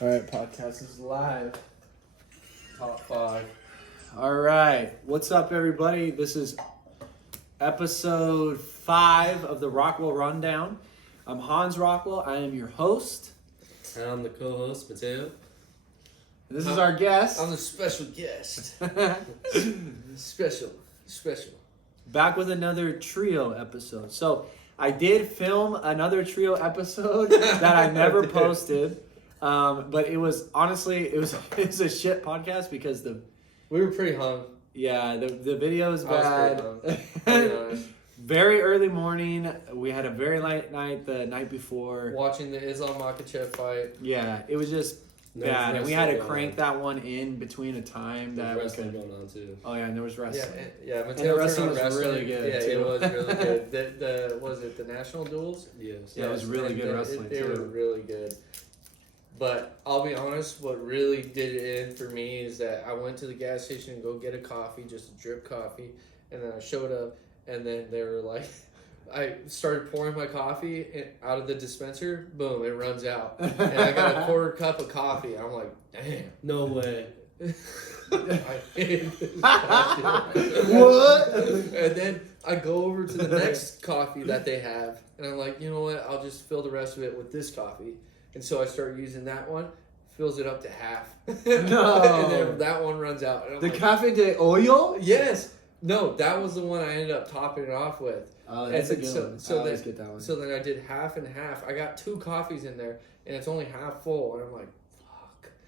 All right, podcast is live. Top 5. All right, what's up, everybody? This is episode 5 of the Rockwell Rundown. I'm Hans Rockwell. I am your host. And I'm the co-host, Mateo. This is our guest. I'm the special guest. Special. Back with another trio episode. So I did film another trio episode that I never posted. But it was honestly it was a shit podcast because We were pretty hung. the video is I was bad. pretty hung. To be honest. Very early morning. We had a very late night the night before. Watching the Islam Makhachev fight. Yeah, it was just There was bad, and we had to wrestling crank going that one in between a time on. that There's we wrestling could. going on too. Oh yeah, and there was Yeah, wrestling. yeah. the Mateo wrestling turned on was really good, Yeah, too. it was really good. The was it the national duels? Yes. Yeah, it was really good wrestling, They too. were really good. But I'll be honest, what really did it in for me is that I went to the gas station and go get a coffee, just a drip coffee, and then I showed up, and then they were like, I started pouring my coffee out of the dispenser. Boom, it runs out, and I got a quarter cup of coffee. I'm like, damn. No way. I hated this. What? And then I go over to the next coffee that they have, and I'm like, you know what? I'll just fill the rest of it with this coffee. And so I start using that one, fills it up to half. No. And then that one runs out. And I'm The like, Cafe de Oyo? yes. No, that was the one I ended up topping it off with. Oh, that's a And good so- one. so I always that- get that one. So then I did half and half. I got 2 coffees in there, and it's only half full. And I'm like,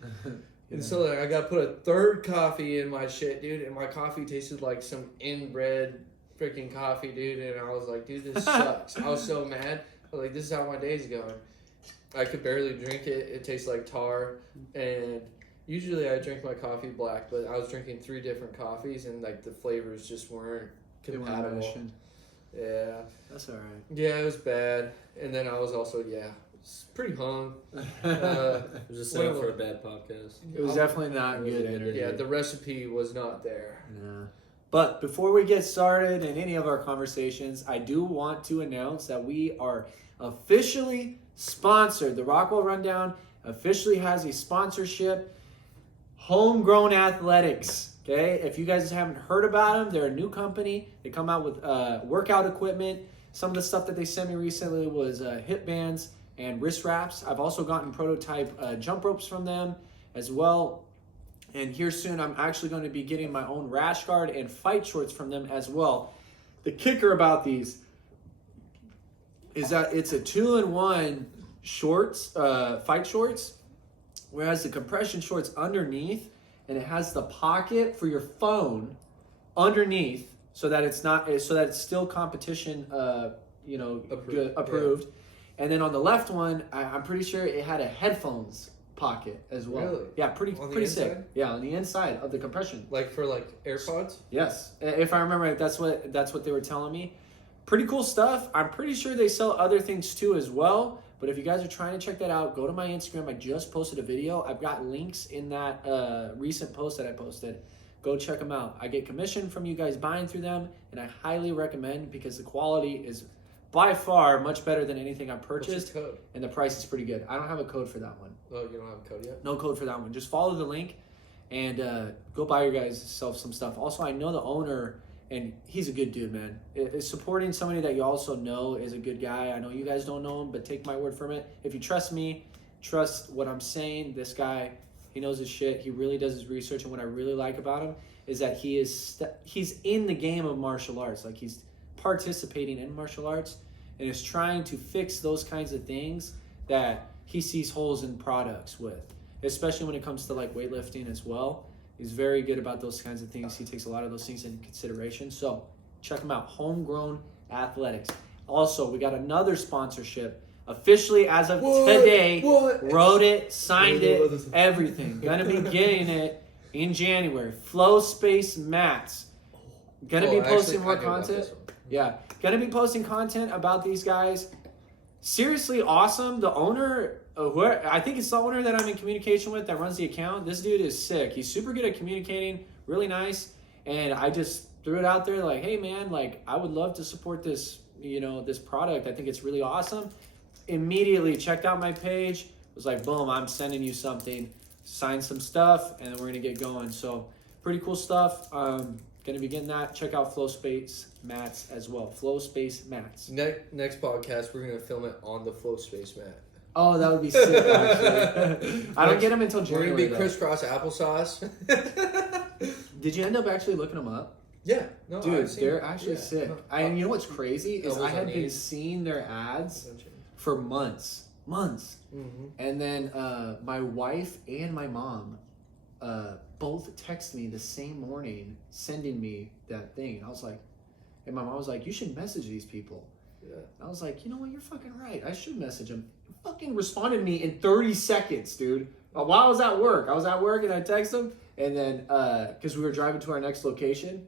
fuck. And so then I got to put a third coffee in my shit, dude. And my coffee tasted like some inbred freaking coffee, dude. And I was like, dude, this sucks. I was so mad. I was like, this is how my day's going. I could barely drink it. It tastes like tar. And usually I drink my coffee black, but I was drinking 3 different coffees, and like the flavors just weren't They weren't compatible. meshing. Yeah. That's alright. Yeah, it was bad. And then I was also, pretty hung. It was a setup Well, for a bad podcast. It was definitely not It was good a good- energy. Yeah, the recipe was not there. Nah. But before we get started in any of our conversations, I do want to announce that we are officially sponsored. The Rockwell Rundown officially has a sponsorship. Homegrown Athletics. Okay, if you guys haven't heard about them, they're a new company. They come out with workout equipment. Some of the stuff that they sent me recently was hip bands and wrist wraps. I've also gotten prototype jump ropes from them as well. And here soon, I'm actually going to be getting my own rash guard and fight shorts from them as well. The kicker about these is that it's a 2-in-1 shorts, fight shorts, whereas the compression shorts underneath, and it has the pocket for your phone underneath, so that it's still competition, good, approved. And then on the left one, I'm pretty sure it had a headphones pocket as well. Really? Yeah, pretty On the pretty sick. inside? Yeah, on the inside of the compression. Like for like AirPods? Yes, if I remember right, that's what they were telling me. Pretty cool stuff. I'm pretty sure they sell other things too as well. But if you guys are trying to check that out, go to my Instagram. I just posted a video. I've got links in that recent post that I posted. Go check them out. I get commission from you guys buying through them, and I highly recommend because the quality is by far much better than anything I What's purchased, your code? and the price is pretty good. I don't have a code for that one. Oh, you don't have a code yet? No code for that one. Just follow the link and go buy your guys self some stuff. Also, I know the owner, and he's a good dude, man. Supporting somebody that you also know is a good guy. I know you guys don't know him, but take my word from it. If you trust me, trust what I'm saying. This guy, he knows his shit. He really does his research, and what I really like about him is that he's in the game of martial arts. Like, he's participating in martial arts and is trying to fix those kinds of things that he sees holes in products with, especially when it comes to like weightlifting as well. He's very good about those kinds of things. He takes a lot of those things into consideration. So check him out, Homegrown Athletics. Also, we got another sponsorship officially as of today. Wrote it, signed it, everything. Gonna be getting it in January. Flow Space Mats. Gonna be posting more content. Yeah, gonna be posting content about these guys. Seriously awesome. The owner, I think it's the owner that I'm in communication with that runs the account. This dude is sick. He's super good at communicating, really nice. And I just threw it out there like, hey man, like I would love to support this, this product. I think it's really awesome. Immediately checked out my page, was like, boom, I'm sending you something, sign some stuff, and then we're gonna get going. So pretty cool stuff. Gonna be getting that. Check out Flow Space mats as well. Flow Space mats. Next podcast, we're gonna film it on the Flow Space mat. Oh, that would be sick. Actually, I don't get them until We're January. gonna be though. crisscross applesauce. Did you end up actually looking them up? Yeah, no, Dude, I've seen- they're actually yeah, sick. no. And you know what's crazy is Elbows I had on been knees. seeing their ads for months. Mm-hmm. And then my wife and my mom both text me the same morning sending me that thing. And I was like, and my mom was like, you should message these people. Yeah. And I was like, you know what, you're fucking right. I should message them. Fucking responded to me in 30 seconds, dude. While I was at work. And I texted him. And then, because we were driving to our next location,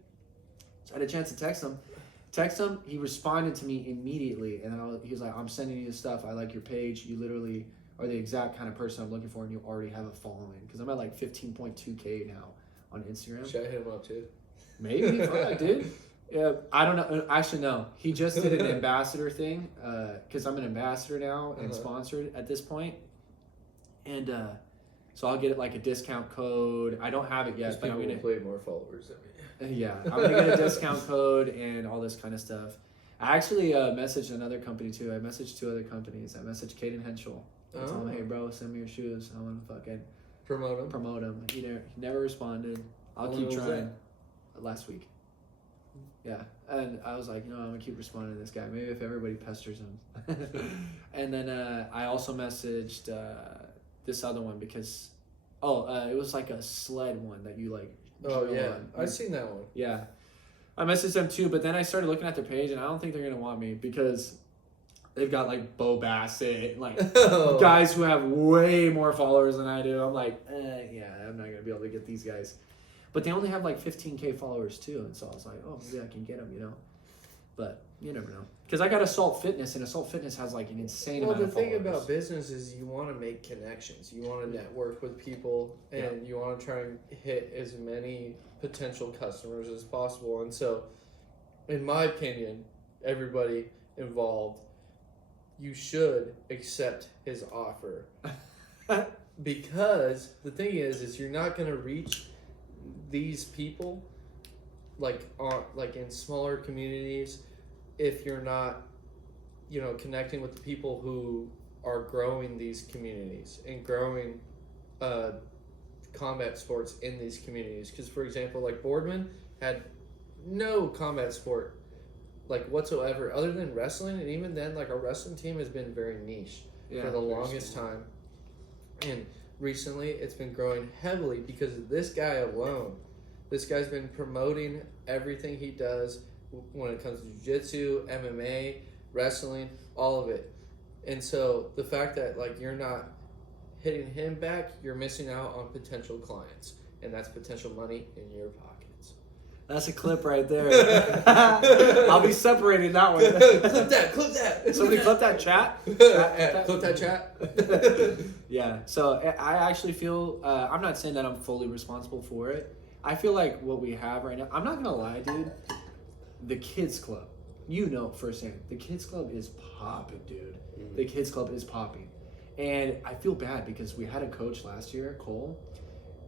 so I had a chance to text him. He responded to me immediately. And then he was like, I'm sending you this stuff. I like your page. You literally are the exact kind of person I'm looking for, and you already have a following. Because I'm at like 15.2K now on Instagram. Should I hit him up too? Maybe, fuck, dude. Yeah, I don't know. Actually, no. He just did an ambassador thing, because I'm an ambassador now and sponsored at this point. And so I'll get like a discount code. I don't have it yet, but I'm People gonna. will play more followers than me. Yeah, I'm gonna get a discount code and all this kind of stuff. I actually messaged another company too. I messaged 2 other companies. I messaged Caden Henschel. I told him, hey bro, send me your shoes. I want to fucking Promote him. He never responded. I'll When keep was trying. Last week. Yeah, and I was like, I'm gonna keep responding to this guy. Maybe if everybody pesters him. And then I also messaged this other one because, it was like a sled one that you like. Oh drill yeah, on. I've seen that one. Yeah, I messaged them too, but then I started looking at their page, and I don't think they're gonna want me because they've got like Bo Bassett, like guys who have way more followers than I do. I'm like, yeah, I'm not gonna be able to get these guys. But they only have like 15K followers too, and so I was like, oh, maybe I can get them, you know. But you never know, because I got Assault Fitness, and Assault Fitness has like an insane Well, amount the of thing followers. about business is you want to make connections. You want to network with people, and you want to try and hit as many potential customers as possible. And so, in my opinion, everybody involved, you should accept his offer. Because the thing is you're not going to reach these people like in smaller communities if you're not, connecting with the people who are growing these communities and growing combat sports in these communities. Because, for example, like Boardman had no combat sport like whatsoever other than wrestling, and even then, like, our wrestling team has been very niche for the longest time. And recently it's been growing heavily because of this guy alone. This guy's been promoting everything he does when it comes to jiu-jitsu, MMA, wrestling, all of it. And so the fact that like you're not hitting him back, you're missing out on potential clients, and that's potential money in your pockets. That's a clip right there. I'll be separating that one. Clip that. Somebody clip that chat. Clip that chat. Yeah, so I actually feel, I'm not saying that I'm fully responsible for it. I feel like what we have right now, I'm not gonna lie, dude, the kids club, firsthand, the kids club is popping, dude. Mm-hmm. The kids club is popping. And I feel bad because we had a coach last year, Cole,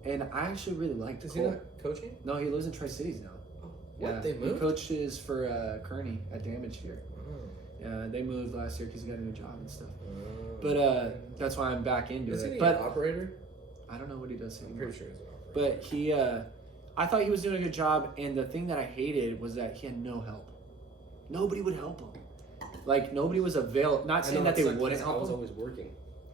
and I actually really liked Is Cole. he not coaching? No, he lives in Tri-Cities now. What, they He moved? coaches for Kearney at Damage here. Oh. Yeah, they moved last year because he got a new job and stuff. Oh. But that's why I'm back into Isn't it. he But an operator? I don't know what he does I'm anymore. pretty sure he's an operator. But he, I thought he was doing a good job, and the thing that I hated was that he had no help. Nobody would help him. Like, nobody was available. Not saying that they wouldn't I help was him. always working.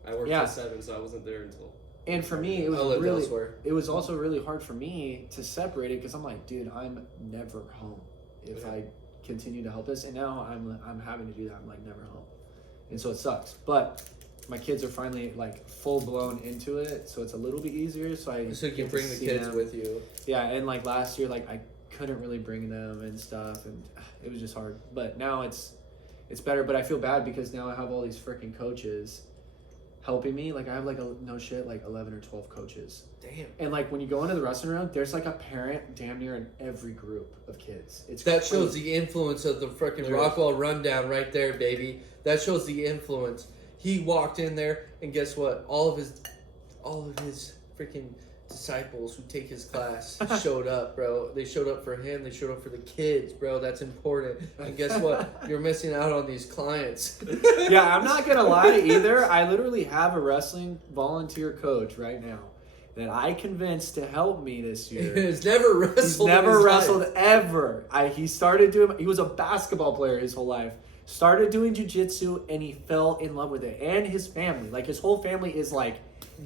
I worked Yeah. till 7, so I wasn't there until. And for me, it was I lived really, elsewhere. it was also really hard for me to separate it because I'm like, dude, I'm never home if I continue to help this. And now I'm having to do that. I'm like never home, and so it sucks. But my kids are finally like full blown into it, so it's a little bit easier. So you So you can get to bring the see kids them. with you. Yeah, and like last year, like I couldn't really bring them and stuff, and it was just hard. But now it's better. But I feel bad because now I have all these freaking coaches helping me. Like I have like 11 or 12 coaches. Damn. And like when you go into the wrestling room, there's like a parent damn near in every group of kids. It's That crazy. shows the influence of the freaking There Rockwell Rundown right there, baby. That shows the influence. He walked in there, and guess what? All of his freaking disciples who take his class showed up, bro. They showed up for him. They showed up for the kids, bro. That's important. And guess what? You're missing out on these clients. Yeah, I'm not gonna lie either. I literally have a wrestling volunteer coach right now that I convinced to help me this year. He's never wrestled. He's in never his wrestled life. ever. He was a basketball player his whole life. Started doing jujitsu and he fell in love with it. And his family, like his whole family is like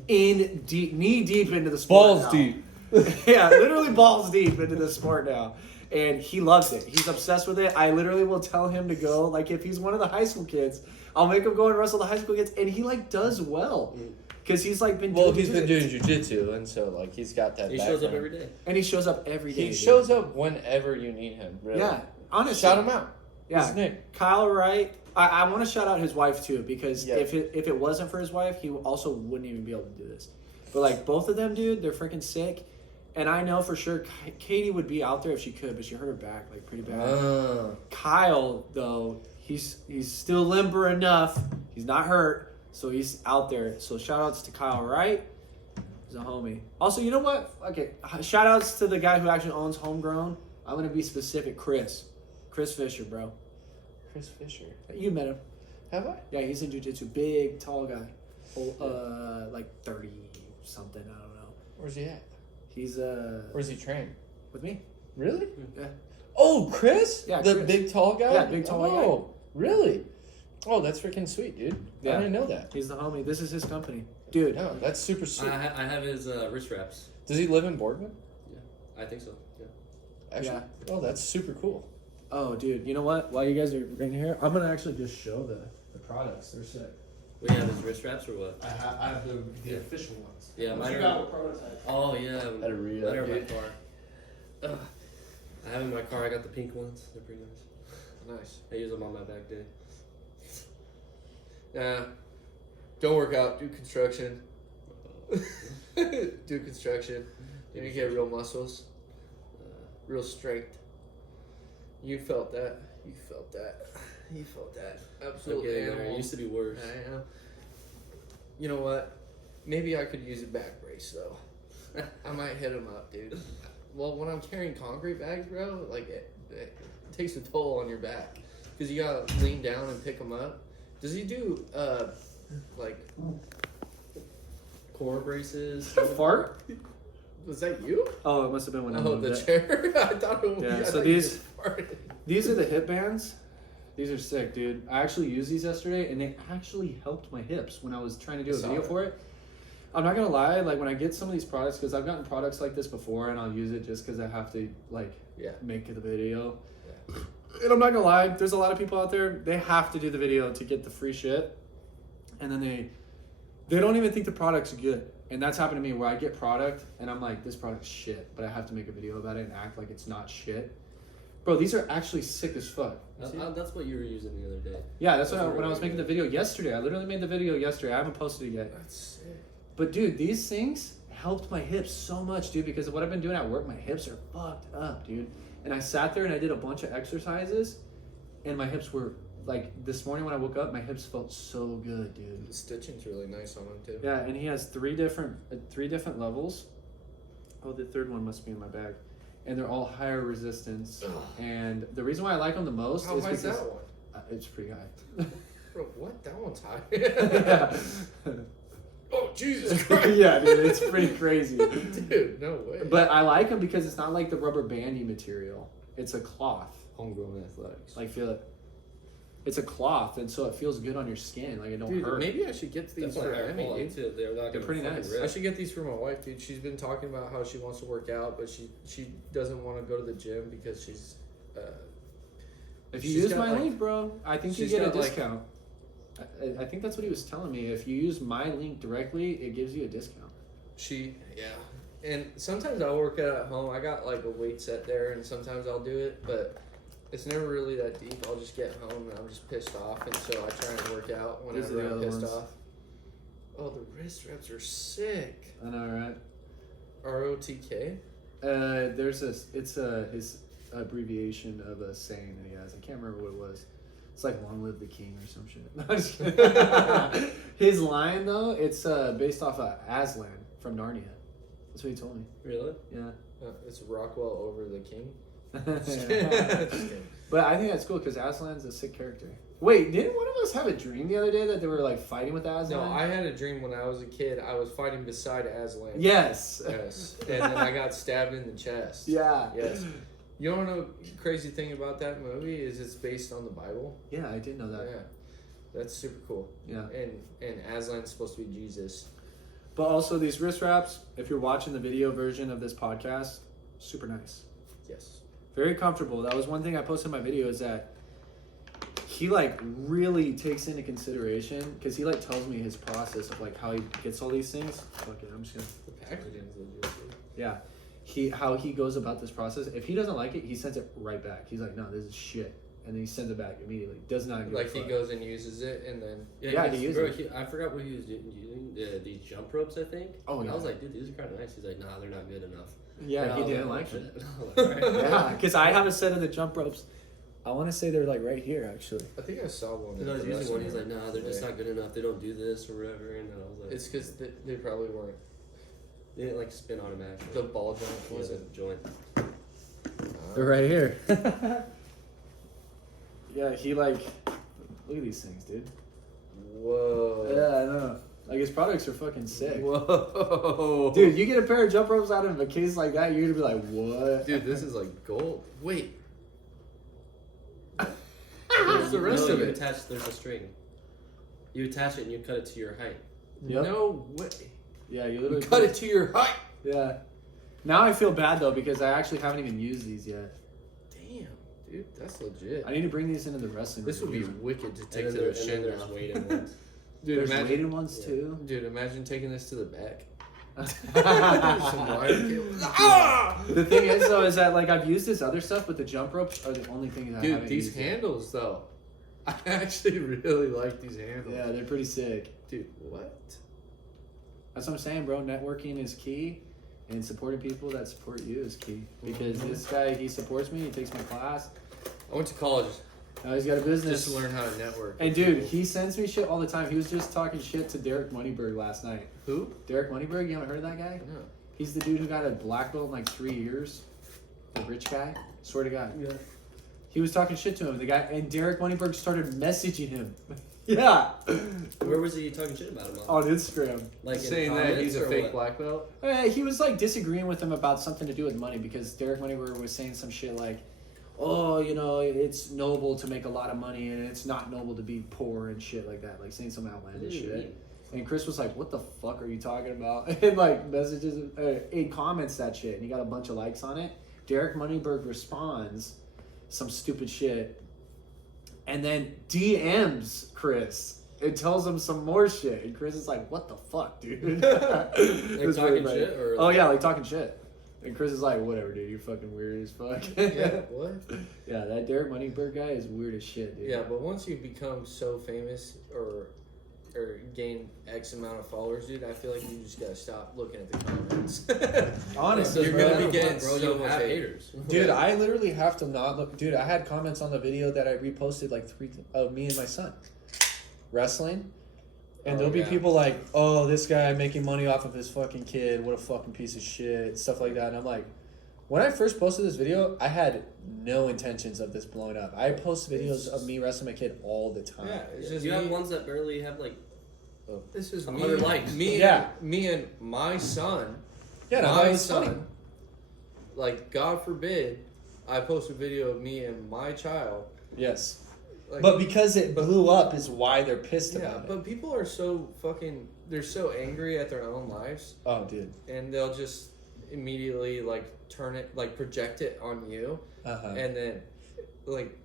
knee deep into the sport. Balls now. deep. Yeah, literally balls deep into the sport now. And he loves it. He's obsessed with it. I literally will tell him to go. Like if he's one of the high school kids, I'll make him go and wrestle the high school kids, and he like does well. Because he's like been Well, doing he's been jiu-jitsu. doing jujitsu, and so like he's got that. He shows up background. every day. And he shows up every day. He dude. shows up whenever you need him. Really. Yeah, honestly. Shout him out. Yeah, His name. Kyle Wright. I want to shout out his wife too, because Yeah. if it wasn't for his wife, he also wouldn't even be able to do this. But like both of them, dude, they're freaking sick. And I know for sure Katie would be out there if she could, but she hurt her back like pretty bad. Kyle though, he's still limber enough. He's not hurt, so he's out there. So shout outs to Kyle Wright. He's a homie. Also, you know what? Okay, shout outs to the guy who actually owns Homegrown. I'm gonna be specific. Chris Fisher, bro. Chris Fisher. You met him. Have I? Yeah, he's in jiu-jitsu. Big, tall guy. Like 30 something. I don't know. Where's he at? He's Where's he trained? with me. Really? Yeah. Oh, Chris? Yeah, The Chris. big tall guy? Yeah, big tall guy. Oh, really? Oh, that's freaking sweet, dude. Yeah. I didn't know that. He's the homie. This is his company, dude. No, that's super sweet. I have his wrist wraps. Does he live in Boardman? I think so. Yeah. Actually? Oh, that's super cool. Oh, dude. You know what? While you guys are in here, I'm gonna actually just show the products. They're sick. We have his wrist wraps or what? I have the official ones. Yeah, mine you are. got a prototype. Oh yeah. Gotta read Mine up, are in my dude. car. Ugh. I have in my car. I got the pink ones. They're pretty nice. Nice. I use them on my back day. Nah. Don't work out. Do construction. Do construction. You need to get real muscles. Real strength. You felt that. You felt that. You felt that. Absolutely. Okay, it Animal. used to be worse. I am. You know what? Maybe I could use a back brace though. I might hit him up, dude. Well, when I'm carrying concrete bags, bro, like it takes a toll on your back because you gotta lean down and pick them up. Does he do like? Core braces. Fart? Was that you? Oh, it must have been when I Oh, moved the it. chair. I thought it was. Yeah, I so thought you these- just farted. These are the hip bands. These are sick, dude. I actually used these yesterday, and they actually helped my hips when I was trying to do a video Solid. for it. I'm not gonna lie, like when I get some of these products, because I've gotten products like this before, and I'll use it just because I have to like Yeah. make the video. And I'm not gonna lie, there's a lot of people out there, they have to do the video to get the free shit, and then they don't even think the product's good. And that's happened to me where I get product and I'm like, this product's shit, but I have to make a video about it and act like it's not shit. Bro, these are actually sick as fuck. That's what you were using the other day. Yeah, that's Those what are when I was really making the video yesterday. I literally made the video yesterday. I haven't posted it yet. That's sick. But dude, these things helped my hips so much, dude, because of what I've been doing at work. My hips are fucked up, dude. And I sat there and I did a bunch of exercises, and my hips were like this morning when I woke up, my hips felt so good, dude. The stitching's really nice on them too. Yeah, and he has three different levels. Oh, the third one must be in my bag, and they're all higher resistance. And the reason why I like them the most How is high is because that one? It's pretty high. Bro, what? That one's high. Yeah. Oh, Jesus Christ. Yeah, dude, it's pretty crazy. Dude, no way. But I like them because it's not like the rubber bandy material. It's a cloth. Homegrown athletics. Like feel it. It's a cloth, and so it feels good on your skin. Like it don't Dude, hurt. maybe I should get these That's for why they're Emmy, quality dude. too. They're not They're gonna pretty fucking nice. rip. I should get these for my wife, dude. She's been talking about how she wants to work out, but she doesn't want to go to the gym because she's. If you she's use got, my like- link, bro, I think you she's get a got, like- discount. I think that's what he was telling me. If you use my link directly, it gives you a discount. Yeah. And sometimes I'll work out at home. I got like a weight set there, and sometimes I'll do it, but it's never really that deep. I'll just get home and I'm just pissed off, and so I try and work out These are whenever the I'm other pissed ones. off. Oh, the wrist reps are sick. I know, right? ROTK. It's his abbreviation of a saying that he has. I can't remember what it was, It's like "Long Live the King" or some shit. No, I'm just kidding. His line though, it's based off of Aslan from Narnia. That's what he told me. Really? Yeah. It's Rockwell over the king. Just Yeah. kidding. But I think that's cool because Aslan's a sick character. Wait, didn't one of us have a dream the other day that they were like fighting with Aslan? No, I had a dream when I was a kid. I was fighting beside Aslan. Yes. Yes. And then I got stabbed in the chest. Yeah. Yes. You don't know the crazy thing about that movie is it's based on the Bible. Yeah, I did know that. Yeah. That's super cool. Yeah. And Aslan's supposed to be Jesus. But also these wrist wraps, if you're watching the video version of this podcast, super nice. Yes. Very comfortable. That was one thing I posted in my video is that he like really takes into consideration because he like tells me his process of like how he gets all these things. Okay, I'm just gonna. The packaging's legit. Yeah, how he goes about this process. If he doesn't like it, he sends it right back. He's like, no, this is shit, and then he sends it back immediately. Does not give a Like he fuck. goes and uses it and then. Yeah, he he used, uses bro, I forgot what he was using. These jump ropes, I think. Oh, And yeah. I was like, dude, these are kind of nice. He's like, nah, they're not good enough. Yeah, And I he was didn't oh, like it. shit. I was like, all right. Yeah, because I have a set of the jump ropes. I want to say they're like right here, actually. I think I saw one. And I was at the using one. He's like, restaurant. nah, they're just Yeah. not good enough. They don't do this or whatever. And I was like, It's because they probably weren't. they didn't like spin automatically. The ball joint was wasn't. a joint. They're right here. Yeah, he like. Look at these things, dude. Whoa. Yeah, I know. Like his products are fucking sick. Whoa. Dude, you get a pair of jump ropes out of a case like that, you're gonna be like, what? Dude, this is like gold. Wait. No, What's the rest no, of you it? attach. There's a string. You attach it and you cut it to your height. Yep. No way. Yeah, you You literally cut it to your height. Yeah. Now I feel bad though because I actually haven't even used these yet. Damn, dude, that's legit. I need to bring these into the wrestling. This would be reviews. wicked to And take then, to there, the and then shin there's now. weighted ones. Dude, There's imagine, weighted ones Yeah. too. dude, imagine taking this to the back. The Some wire cable. Ah! thing is though is that like I've used this other stuff, but the jump ropes are the only thing that I Dude, haven't these used yet. handles though. I actually really like these handles. Yeah, they're pretty sick. Dude, what? That's what I'm saying, bro. Networking is key, and supporting people that support you is key. Because this guy, he supports me. He takes my class. I went to college Now he's got a business. just to learn how to network. And dude, he sends me shit all the time. He was just talking shit to Derek Moneyberg last night. Who? Derek Moneyberg, you haven't heard of that guy? No. He's the dude who got a black belt in like 3 years. The rich guy. Swear to God. Yeah. He was talking shit to him. The guy and Derek Moneyberg started messaging him. Yeah. Where was he talking shit about him on? On Instagram. Like in Saying that comments he's a or fake what? black belt? He was like disagreeing with him about something to do with money because Derek Moneyberg was saying some shit like, oh, you know, it's noble to make a lot of money and it's not noble to be poor and shit like that. Like saying some outlandish shit. And Chris was like, what the fuck are you talking about? And like messages, he comments that shit and he got a bunch of likes on it. Derek Moneyberg responds some stupid shit and then DMs Chris. It tells him some more shit. And Chris is like, what the fuck, dude? It was talking really funny. shit, or Oh, yeah, like talking shit. And Chris is like, whatever, dude. You're fucking weird as fuck. Yeah, what? Yeah, that Derek Moneyberg guy is weird as shit, dude. Yeah, but once you become so famous or gain X amount of followers, dude, I feel like you just gotta stop looking at the comments. Honestly, You're bro. gonna be getting bro, so you much have hate. haters. Dude, I literally have to not look. Dude, I had comments on the video that I reposted like 3 of me and my son wrestling. And Oh, there'll be yeah. people like, oh, this guy making money off of his fucking kid. What a fucking piece of shit. Stuff like that. And I'm like, when I first posted this video, I had no intentions of this blowing up. I post videos of me wrestling my kid all the time. Yeah, it's just You me. have ones that barely have like. This is 100 likes. Me and my son. Yeah, and I thought it My was funny. son. Like, God forbid, I post a video of me and my child. Yes. Like, But because it blew up is why they're pissed yeah, about it. but people are so fucking. They're so angry at their own lives, Oh, dude. and they'll just immediately like turn it, like project it on you, Uh-huh. and then, like,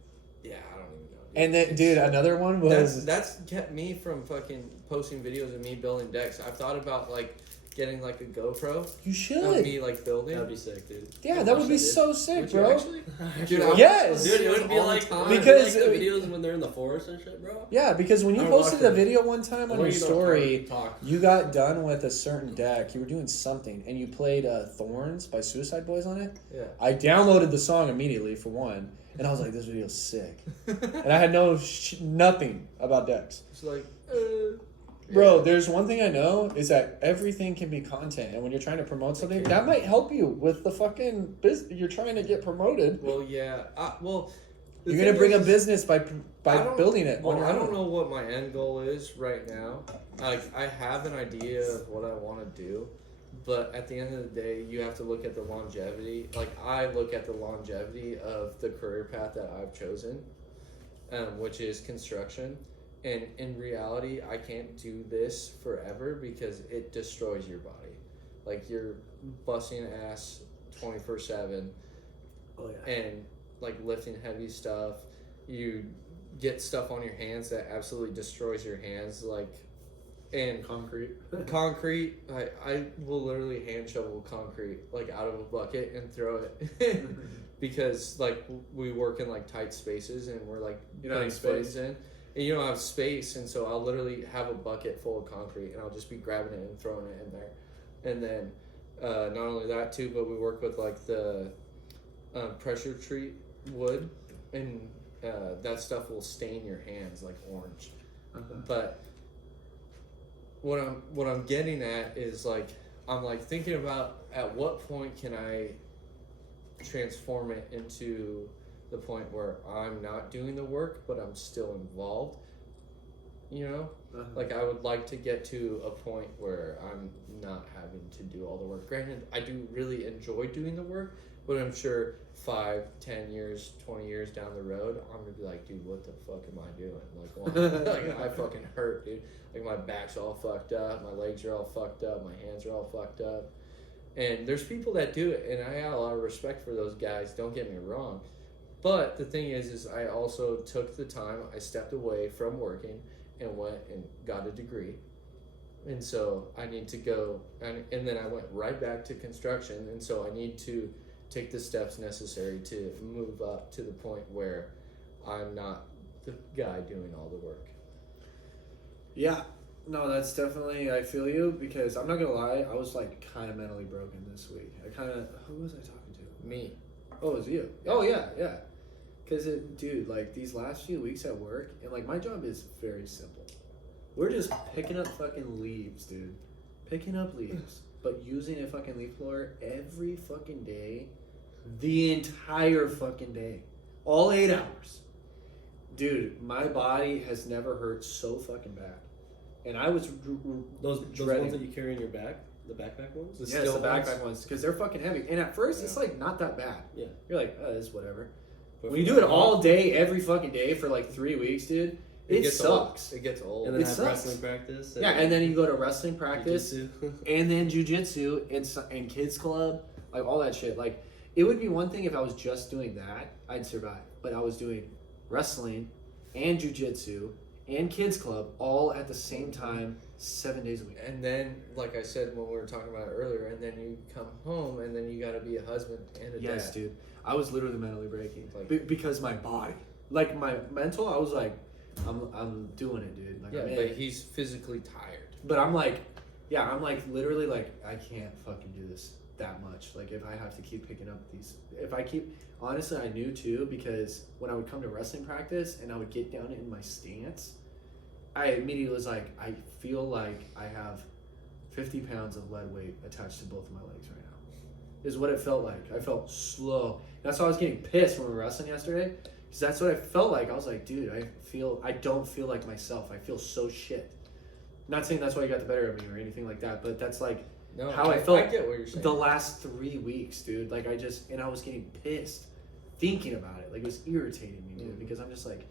yeah, I don't even know. Dude. And then, It's- dude, another one was... That's kept me from fucking posting videos of me building decks. I've thought about like getting like a GoPro You of should. me like building. That'd be sick, dude. Yeah, that would be so sick, Would you bro. actually? Dude, I Yes. Dude, it would be all the like time. Because- like the videos when they're in the forest and shit, bro. Yeah, because when you I posted watched the it. video one time on Or your you don't story, talk. you got done with a certain deck. You were doing something, and you played "Thorns" by Suicide Boys on it. Yeah. I downloaded the song immediately for one, and I was like, "This video's sick." And I had nothing about decks. It's like, Bro, there's one thing I know is that everything can be content, and when you're trying to promote something, that might help you with the fucking business. You're trying to get promoted. well, yeah. Well, the You're gonna thing bring a is- business by I don't- building it. Well, on your I don't own. know what my end goal is right now. Like, I have an idea of what I want to do, but at the end of the day, you have to look at the longevity. Like, I look at the longevity of the career path that I've chosen, which is construction. And in reality, I can't do this forever because it destroys your body. Like, you're busting ass 24/7 Oh yeah. and like lifting heavy stuff. You get stuff on your hands that absolutely destroys your hands. Like, and Concrete. concrete, I will literally hand shovel concrete like out of a bucket and throw it because like we work in like tight spaces and we're like You don't putting have space. footings in. And you don't have space, and so I'll literally have a bucket full of concrete, and I'll just be grabbing it and throwing it in there. And then, not only that too, but we work with like the pressure treat wood, and that stuff will stain your hands like orange. But what I'm getting at is like I'm like thinking about at what point can I transform it into the point where I'm not doing the work, but I'm still involved. You know, like I would like to get to a point where I'm not having to do all the work. Granted, I do really enjoy doing the work, but I'm sure 5, 10 years, 20 years down the road, I'm gonna be like, dude, what the fuck am I doing? Like, why? Like I fucking hurt, dude. Like my back's all fucked up, my legs are all fucked up, my hands are all fucked up. And there's people that do it, and I got a lot of respect for those guys. Don't get me wrong. But the thing is I also took the time, I stepped away from working and went and got a degree. And so I need to go, and then I went right back to construction. And so I need to take the steps necessary to move up to the point where I'm not the guy doing all the work. Yeah, no, that's definitely, I feel you, because I'm not gonna lie, I was like kind of mentally broken this week. Who was I talking to? Me. Oh, it was you. Oh yeah, yeah. Cause dude, like these last few weeks at work, and like my job is very simple. We're just picking up fucking leaves, dude. Picking up leaves, but using a fucking leaf blower every fucking day, the entire fucking day, all 8 hours. Dude, my body has never hurt so fucking bad, and I was Those dreading. ones that you carry in your back, the backpack ones. Yes, the backpack ones, because they're fucking heavy. And at first, it's Yeah. like not that bad. Yeah. You're like, oh, it's whatever. But When you for do it that all day, every fucking day for like 3 weeks, dude, it gets sucks. Old. It gets old. and then It have sucks. wrestling practice. Yeah, and then you go to wrestling practice, Jiu-jitsu. and then jujitsu, and kids club, like all that shit. Like, it would be one thing if I was just doing that, I'd survive. But I was doing wrestling, and jujitsu, and kids club all at the same time, 7 days a week. And then, like I said when we were talking about it earlier, and then you come home, and then you got to be a husband and a Yes, dad. dude. I was literally mentally breaking, Like- because my body, like my mental, I was like, I'm doing it, dude. Like, Yeah, I'm in but it. he's physically tired. But I'm like, yeah, I'm like literally like I can't fucking do this that much. Like if I have to keep picking up these, honestly, I knew too, because when I would come to wrestling practice and I would get down in my stance, I immediately was like, I feel like I have 50 pounds of lead weight attached to both of my legs right now. Is what it felt like. I felt slow. That's why I was getting pissed when we were wrestling yesterday. Because that's what I felt like. I was like, dude, I don't feel like myself. I feel so shit. Not saying that's why you got the better of me or anything like that, but that's like No, how I felt I get what you're saying. the last 3 weeks, dude. Like and I was getting pissed thinking about it. Like it was irritating me, dude, because I'm just like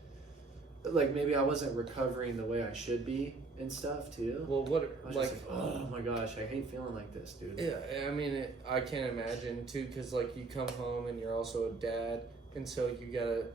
maybe I wasn't recovering the way I should be and stuff too. Well, what I was like? just like, oh my gosh, I hate feeling like this, dude. Yeah, I mean, I can't imagine too, because like you come home and you're also a dad, and so you gotta,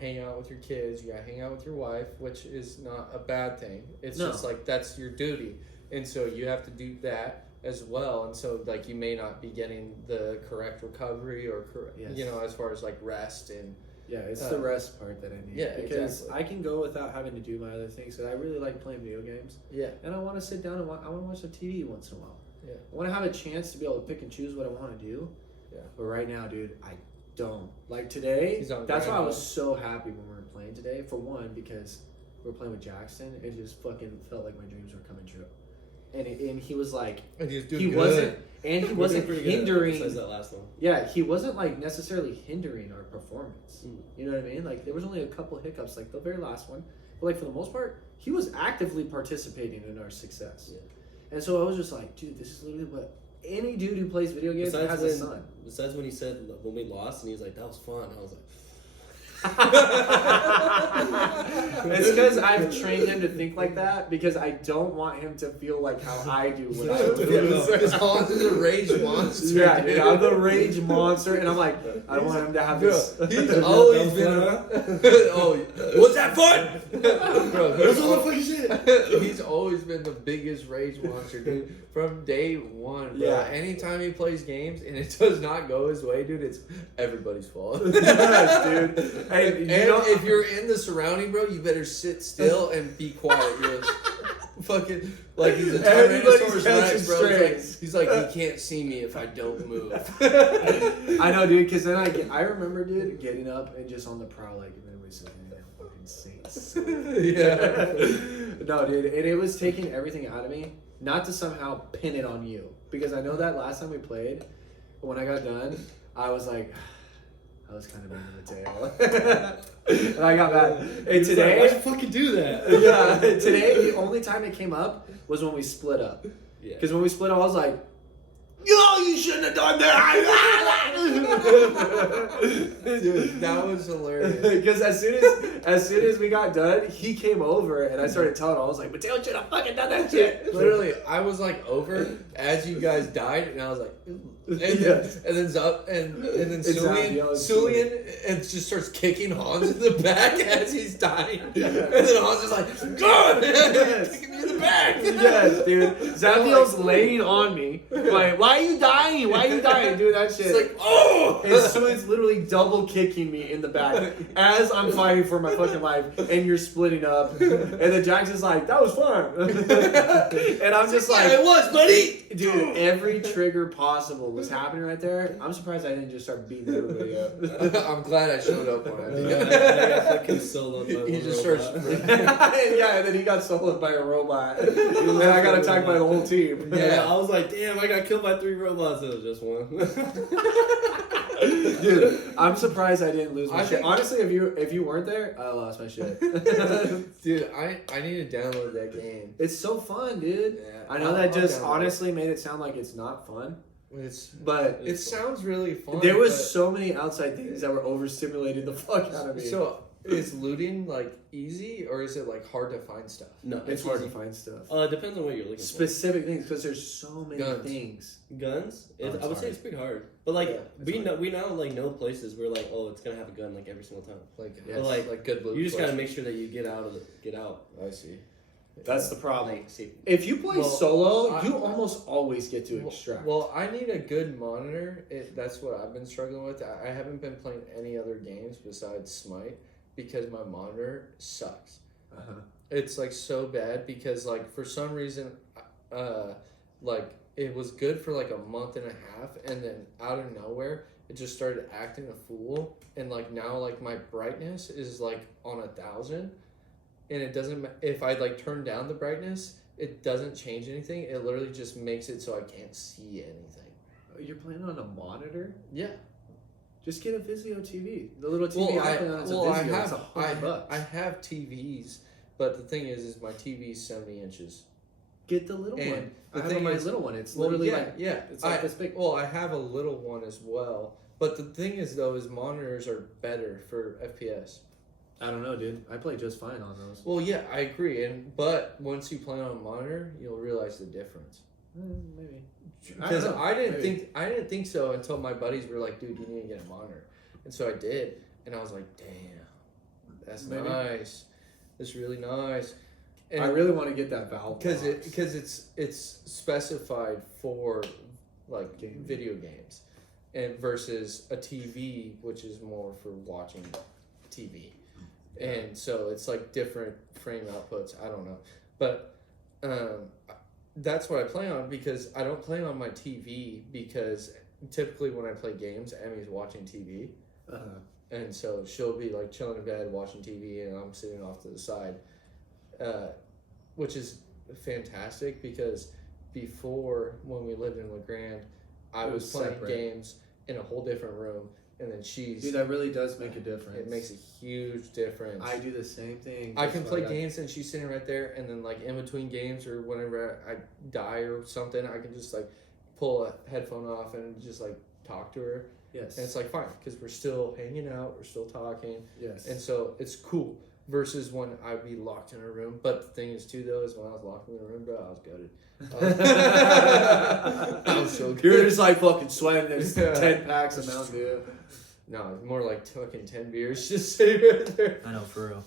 hang out with your kids. You gotta hang out with your wife, which is not a bad thing. It's No. just like that's your duty, and so you have to do that, as well, and so like you may not be getting the correct recovery or Yes. you know, as far as like rest and Yeah, it's the rest part that I need. yeah, because exactly. I can go without having to do my other things. Because I really like playing video games, yeah, and I want to sit down and I want to watch the TV once in a while. Yeah. I want to have a chance to be able to pick and choose what I want to do. Yeah. But right now, dude, I don't. Like today, He's on that's why I grind was mode. so happy when we were playing today. For one, because we were playing with Jackson, it just fucking felt like my dreams were coming true. And he was like, and he was doing he good. wasn't, and he We're wasn't doing pretty good hindering. besides that last one. Yeah, he wasn't like necessarily hindering our performance. Mm. You know what I mean? Like there was only a couple hiccups, like the very last one, but like for the most part, he was actively participating in our success. Yeah. And so I was just like, dude, this is literally what any dude who plays video games has a son. Besides when he said when we lost and he was like, that was fun. I was like, It's because I've trained him to think like that because I don't want him to feel like how I do when I lose. Because Hans is a rage monster. Yeah, dude. dude, I'm the rage monster, and I'm like, I don't want him to have this. Bro, he's always been. Oh, was that fun? Bro, that's all the fucking shit. he's always been the biggest rage monster, dude. From day one, bro. Yeah. Anytime he plays games and it does not go his way, dude, it's everybody's fault. Yes, dude. Hey, And you know, if you're in the surrounding, bro, you better sit still and be quiet. You're fucking like he's a Everybody's Tyrannosaurus catching Rex, bro. strays. He's like, he can't see me if I don't move. I know, dude, because then I remember, dude, getting up and just on the prowl, like, if anybody's looking at fucking saints. Yeah. No, dude, and it was taking everything out of me, not to somehow pin it on you, because I know that last time we played, when I got done, I was like, I was kind of into the tail. And I got mad. And today, why'd you fucking do that? yeah, today, the only time it came up was when we split up. Yeah. Because when we split up, I was like, "No, you shouldn't have done that." Dude, that was hilarious. Because as soon as we got done, he came over and I started telling him, I was like, "Mateo should have fucking done that shit." Literally, I was like over as you guys died, and I was like, "Ooh." And then, Yes. and then Zup, and then It's Zabio, it's Sulian, and just starts kicking Hans in the back as he's dying, and then Hans is like, "God, Yes. kicking me in the back." Yes, dude. Zapiel's laying on me. Like, why are you dying? Why are you dying? Doing that shit. It's like, oh. And Sulian's literally double kicking me in the back as I'm fighting for my fucking life, and you're splitting up. And then Jackson's like, "That was fun." And I'm just like, "Yeah, it was, buddy." dude, every trigger possible was happening right there. I'm surprised I didn't just start beating everybody up. I'm glad I showed up on it. I got fucking soloed by He one just robot. starts. Yeah, and then he got soloed by a robot. And then I got attacked by the whole team. Yeah, I was like, damn, I got killed by 3 robots. It was just one. Dude, I'm surprised I didn't lose my I shit. think- Honestly, if you weren't there, I lost my shit. Dude, I need to download that game. It's so fun, dude. Yeah, I know I'll- that I'll just download it. honestly made it sound like it's not fun, It's but it sounds really fun. there was but- so many outside things that were overstimulated the fuck out of me. So is looting like easy or is it like hard to find stuff? No, it's hard easy. to find stuff. It depends on what you're looking Specific things, because there's so many Guns. things. for. Guns? Oh, it's I would say hard. it's pretty hard. But like, Yeah, it's we hard. now like know places where like, oh, it's gonna have a gun like every single time. Like Yes. like good loot. You just gotta places. make sure that you get out. I see. That's the problem. Like, see, If you play Well, solo, I- you almost always get to extract. Well, I need a good monitor. That's what I've been struggling with. I haven't been playing any other games besides Smite because my monitor sucks. Uh-huh. It's like so bad because like for some reason, like it was good for like a month and a half, and then out of nowhere it just started acting a fool, and like now like my brightness is like on 1,000, and it doesn't. If I like turn down the brightness, it doesn't change anything. It literally just makes it so I can't see anything. You're playing on a monitor? Yeah. Just get a Vizio TV. The little TV Well, I play on is a Vizio. It's $100. I have TVs, but the thing is my TV is 70 inches. Get the little And one. the I have thing my is- little one. It's Well, literally yeah, like yeah. it's like I, this big. Well, I have a little one as well. But the thing is, though, is monitors are better for FPS. I don't know, dude. I play just fine on those. Well, yeah, I agree. But once you play on a monitor, you'll realize the difference. Maybe. Because don't know. I didn't Maybe. think so until my buddies were like, "Dude, you need to get a monitor," and so I did, and I was like, "Damn, that's Maybe. nice. That's really nice." And I really want to get that valve because box. it's specified for like Gaming. video games, and versus a TV, which is more for watching TV, and so it's like different frame outputs. I don't know, but that's what I play on because I don't play on my TV because typically when I play games, Emmy's watching TV. And so she'll be like chilling in bed watching TV, and I'm sitting off to the side, which is fantastic because before when we lived in LeGrand, I It was was playing separate. games in a whole different room, and then she's. Dude, that really does make a difference. It makes a huge difference. I do the same thing. I can just play like that. games and she's sitting right there, and then like in between games or whenever I die or something, I can just like pull a headphone off and just like talk to her. Yes. And it's like fine because we're still hanging out, we're still talking, Yes. and so it's cool. Versus when I'd be locked in a room. But the thing is too though is when I was locked in a room, bro, I was gutted. I was so You're good. just like fucking sweating. There's Yeah. 10 packs of Mountain Dew. No, it's more like fucking 10 beers just sitting right there. I know, for real.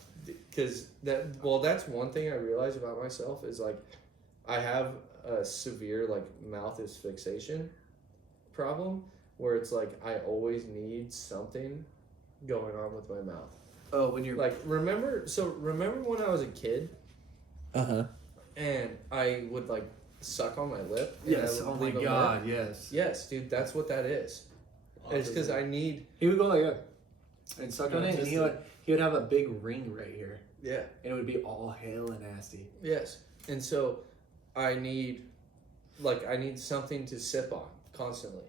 Because that's one thing I realized about myself is like I have a severe like mouth asphyxiation problem where it's like I always need something going on with my mouth. Oh, when you're Like remember when I was a kid and I would like suck on my lip? And Yes. I would Oh my leave a God. mark? Yes. Yes, dude, that's what that is. It's because I need He would go like that and suck on it, and Autistic. he would have a big ring right here, yeah. and it would be all hell and nasty. Yes. And so I need something to sip on constantly.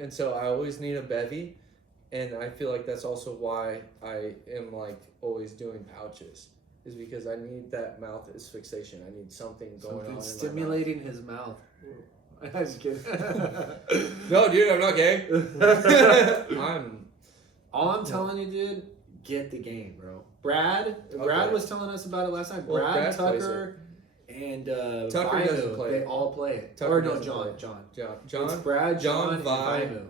And so I always need a bevy, and I feel like that's also why I am like always doing pouches. Is because I need that mouth asphyxiation. I need something going Something on stimulating his mouth. I was just kidding. in my mouth. No, dude, I'm not gay. I'm All I'm telling you, dude, get the game, bro. Brad Okay. was telling us about it last night. Well, Brad, Brad plays Tucker, and Tucker Vainu, doesn't play they it. all play it. Tucker or no, doesn't play it. John. It's John Brad, John, Vi. and Vainu.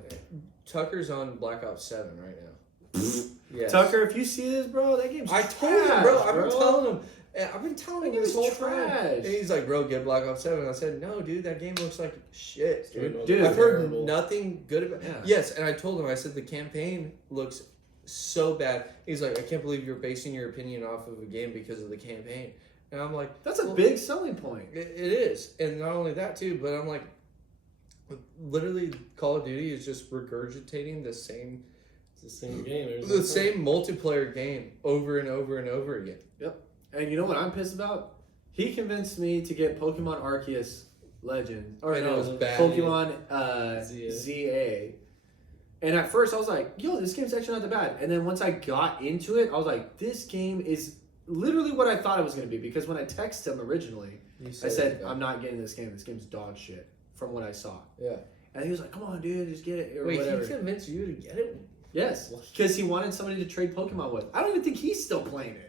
Tucker's on Black Ops 7 right now. Yes. Tucker, if you see this, bro, that game's I told him, trash, bro. I've been telling him That this game's whole time. trash. And he's like, bro, get Black Ops 7. I said, no, dude, that game looks like shit, dude. Dude, I've heard terrible. nothing good about it. Yeah. Yes, and I told him, I said, the campaign looks so bad. He's like, I can't believe you're basing your opinion off of a game because of the campaign. And I'm like, That's a well, big selling point. It is. And not only that, too, but I'm like, literally, Call of Duty is just regurgitating the same It's the same game. every the single same multiplayer game over and over and over again. And you know what I'm pissed about? He convinced me to get Pokemon Arceus Legends. Or And it no, was bad. Pokemon ZA. ZA. And at first I was like, yo, this game's actually not that bad. And then once I got into it, I was like, this game is literally what I thought it was going to be. Because when I texted him originally, You I said, that. I'm not getting this game. This game's dog shit from what I saw. Yeah. And he was like, come on, dude, just get it. Or Wait, whatever. he convinced you to get it? Yes, because he wanted somebody to trade Pokemon with. I don't even think he's still playing it.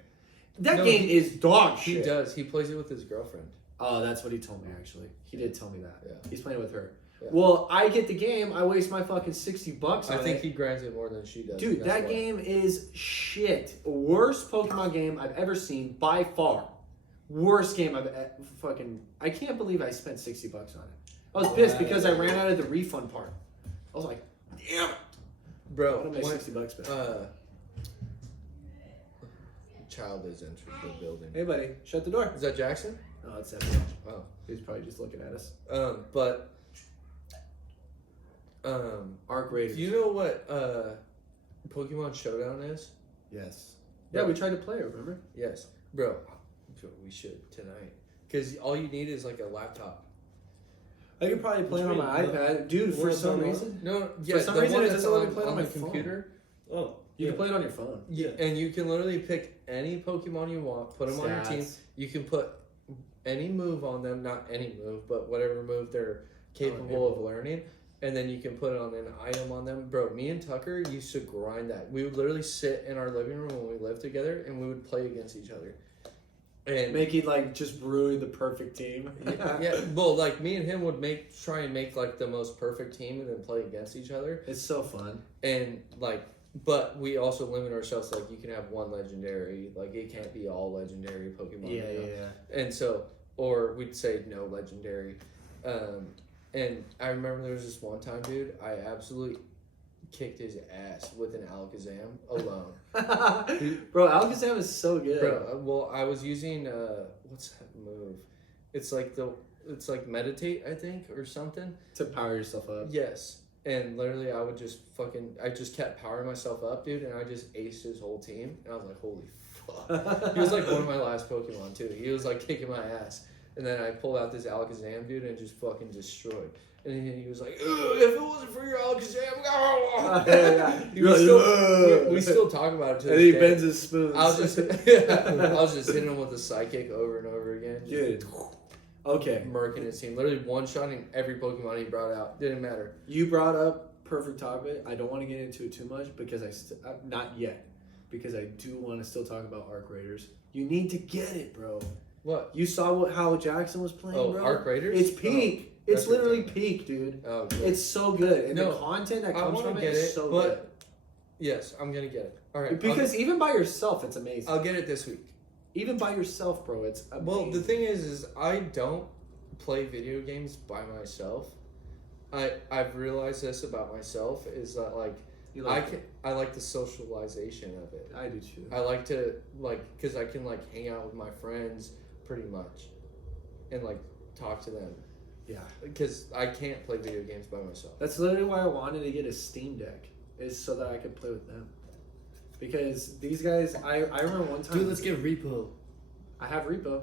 That No, game is dog He shit. does. He plays it with his girlfriend. Oh, that's what he told me, actually. He did tell me that. Yeah. He's playing with her. Yeah. Well, I get the game. I waste my fucking $60 I on think it. he grinds it more than she does. Dude, That's that why. game is shit. Worst Pokemon game I've ever seen by far. Worst game I've fucking. I can't believe I spent $60 on it. I was pissed because I ran out of the refund part. I was like, damn it. Bro, What am I when, $60 back? child is entering the building. Hey, buddy, shut the door. Is that Jackson? No, it's everyone. Oh. He's probably just looking at us. But Arc Raiders. do you know what Pokemon Showdown is? Yes. Yeah, we tried to play it, remember? Yes. Bro, we should tonight. Because all you need is like a laptop. I could probably play it on my iPad. Dude, for What some phone reason. No, yeah, some the reason one it that's doesn't let me play it on the my phone. computer. Oh, You yeah. can play it on your phone. Yeah. And you can literally pick any Pokemon you want, put them on your team. Stats. You can put any move on them, not any move, but whatever move they're capable capable. of learning. And then you can put it on an item on them. Bro, me and Tucker used to grind that. We would literally sit in our living room when we lived together and we would play against each other. And Making like just brew the perfect team. yeah, well, like me and him would try and make like the most perfect team and then play against each other. It's so fun. And like But we also limit ourselves, like, you can have one legendary. Like, it can't be all legendary Pokemon. Yeah, you know? yeah. And so, or we'd say no legendary. And I remember there was this one time, dude, I absolutely kicked his ass with an Alakazam alone. Bro, Alakazam is so good. Bro, well, I was using, what's that move? It's like meditate, I think, or something. To power yourself up. Yes. And literally, I just kept powering myself up, dude, and I just aced his whole team. And I was like, holy fuck. He was like one of my last Pokemon, too. He was like kicking my ass. And then I pulled out this Alakazam, dude, and just fucking destroyed. And then he was like, if it wasn't for your Alakazam, we still talk about it to And this he day. bends his spoons. I was just hitting him with a psychic over and over again. Dude. Okay. Murking his team. Literally one-shotting every Pokemon he brought out. Didn't matter. You brought up perfect topic. I don't want to get into it too much because not yet. Because I do want to still talk about Arc Raiders. You need to get it, bro. What? You saw how Jackson was playing, bro? Arc Raiders? It's peak. Oh, it's literally peak, dude. Oh, good. It's so good. And No, the content that I comes want from to it get is it, so but yes, I'm gonna get it. All right. Because even by yourself, it's amazing. I'll get it this week. Even by yourself, bro, it's amazing. Well, the thing is I don't play video games by myself. I've realized this about myself is that like You I like the socialization of it. I do too. I like to because I can hang out with my friends pretty much, and talk to them. Yeah. Because I can't play video games by myself. That's literally why I wanted to get a Steam Deck, is so that I could play with them. Because these guys, I remember one time. Dude, let's get Repo. I have Repo.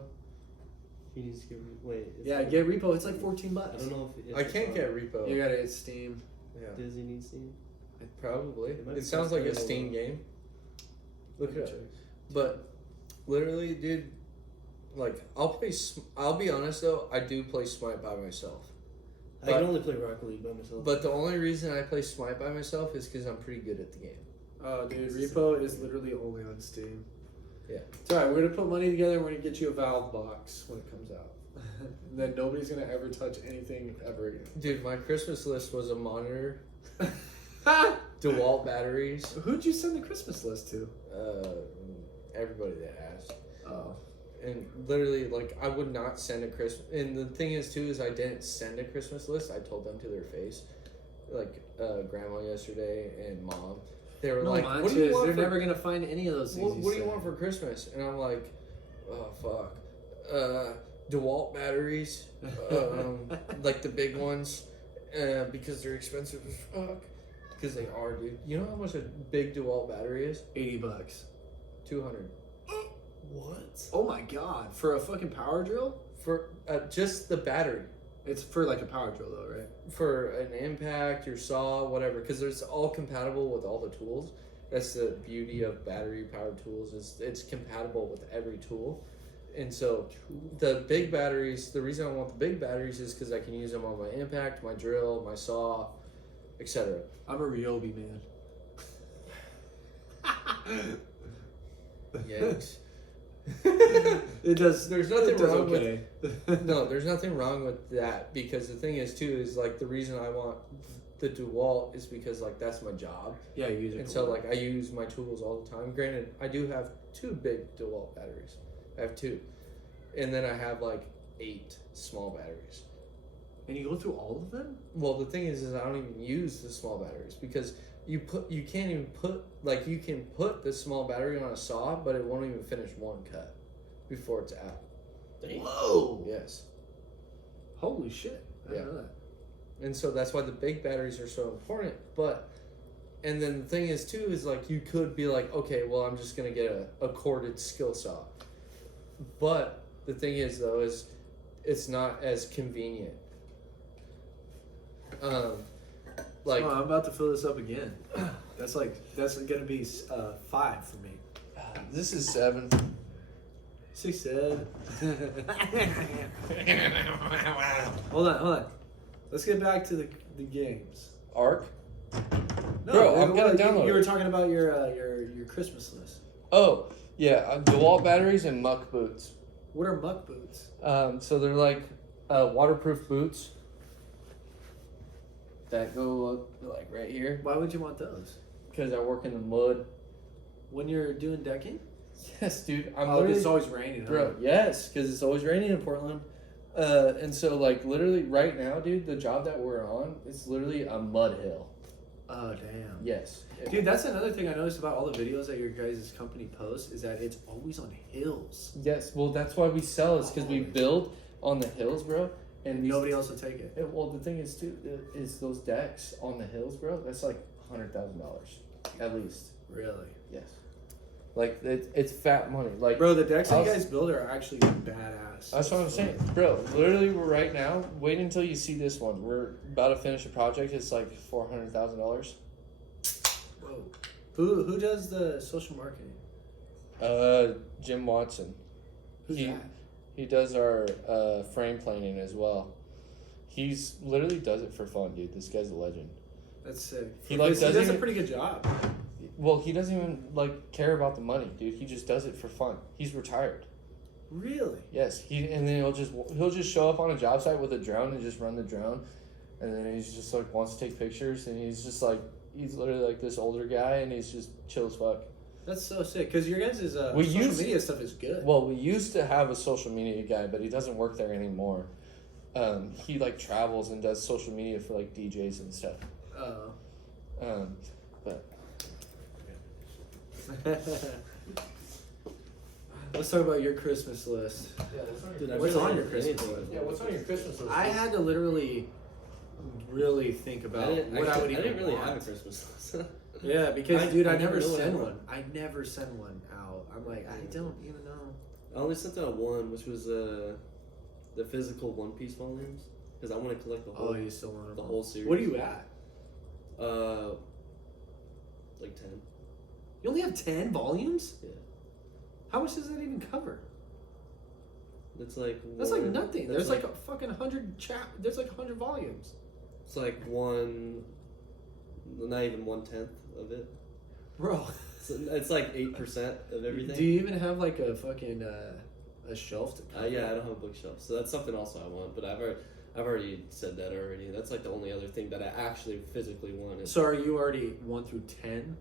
He needs to get wait. Yeah, get Repo. It's like $14. I don't know if I can't get Repo. You gotta get Steam. Yeah, Does he need Steam? probably. It might be It sounds like a possible. Steam game. Look it up. Check. But literally, dude, I'll be honest though, I do play Smite by myself. I can only play Rocket League by myself. But the only reason I play Smite by myself is because I'm pretty good at the game. Oh, dude, Repo is literally only on Steam. Yeah. It's alright, we're gonna put money together and we're gonna get you a Valve box when it comes out. And then nobody's gonna ever touch anything ever again. Dude, my Christmas list was a monitor, DeWalt batteries, Who'd you send the Christmas list to? everybody that asked. Oh. And literally, I would not send a Christmas. And the thing is, too, is I didn't send a Christmas list. I told them to their face. Grandma yesterday and mom. They were No, like, Montes, what do you want they're for... never gonna find any of those things. What do you want for Christmas? And I'm like, oh, fuck. DeWalt batteries. The big ones. Because they're expensive as fuck. Because they are, dude. You know how much a big DeWalt battery is? $80. 200. What? Oh my god. For a fucking power drill? For just the battery. It's for like a power drill though, right? For an impact, your saw, whatever, because it's all compatible with all the tools. That's the beauty of battery powered tools, is it's compatible with every tool. And so the big batteries, the reason I want the big batteries is because I can use them on my impact, my drill, my saw, etc. I'm a Ryobi man. Yikes. It does. There's nothing it does wrong with okay. No, there's nothing wrong with that, because the thing is too is the reason I want the DeWalt is because that's my job. Yeah, you use it. And so I use my tools all the time. Granted, I do have 2 big DeWalt batteries. I have 2. And then I have 8 small batteries. And you go through all of them? Well, the thing is I don't even use the small batteries, because you can't even put you can put the small battery on a saw, but it won't even finish one cut before it's out. Whoa! Yes. Holy shit! I didn't know that. And so that's why the big batteries are so important. And then the thing is too is you could be okay, well, I'm just gonna get a corded skill saw. But the thing is though is it's not as convenient. Oh, I'm about to fill this up again. That's gonna be 5 for me. This is 7. 6, 7. Hold on. Let's get back to the games. Arc? No, Bro, I'm gonna download You were it. talking about your Christmas list. Oh, yeah, DeWalt batteries and muck boots. What are muck boots? So they're waterproof boots that go up right here. Why would you want those? because I work in the mud. When you're doing decking? Yes, dude. I'm Oh, literally, it's always raining, huh? bro. Yes, because it's always raining in Portland. And so like literally right now, dude, the job that we're on, it's literally a mud hill. Oh, damn. Yes, Dude, that's another thing I noticed about all the videos that your guys' company posts is that it's always on hills. Yes. Well, that's why we sell. Is because we build on the hills, bro. And these- Nobody else will take it. Well, the thing is too, is those decks on the hills, bro. That's like $100,000 at least. Really? Yes. Like it's fat money. Like Bro, the decks that you I'll- guys build are actually badass. that's what I'm saying, bro. Literally, we're right now. Wait until you see this one. We're about to finish a project. It's like $400,000. Whoa. Who does the social marketing? Jim Watson. Who's He- that? He does our frame planing as well. He's literally does it for fun, dude. This guy's a legend. That's sick. He, like, Because he doesn't does a even- pretty good job. Well, he doesn't even like care about the money, dude. He just does it for fun. He's retired. Really? Yes, and then he'll just show up on a job site with a drone and just run the drone, and then he's just like wants to take pictures, and he's just like he's literally like this older guy, and he's just chill as fuck. That's so sick. Because your guys' We social use- media stuff is good. Well, we used to have a social media guy, but he doesn't work there anymore. He like travels and does social media for like DJs and stuff. Oh. But Let's talk about your Christmas list. Dude, I What's really on your haven't Christmas anything. list? yeah, what's on your Christmas list? I had to literally really think about what I would even didn't really want. have a Christmas list. Yeah, because dude, I never know what I send want. one. I never send one out. I'm like, I don't even know. I only sent out one, which was the physical One Piece volumes, because I want to collect the whole Oh, you still want the them? whole series. What are you at? Like 10. You only have 10 volumes? Yeah. How much does that even cover? It's like That's like nothing. that's There's like a fucking 100 There's like 100 volumes. it's like one, not even 1/10 of it. Bro, It's like 8% of everything. do you even have like a fucking a shelf to cover? Yeah, I don't have a bookshelf, so that's something else I want. But I've already said that already. That's like the only other thing that I actually physically want. Is So are you already 1 through 10?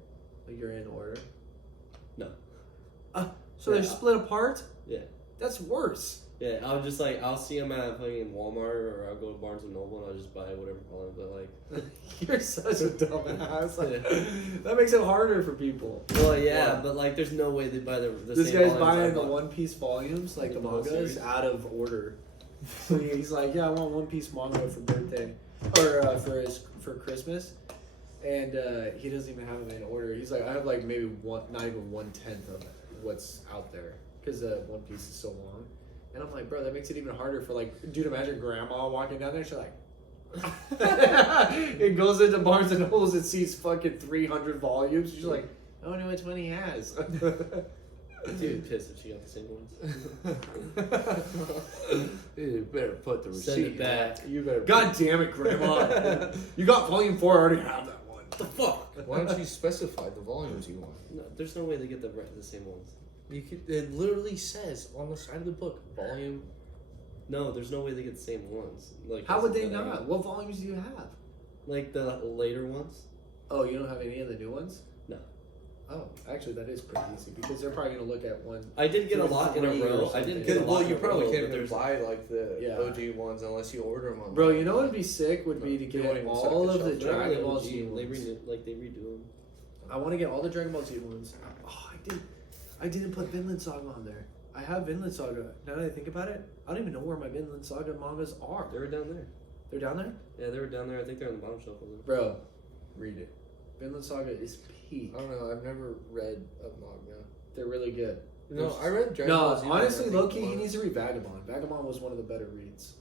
Like you're in order? No. So they're Yeah. split apart? Yeah. That's worse. Yeah, I'll see them at fucking Walmart, or I'll go to Barnes and Noble and I'll just buy whatever volume. But like, You're such a dumbass. Like, that makes it harder for people. well, yeah, What? but like, there's no way they buy the This same guy's volumes I buying the bought. One Piece volumes, like the The whole mangas, series? out of order. So he's like, yeah, I want One Piece manga for birthday, or for Christmas, and he doesn't even have them in order. He's like, I have like maybe not even 1/10 of what's out there because One Piece is so long. And I'm like, bro, that makes it even harder for like, dude, imagine grandma walking down there, she's like. It goes into Barnes and Nobles and sees fucking 300 volumes. She's like, I wonder which one he has. Dude, pissed if she got the same ones. You better put the Send it back. You better. God damn it, Grandma. You got volume 4, I already have that one. The fuck? Why don't you specify the volumes you want? No, there's no way they get the same ones. You could. It literally says on the side of the book, volume. No, there's no way they get the same ones. Like, How would they that I not? got. What volumes do you have? Like the later ones. Oh, you don't have any of the new ones? No. Oh, actually, that is pretty easy because they're probably going to look at one. I did get a Two, lot in a three or row. I something. didn't get a lot. Well, in you a probably row, can't but even there's- buy like the Yeah. OG ones unless you order them on. Bro, you know what would be sick would be to You get won't even all set of the the shelf. They're not Dragon really Ball OG. Z They ones. they redo them. I want to get all the Dragon Ball Z ones. Oh, I didn't put Vinland Saga on there. I have Vinland Saga. Now that I think about it, I don't even know where my Vinland Saga mangas are. They were down there. They're down there? Yeah, they were down there. I think they're on the bottom shelf of them. Bro, read it. Vinland Saga is peak. I don't know. I've never read a manga. They're really good. No, I read Dragon Ball No, Z. honestly, I think low key, he once. needs to read Vagabond. Vagabond was one of the better reads.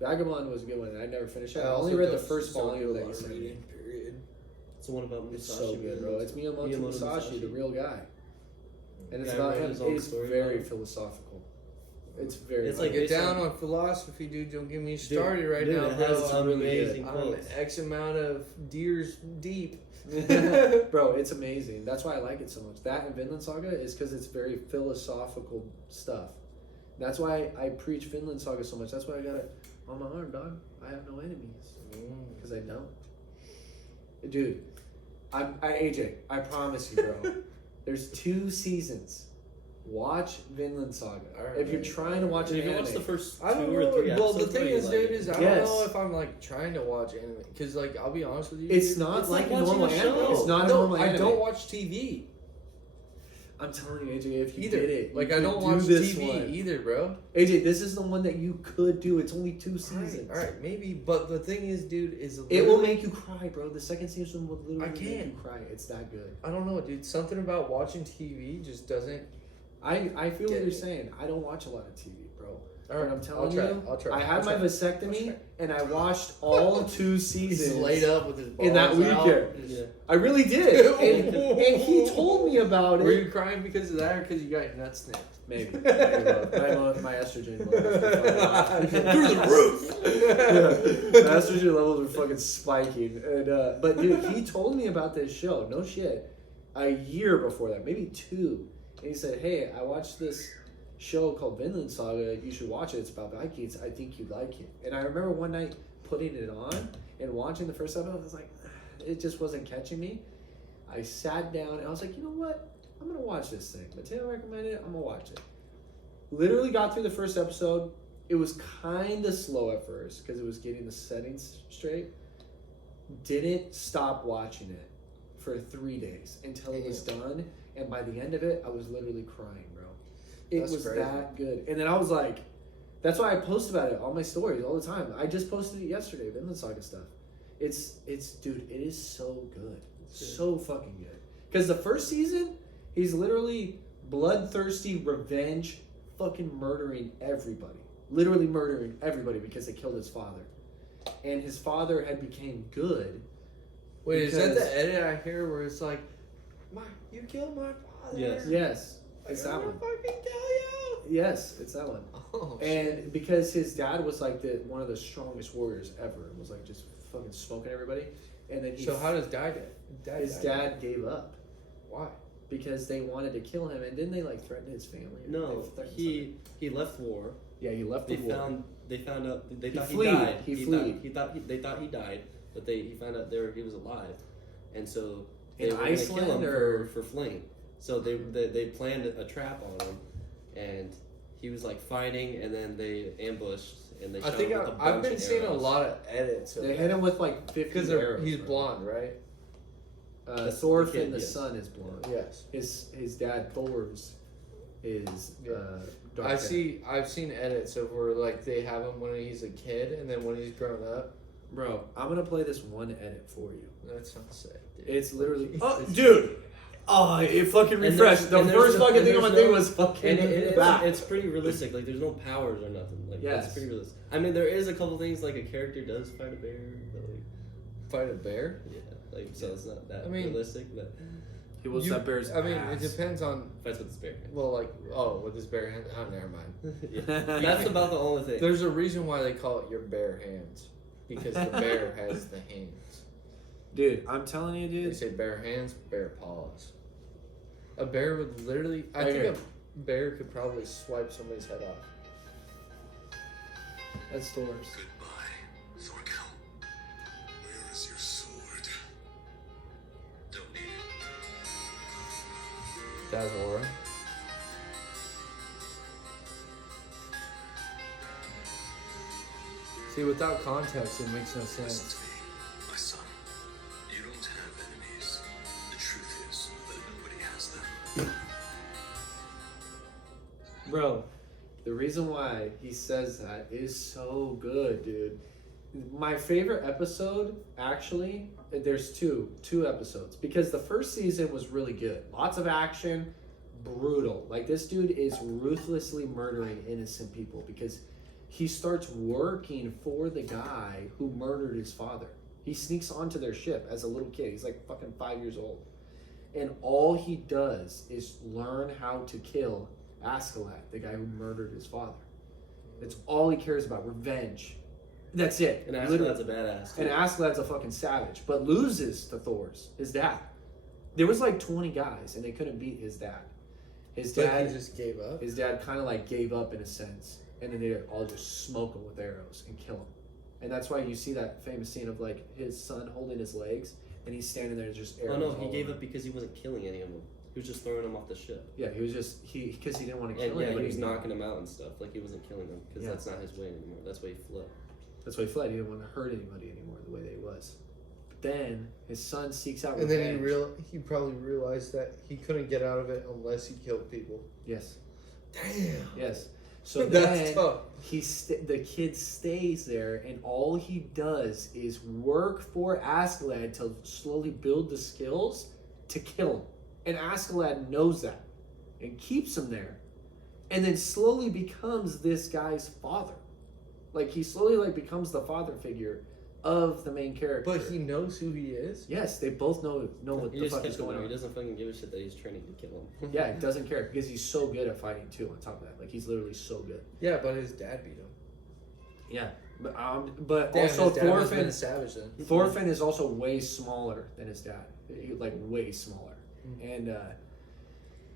Vagabond was a good one, and I never finished it. I also only read the don't first do volume a that lot you of sent me. reading, period. It's the one about Musashi. It's so good, bro. It's Miyamoto Musashi, the real guy. And it's Yeah, I about read him. his own It's story very about it. philosophical. It's very. It's like Get based down on- on philosophy, dude. Don't get me started right dude, now, it bro. has some really good. amazing I'm quotes. X amount of deers deep. Bro, it's amazing. That's why I like it so much. That and Vinland Saga is because it's very philosophical stuff. That's why I preach Vinland Saga so much. That's why I got it on my arm, dog. I have no enemies because I don't. Dude, AJ, I promise you, bro. There's 2 seasons. Watch Vinland Saga. Alright, If you're man. trying to watch If an you anime, watch the first I don't 2 know. or 3 Well, episodes, the thing is, like, dude, is I Yes. don't know if I'm like trying to watch anime because, like, I'll be honest with you. it's dude, not it's like like a watching normal a anime. show. It's not a no, normal I anime. don't watch TV I'm telling you, AJ, if you either. did it, Like, you I could don't do watch this TV one. either, bro. AJ, this is the one that you could do. It's only 2 seasons. All right, maybe. But the thing is, dude, is It will literally- make you cry, bro. The second season will literally I make can't. you cry. It's that good. I don't know, dude. Something about watching TV just doesn't. I feel what Get you're it. saying. I don't watch a lot of TV, bro. All But right, I'm telling I'll try. you, I'll try. I had I'll my try. vasectomy I'll try. and I watched all 2 seasons. He's laid up with his balls in that out. weekend. Yeah. I really did. And he told me about Were it. you crying because of that or because you got your nuts snipped? Maybe. my estrogen levels Through the roof. my estrogen levels were fucking spiking. And but dude, he told me about this show. No shit. A year before that, maybe 2. And he said, "Hey, I watched this show called Vinland Saga. You should watch it. It's about Vikings. I think you'd like it." And I remember one night putting it on and watching the first episode. I was like, it just wasn't catching me. I sat down and I was like, you know what? I'm gonna watch this thing. Mateo recommended it. I'm gonna watch it. Literally got through the first episode. It was kind of slow at first because it was getting the settings straight. Didn't stop watching it for 3 days until it was done. And by the end of it, I was literally crying, bro. It That's was crazy. that good. And then I was like, that's why I post about it on my stories all the time. I just posted it yesterday, Vinland Saga stuff. It's dude, it is so good. So fucking good. Because the first season, he's literally bloodthirsty revenge, fucking murdering everybody. Literally murdering everybody because they killed his father. And his father had became good. Wait, is that Because- the edit I hear where it's like, you killed my father? Yes. Yes, I'm it's that gonna one. fucking kill you. Yes, it's that one. Oh, shit. And because his dad was like one of the strongest warriors ever, and was like just fucking smoking everybody, and then So how does dad die? his dad gave up Why? because they wanted to kill him, and didn't they like threaten his family? No, They threatened he left war. something. Yeah, he left They the war. found out they He thought fleed. he died. He He fleed. they thought he died, but he found out he was alive, and so In they were gonna Iceland, kill him or- for fleeing. So they planned a trap on him, and he was like fighting, and then they ambushed and they I shot think him with a I've bunch been of seeing a arrows. lot of edits. They hit him with like 50 because arrows. he's bro. blonde, right? That's Thorfinn, the kid, the yes. son, is blonde. Yes. His dad Thor's is Yeah. dark hair. I've seen edits of where like they have him when he's a kid and then when he's grown up. Bro, I'm gonna play this one edit for you. That sounds sick, dude. It's literally. Jesus. Oh, dude! Oh, it fucking And refreshed. The there's- and first there's- fucking and thing on my there's thing no- was fucking And back. it's pretty realistic. Like there's no powers or nothing. Like Yes. it's pretty realistic. I mean, there is a couple things like a character does fight a bear, but like Fight a bear? yeah, like so it's not that I mean- realistic. But He was You- that bear's I mean, ass. it depends on. fights with the bear. Well, like, with his bare hand. Oh, never mind. Yeah. That's about the only thing. There's a reason why they call it your bare hands. Because the bear has the hands. Dude, I'm telling you, They dude. say bare hands, bare paws. A bear would literally. I Right think here. a bear could probably swipe somebody's head off. That's Thor's. Goodbye, Thorkel. Where is your sword? Don't need it. That's Aura. See, without context, it makes no Listen sense. to me, my son. You don't have enemies. The truth is that nobody has them. Bro, the reason why he says that is so good, dude. My favorite episode, actually, there's two episodes. Because the first season was really good. Lots of action, brutal. Like, this dude is ruthlessly murdering innocent people because he starts working for the guy who murdered his father. He sneaks onto their ship as a little kid. He's like fucking 5 years old. And all he does is learn how to kill Askeladd, the guy who murdered his father. That's all he cares about. Revenge. That's it. And Literally. Askeladd's a badass. And too. Askeladd's a fucking savage, but loses to Thor's, his dad. There was like 20 guys, and they couldn't beat his dad. His But dad, he just gave up. his dad kind of like gave up in a sense, and then they all just smoke him with arrows and kill him. And that's why you see that famous scene of like his son holding his legs, and he's standing there just Oh arrows. no, all he gave over. up because he wasn't killing any of them. He was just throwing them off the ship. Yeah, he was just because he didn't want to And kill yeah, he anybody. was knocking them out and stuff. Like he wasn't killing them because Yeah. that's not his way anymore. That's why he fled. That's why he fled. He didn't want to hurt anybody anymore the way that he was. But then his son seeks out And then revenge. he probably realized that he couldn't get out of it unless he killed people. Yes. Damn. Yes. So That's then tough. the kid stays there, and all he does is work for Askeladd to slowly build the skills to kill him. And Askeladd knows that and keeps him there, and then slowly becomes this guy's father. Like he slowly like becomes the father figure of the main character. But he knows who he is. yes, they both know what He the just fuck is kept him going there. on. He doesn't fucking give a shit that he's training to kill him. Yeah, he doesn't care because he's so good at fighting too. On top of that, like he's literally so good. Yeah, but his dad beat him. Yeah, but Damn, also his dad must have been Thorfinn. a savage then. Thorfinn is also way smaller than his dad, like way smaller. And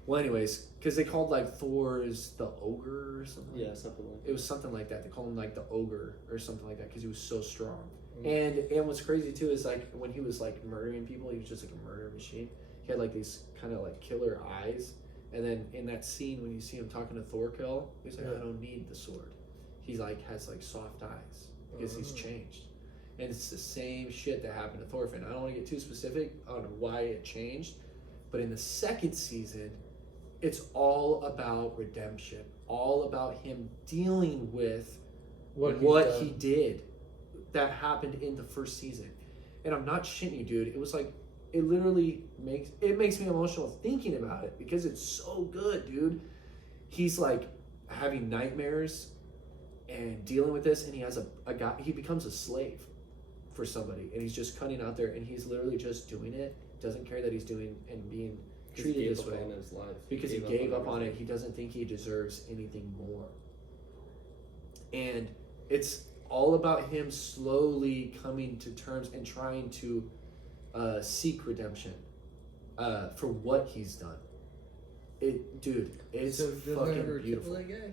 well, anyways, because they called like Thor's the ogre or something. Yeah, something like It was something like that. They called him like the ogre or something like that because he was so strong. And what's crazy too is like when he was like murdering people, he was just like a murder machine. He had like these kind of like killer eyes. And then in that scene when you see him talking to Thorkel, he's like, I don't need the sword. He's like has like soft eyes because he's changed. And it's the same shit that happened to Thorfinn. I don't want to get too specific on why it changed, but in the second season, it's all about redemption, all about him dealing with what he did that happened in the first season. And I'm not shitting you, dude. It was like it literally makes me emotional thinking about it because it's so good, dude. He's like having nightmares and dealing with this, and he has a guy. He becomes a slave for somebody, and he's just cutting out there, and he's literally just doing it. Doesn't care that he's doing and being treated this way on his life. because he gave up on it. He doesn't think he deserves anything more, and it's all about him slowly coming to terms and trying to seek redemption for what he's done. It's So they'll fucking never beautiful. kill that guy?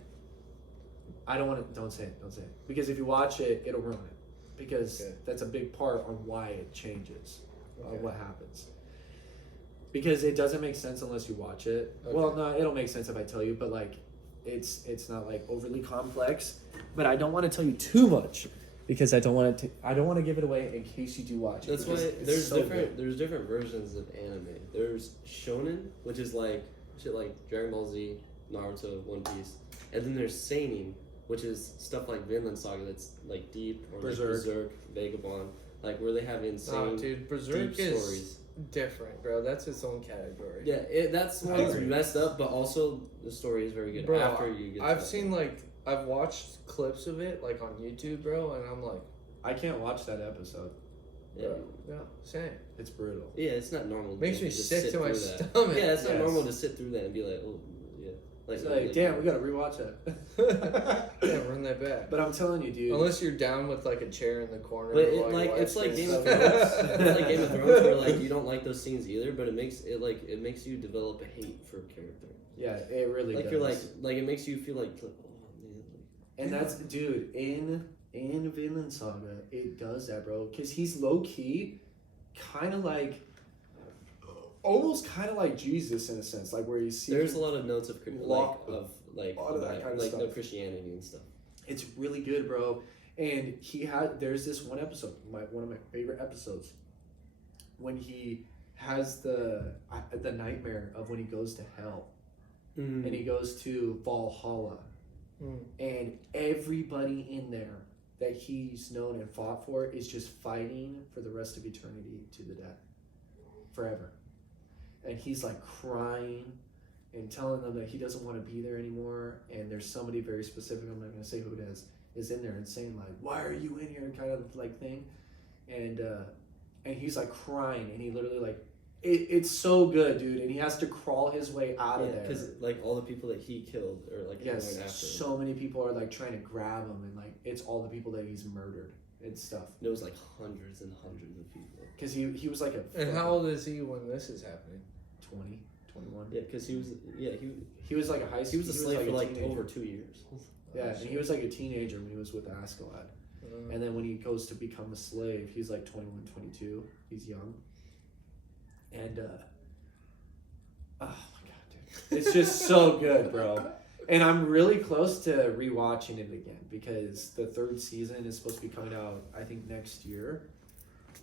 I don't want to. Don't say it. Because if you watch it, it'll ruin it. Because Okay. that's a big part on why it changes, Okay. what happens. Because it doesn't make sense unless you watch it. Okay. Well, no, it'll make sense if I tell you, but like, it's not like overly complex. But I don't want to tell you too much because I don't want to. I don't want to give it away in case you do watch it. That's why because it's there's so different versions of anime. There's shonen, which is like shit like Dragon Ball Z, Naruto, One Piece, and then there's seinen, which is stuff like Vinland Saga that's like deep, or Berserk. like Berserk, Vagabond, like where they have insane Oh, dude, Berserk deep is stories. different, bro. That's its own category. Yeah, that's one that's agree. messed up, but also the story is very good. Bro, after you get, to I've that seen point. I've watched clips of it like on YouTube, bro, and I'm like, I can't watch that episode. yeah, bro, yeah, same. It's brutal. yeah, it's not normal. Makes me just sick sit to my through that. stomach. Yeah, it's not Yes. normal to sit through that and be like, oh, yeah, It's like, damn, we gotta rewatch that. Yeah, run that back. But I'm telling you, dude. Unless you're down with like a chair in the corner. But while you watch it's like this Game of stuff. Thrones. It's like Game of Thrones where like you don't like those scenes either, but it makes you develop a hate for a character. Yeah, it really Like does. you're like it makes you feel like oh man, And that's, dude, in Vinland Saga, it does that, bro. Because he's low key, kind of like, almost kind of like Jesus in a sense, like where you see. there's a lot of notes of Lot of that kind of like stuff. the Christianity and stuff. It's really good, bro. And there's this one episode, one of my favorite episodes, when he has the nightmare of when he goes to hell, and he goes to Valhalla, and everybody in there that he's known and fought for is just fighting for the rest of eternity to the death, forever. And he's like crying and telling them that he doesn't want to be there anymore. And there's somebody very specific, I'm not going to say who it is in there and saying like, why are you in here, kind of like thing. And he's like crying, and he literally like, it's so good, dude. And he has to crawl his way out of there. Because like all the people that he killed are like Yes, going after him. so many people are like trying to grab him, and like it's all the people that he's murdered and stuff. There was like hundreds and hundreds of people. Because he was like a And how old is he when this is happening? 20, 21. Yeah, because he was He was like a high he was a slave like for like teenager. over 2 years. Yeah, and he was like a teenager when he was with Askeladd. And then when he goes to become a slave, he's like 21, 22. He's young. And oh my god, dude, it's just so good, bro. And I'm really close to rewatching it again because the third season is supposed to be coming out, I think, next year.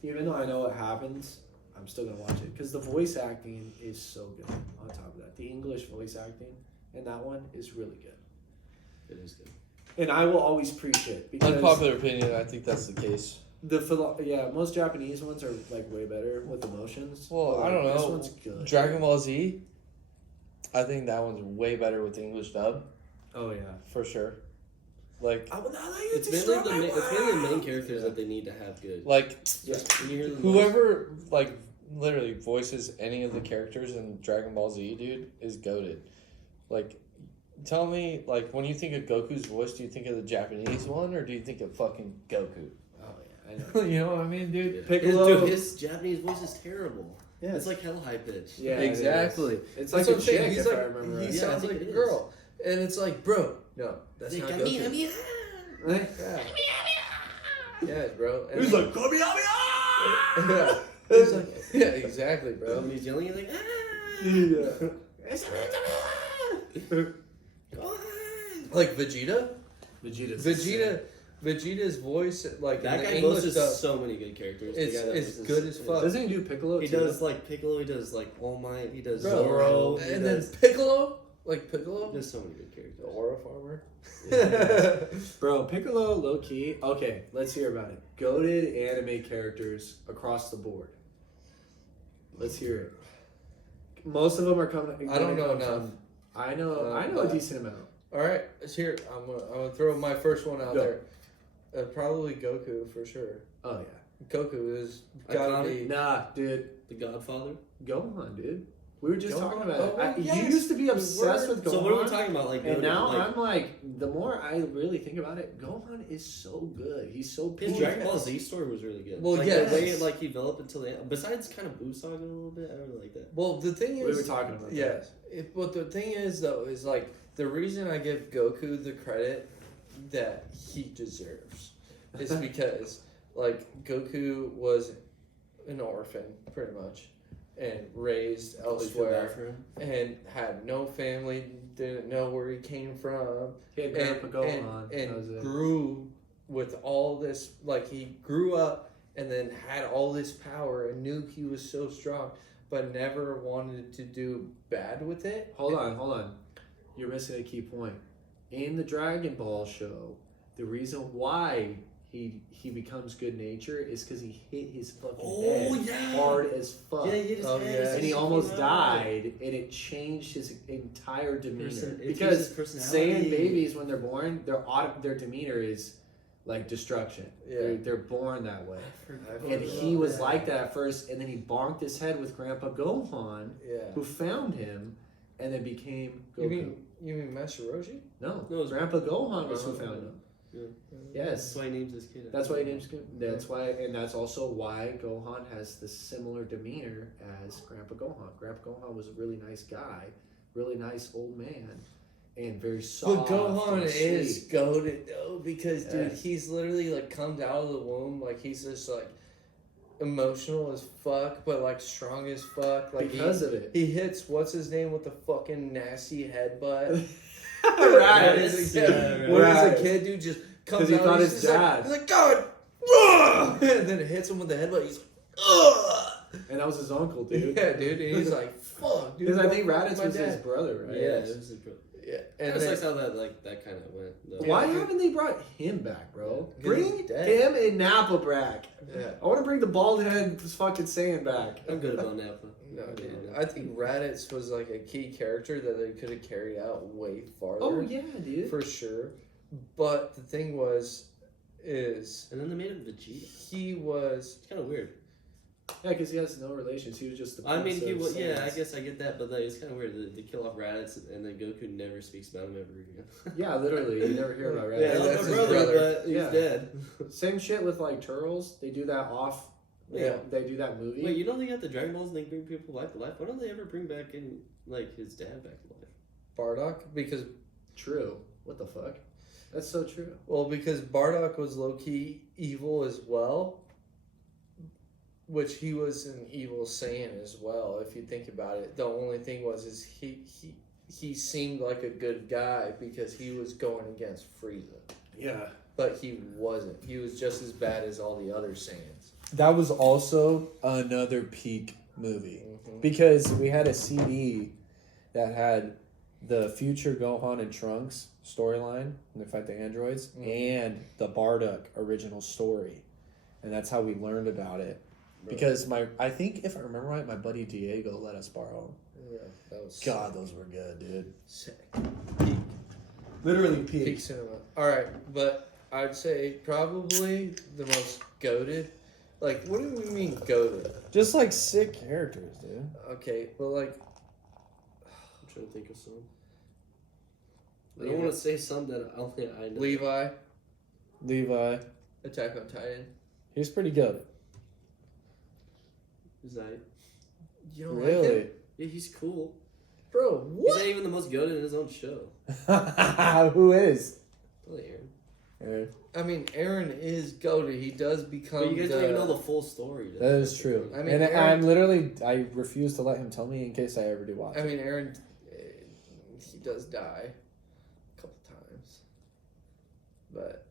Even though I know what happens, I'm still gonna watch it because the voice acting is so good. On top of that, the English voice acting in that one is really good. It is good. And I will always preach it because Unpopular opinion, I think that's the case. most Japanese ones are like way better with emotions. Well, but, I don't This know. one's good. Dragon Ball Z, I think that one's way better with the English dub, Oh yeah. for sure. Like, It's mainly the main characters that they need to have good. like Yeah. When you hear the whoever like literally voices any of the characters in Dragon Ball Z, dude, is goated. Like, tell me, like, when you think of Goku's voice, do you think of the Japanese one or do you think of fucking Goku? Oh yeah, I know. You know what I mean, dude? Yeah. Piccolo- His Japanese voice is terrible. Yeah. It's like hella high pitched. Yeah, it Exactly. is. It's That's like what a I'm saying. chick, He's if like, I remember he right. Yeah, I sounds think like it a is. girl, and it's like, bro, no, that's not Goku. Yeah. Yeah, bro. And He's like, "Kobe, yeah. He's like, yeah, exactly, bro. When he's yelling, he's like, Like Vegeta. Vegeta's Vegeta's voice, like that in the guy English voices dub, so many good characters. The it's guy that it's voices- good as fuck. Doesn't he do Piccolo He too? does like Piccolo, he does like All Might, he does Bro, Zoro, he and then does, Piccolo, like Piccolo, he does so many good characters. the aura farmer. Yeah. Bro, Piccolo, low key. Okay, let's hear about it. Goated anime characters across the board. Let's hear it. Most of them are coming. I don't know come enough. from- I know a but- decent amount. All right, it's here. I'm gonna throw my first one out Go. there. Probably Goku for sure. Oh yeah. Goku is gotta Iconic. be. Nah, dude. The Godfather. Gohan, dude. We were just Gohan? talking about it. Oh, You yes. used to be We obsessed were. with Gohan. So what are we talking about? Like, And goated? now like, I'm like, the more I really think about it, Gohan is so good. He's so his peak. Dragon Ball Z story was really good. Well, like, yes. the way it like he developed until the end. Besides, kind of Buu Saga a little bit. I really like that. Well, the thing We is, were talking about that. yes. But the thing is, though, is like the reason I give Goku the credit that he deserves is because like Goku was an orphan, pretty much, and raised I feel bad elsewhere, for him. and had no family, didn't know where he came from, He had and, Grandpa Gohan. That was and it. grew with all this. Like he grew up and then had all this power and knew he was so strong, but never wanted to do bad with it. Hold on. You're missing a key point. In the Dragon Ball show, the reason why he becomes good natured is because he hit his fucking Oh, head yeah. hard as fuck. Yeah, he hit his Oh, head. yeah. his And he face almost came out. died, and it changed his entire demeanor. It Because changed his personality. Saiyan babies, when they're born, their demeanor is like destruction. Yeah. They're born that way. I And forgot he was that. like that at first, and then he bonked his head with Grandpa Gohan, Yeah. who found him, and then became Goku. You mean Master Roshi? No, No, it was- Grandpa Gohan was who Oh. found him. Yeah. Yes, That's why he names his kid. that's why he names him. That's why, and that's also why Gohan has the similar demeanor as Grandpa Gohan. Grandpa Gohan was a really nice guy, really nice old man, and very But soft. Gohan and is sweet. goated though because dude, Yes. he's literally like comes out of the womb like he's just like emotional as fuck, but like strong as fuck. Like because of it. he hits what's his name with the fucking nasty headbutt. Raditz. Yeah, When Raditz. he's a kid, dude just 'Cause comes he out. thought He's his just dad. Like, he's like God, ugh! And then it hits him with the headbutt. He's like, ugh! And that was his uncle, dude. Yeah, dude. And he's like, fuck, dude. Because I think don't Raditz fuck my was his dad. brother, right? Yeah, Yes. it was his bro. Yeah, And and it then, sucks how that kind of went. Though. Why Yeah. haven't they brought him back, bro? Yeah, Bring he's dead. him and Nappa back. yeah. I want to bring the bald head fucking Saiyan back. I'm good about Nappa. No, I'm good dude. about I think Raditz was like a key character that they could have carried out way farther. Oh yeah, dude. for sure. But the thing is And then they made him Vegeta. he was It's kind of weird. Yeah, because he has no relations. He was just the. I mean, prince he of was. Yeah, I Saiyans. guess I get that, but like, it's kind of weird. They kill off Raditz, and then Goku never speaks about him ever again. Yeah, literally, you never hear about Raditz. Yeah, I love that's my his brother, brother. but he's Yeah. dead. Same shit with like Turtles. They do that off. Yeah. They do that movie. Wait, you know they got the Dragon Balls and they bring people back to life. Why don't they ever bring back in like his dad back to life? Bardock because True. What the fuck? That's so true. because Bardock was low key evil as well. which he was an evil Saiyan as well. If you think about it, the only thing is he seemed like a good guy because he was going against Frieza, Yeah. but he wasn't. He was just as bad as all the other Saiyans. That was also another peak movie Mm-hmm. because we had a CD that had the future Gohan and Trunks storyline when they fight the androids and the Bardock original story, and that's how we learned about it. Because I think if I remember right, my buddy Diego let us borrow them. Yeah, that was God, those were good, dude. sick. Literally Peak cinema. All right, but I'd say probably the most goated. Like, what do we mean goated? Just like sick characters, dude. Okay, but like, I'm trying to think of some. I don't want to say some that only I know. Levi, Levi, Attack on Titan. he's pretty good. Is that? You don't like Really? him? Yeah, he's cool. Bro, He's what? not even the most goated in his own show. Who is? Probably Aaron. Aaron. I mean, Aaron is goated. He does become. But you guys don't even know the full story. though. That is true. I mean, and Aaron- I refuse to let him tell me in case I ever do watch I it. mean, Aaron, he does die a couple times, but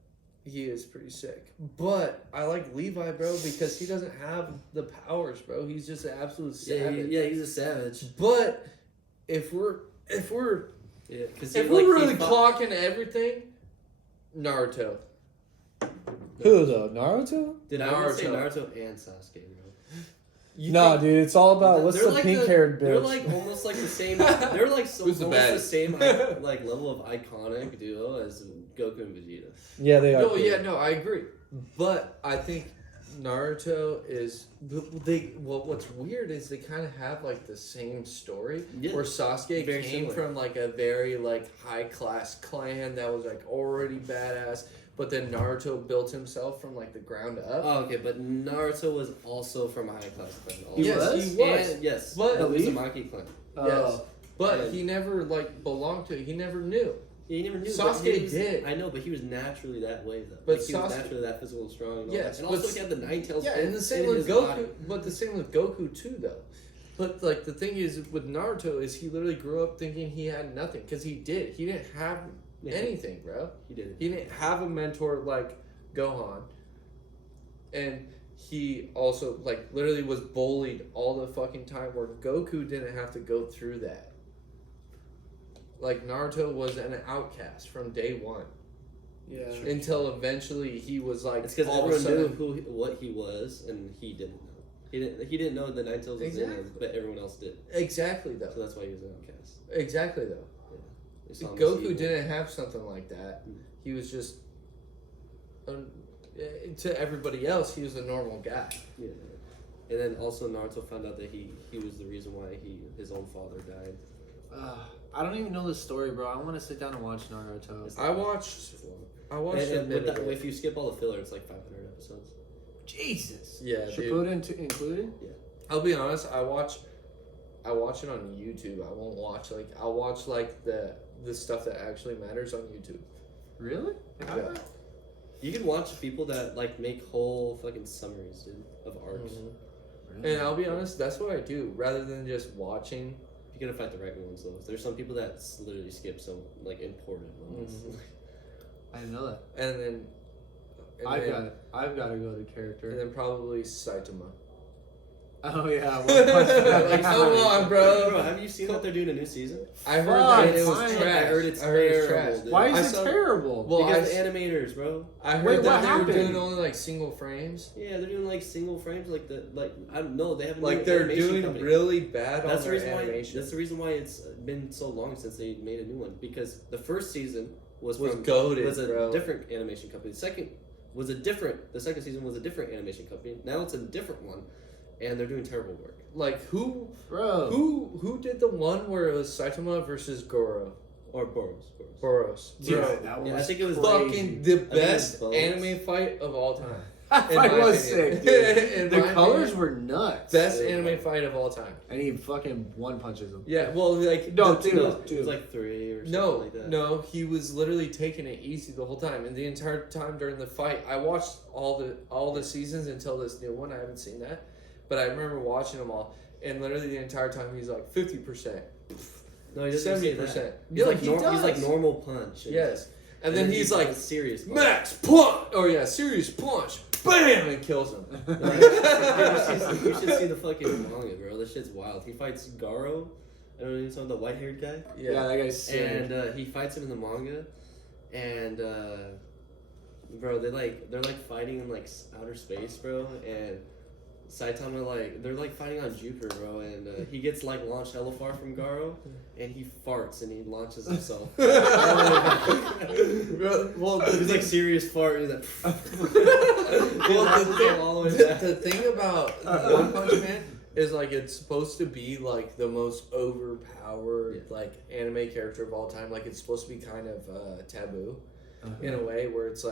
he is pretty sick. But I like Levi, bro, because he doesn't have the powers, bro. He's just an absolute savage. Yeah, he's a savage. But if we're Yeah, because if we're really clocking everything, Naruto. Who though? Naruto? Did I would say Naruto. Naruto and Sasuke, bro? You No, think- dude. It's all about what's They're the like pink-haired bitch. They're like almost like the same. They're like Who's the almost the baddest? same like level of iconic duo as Goku and Vegeta. Yeah, they are. No, cool. yeah, no, I agree. But I think Naruto is what's weird is they kind of have like the same story Yeah, where Sasuke very came similar. from like a very like high class clan that was like already badass, but then Naruto built himself from like the ground up. Oh, okay, but Naruto was also from a high class clan. Also. Yes, was? he was. And, yes, But- it was a Maki clan. Yes, but Yeah. he never like belonged to it. He never knew. He never knew. Sasuke but he was, did. I know, but he was naturally that way though. But Like, he was Sasuke- naturally that physical and strong. And all Yes, that. And but also he had the Nine Tails. Yeah, and the same in with his Goku. body. But the same with Goku too, though. But like the thing is with Naruto is he literally grew up thinking he had nothing because he did. He didn't have Yeah. anything, bro. He did. He didn't have a mentor like Gohan, and he also like literally was bullied all the fucking time. Where Goku didn't have to go through that. Like Naruto was an outcast from day one Yeah. until eventually he was like. It's because all of a everyone sudden- knew what he was, and he didn't know. He didn't know the Nine Tails was in him, Exactly. but everyone else did. Exactly though. So that's why he was an outcast. Exactly though. They saw him as Goku evil. didn't have something like that. He was just, to everybody else, he was a normal guy. Yeah. And then also Naruto found out that he was the reason why his own father died. I don't even know the story, bro. I want to sit down and watch Naruto. I watched And a bit with of that, it. if you skip all the filler, it's like 500 episodes. Jesus. Yeah, dude. Shippuden included? I'll be honest. I watch it on YouTube. I won't watch I'll watch like the stuff that actually matters on YouTube. Really? Yeah. You can watch people that like make whole fucking summaries, dude, of arcs. And I'll be honest, that's what I do rather than just watching. You gotta find the right ones though. There's some people that literally skip some like important ones. I didn't know that. And then I've got to go to character. and then probably Saitama. Oh yeah. Like, come on, bro. Have you seen that they're doing a new season? I heard Fuck, that it was fine. trash. I heard it's trash. terrible, dude. Why I is it saw- terrible? Well, because I- the animators, bro. I heard Wait, that what they were happened? doing only like single frames. Yeah, they're doing like single frames, I don't know. They have a Like new they're animation doing company. really bad That's on the their reason animation. why. That's the reason why it's been so long since they made a new one. Because the first season was goated, was a bro. different animation company. The second season was a different animation company. Now it's a different one, and they're doing terrible work. Like who Bro. who did the one where it was Saitama versus Goro? Or Boros. Boros. Dude, Bro, that was Yeah, I think it was fucking the I think it was best Boros. anime fight of all time. That in fight my was opinion. sick, dude. In The my colors opinion, were nuts. best dude. anime fight of all time. And he fucking one punches him. Yeah, well, like No, the- dude. It was like 3 or something No, like that. no, he was literally taking it easy the whole time, and the entire time during the fight, I watched all the seasons until this new one. I haven't seen that, but I remember watching them all, and literally the entire time he's like 50%, No, he doesn't say 70%. that. Yeah, He's, he he's like does. normal punch. Yes, and then he's like serious punch. max punch. Oh yeah, serious punch. Bam, and kills him. You should see the fucking manga, bro. This shit's wild. He fights Garo. I don't know, he's the white-haired guy. Yeah, that guy's sick. And he fights him in the manga, and bro, they're fighting in outer space, bro, and Saitama they're fighting on Jupiter, bro, and he gets launched hella far from Garo, and he farts and he launches himself. Well, He's serious fart. He's like, well, all the way back. the thing about One Punch Man is it's supposed to be the most overpowered anime character of all time. It's supposed to be kind of taboo in a way where it's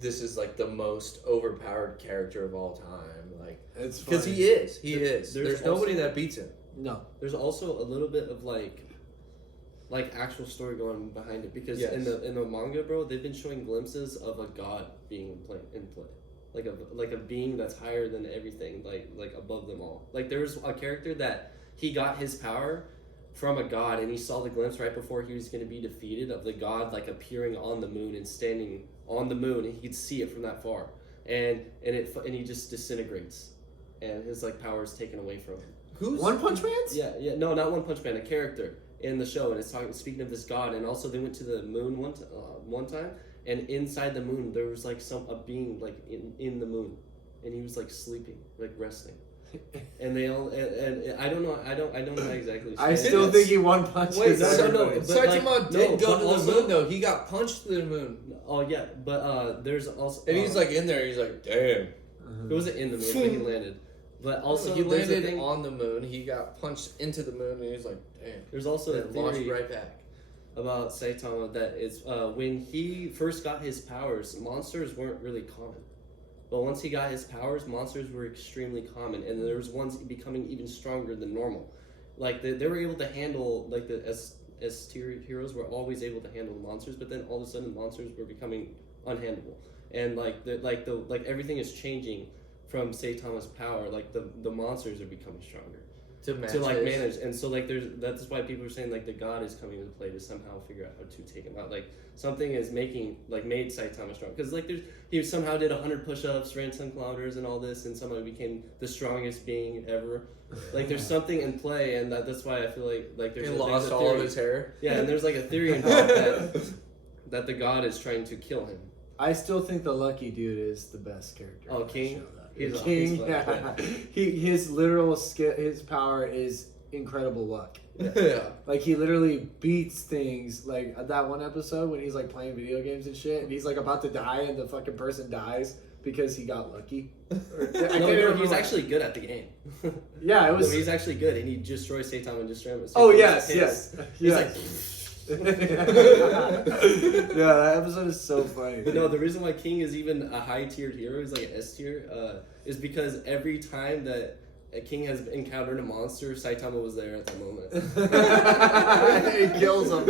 this is the most overpowered character of all time. It's Because funny. he is. There's There's nobody also- that beats him. No. There's also a little bit of actual story going behind it, because Yes. in the manga, bro, they've been showing glimpses of a god being in play, like a being that's higher than everything, like above them all. There was a character that he got his power from a god, and he saw the glimpse right before he was going to be defeated of the god appearing on the moon and standing on the moon, and he could see it from that far, and he just disintegrates, and his power is taken away from him. Who's One Punch Man's? Yeah, no, not One Punch Man, a character in the show, and it's speaking of this god, and also they went to the moon one time, and inside the moon there was a being in the moon, and he was sleeping, resting, and they all and I don't know exactly. I still think he One Punch. Wait, No, no, no, everybody. but, Saitama did no, go but to the also- moon though. He got punched to the moon, Oh yeah, but there's also and he's in there. He's damn. it wasn't in the moon, but he landed. But also he there's a landed thing, on the moon. He got punched into the moon, and he's damn. there's also a And launched theory right back. about Saitama that is when he first got his powers, monsters weren't really common. But once he got his powers, monsters were extremely common, and there was ones becoming even stronger than normal. They were able to handle the S tier heroes were always able to handle the monsters, but then all of a sudden the monsters were becoming unhandleable, and everything is changing from Saitama's power. The monsters are becoming stronger To match to manage, and so that's why people are saying the god is coming into play to somehow figure out how to take him out. Something is made Saitama strong, because he somehow did 100 push-ups, ran 10 kilometers, and all this, and somehow became the strongest being ever. There's something in play, and that's why I feel there's He a lost all theory. of his hair. Yeah, and there's a theory involved that the god is trying to kill him. I still think the Lucky Dude is the best character. Oh, on the King? show, though. He's The a- King, he's yeah. fucking His literal skill, his power is incredible luck. Yeah. He literally beats things. That one episode when he's playing video games and shit, and he's about to die, and the fucking person dies because he got lucky. I can't No, remember he's what- actually good at the game. Yeah, it was. No, he's actually good, and he destroys Saitama and destroys him. Oh Saitama's yes, pissed. yes, He's yeah, that episode is so funny. No, the reason why King is even a high tiered hero, he's an S tier, is because every time that a King has encountered a monster, Saitama was there at that moment. He kills him.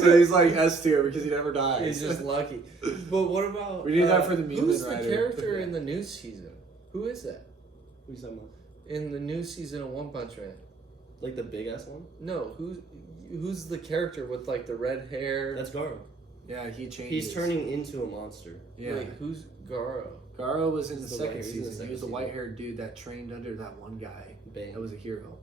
So he's S tier because he never dies. He's just lucky. But what about We need that for the Mugen who's the Rider. character in the new season? Who is that Who's that one? in the new season of One Punch Man? The big ass one? No, who's the character with the red hair? That's Garo. Yeah, he changes. He's turning into a monster. Yeah. Wait, who's Garo? Garo was in the He's the second white- he's in the season. He second was the season. white-haired dude that trained under that one guy. Bang. That was a hero.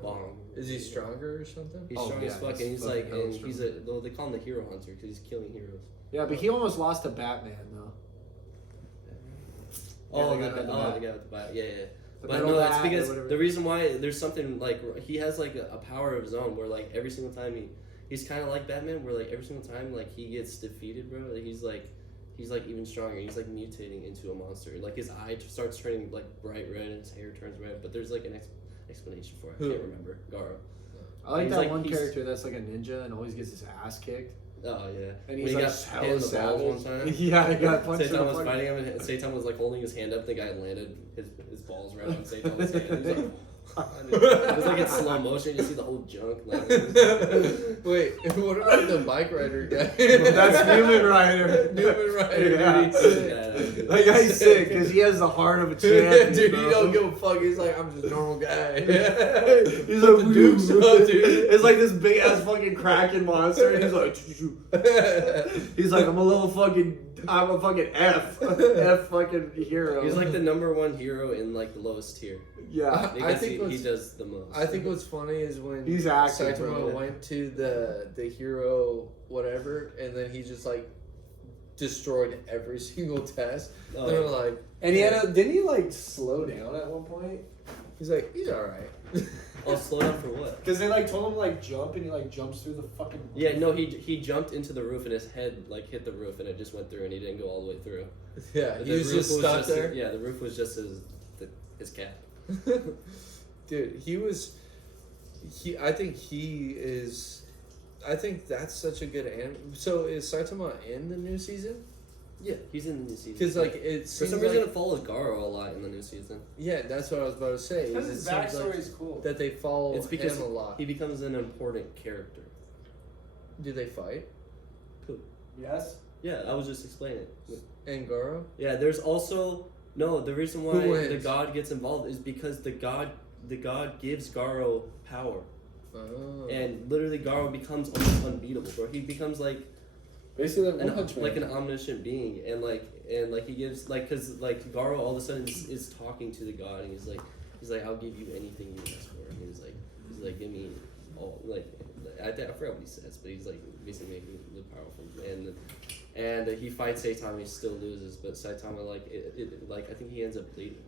Bong. Is he stronger or something? He's Oh, strong yeah, as fuck, he's and he's fucking hella and strong. he's they call him the hero hunter because he's killing heroes. Yeah, but he almost lost to Batman though. Oh, the guy the with the guy bat. with the bat. Yeah, yeah. The But metal no, it's bat or because whatever. the reason why there's something he has a power of his own where every single time he's kind of like Batman where every single time he gets defeated, bro, he's even stronger. He's mutating into a monster. His eye starts turning bright red and his hair turns red. But there's an explanation for it. I Who? can't remember. Garo. I like he's that one he's- character that's a ninja and always gets his ass kicked. Oh yeah. And When he's he got hella hit in the balls savage. one time. Yeah, he got punched in Seitan the was fucking- fighting him, and Seitan was holding his hand up. The guy landed his balls right on Seitan's hand. He's It's like in slow motion. You see the whole junk. Like, Wait, what about the bike rider guy? That's Newman Rider. Newman Rider. Yeah. Dude, he's sick. That guy's sick because he has the heart of a champion. Dude, bro. he don't give a fuck. He's like, I'm just a normal guy. He's like, the Duke's up, dude. It's like this big ass fucking Kraken monster, and he's like, he's like, I'm a fucking F fucking hero. he's like the #1 hero in like the lowest tier. yeah. Because think he what's- does the most. I think what's funny is when He's active, Saitama bro. went to the hero whatever, and then he just like destroyed every single test. Oh, They're yeah. like, And didn't he like slow down at one point? he's like, he's all right. Oh, slow down for what? Because they like told him to like jump, and he like jumps through the fucking. Yeah, no, he jumped into the roof and his head like hit the roof and it just went through and he didn't go all the way through. Yeah, The he was roof just stuck there. Yeah, the roof was just his cap. Dude, I think that's such a good anime. So is Saitama in the new season? Yeah, he's in the new season. Because like it for seems some like, reason it follows Garo a lot in the new season. yeah, that's what I was about to say. Because is his it seems like backstory is cool. that they follow It's because him a lot. he becomes an important character. Do they fight? Yes. Yeah, I was just explaining it. And Goro? Yeah, there's also the reason why Who wins? the god gets involved is because the god gives Garo power. Oh. And literally Garo becomes almost unbeatable, bro. He becomes like Basically, like One Punch Man. like an omniscient being, and he gives because like Garo all of a sudden is talking to the god, and he's like I'll give you anything you ask for, and he's like give me all like I forgot what he says, but he's like basically making him powerful, and he fights Saitama, he still loses, but Saitama like I think he ends up bleeding,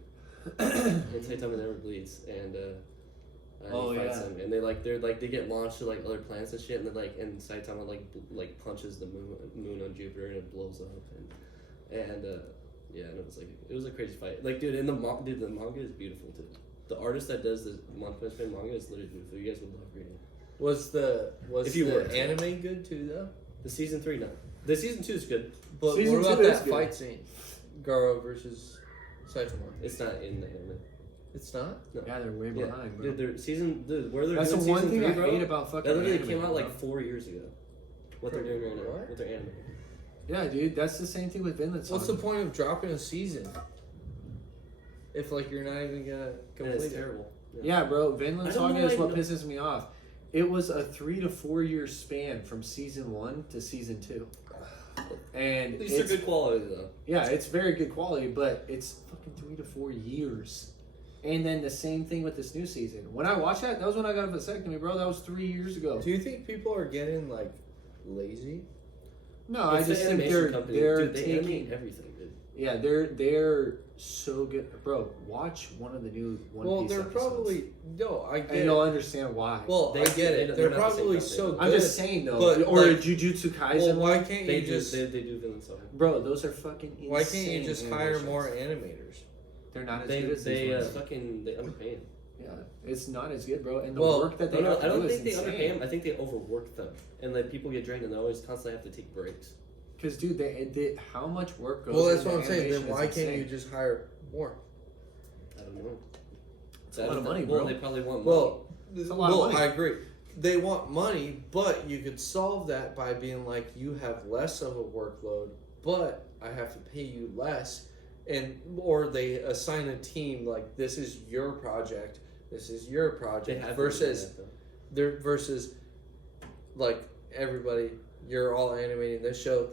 and Saitama never bleeds, and he fights him, and they get launched to like other planets and shit, and then and Saitama like punches the moon on Jupiter and it blows up, and yeah, and it was a crazy fight. Like, dude, the manga is beautiful too. The artist that does the One Punch Man manga is literally beautiful. You guys would love reading it. Was If you were the anime good too though? The season 3 no. The season 2 is good. But Season what about 2 is that good. fight scene? Garo versus Saitama. It's not in the anime. It's not? Yeah, they're way Yeah, behind, bro. dude, where they're That's the doing one season thing 3, I bro, hate about fucking that literally anime, came out bro. like 4 years ago. What they're doing right now What? with their anime. Yeah, dude, that's the same thing with Vinland Saga. What's the point of dropping a season? If like you're not even gonna And complete it's it. terrible. Yeah, bro, Vinland I don't Saga know, is like, what no- pisses me off. It was a 3 to 4 year span from season 1 to season 2. And These are it's, good quality though. yeah, it's very good quality, but it's fucking 3 to 4 years. And then the same thing with this new season. When I watched that was when I got a vasectomy, bro. That was 3 years ago. Do you think people are getting like lazy? No, It's I just the think animation company. they're Dude, they animate taking. everything, dude. Yeah, they're so good, bro. Watch one of the new One Well, Piece they're episodes. probably no. I get and it. you'll understand why. Well, They- I get they- it. they're They're not the same probably company. so good. I'm just saying though, but, or like- Jujutsu Kaisen. Well, why can't They you just? they do Vinland Saga. Bro, those are fucking insane. Why can't you just hire animations. more animators? They're not as They good as these ones. they underpay them. Yeah, it's not as good, bro. And the Well, work that they No, have to I don't do think is they underpay insane. them. I think they overwork them, and like people get drained, and they always constantly have to take breaks. Because dude, they how much work goes. Well, that's into what I'm saying. Then animation is why can't insane. you just hire more? I don't know. It's a lot of money, Well, bro. they probably want money. Well, It's a lot of money. I agree. They want money, but you could solve that by being like, you have less of a workload, but I have to pay you less, or they assign a team like this is your project, this is your They project, have versus to do that, there versus like everybody, you're all animating this show,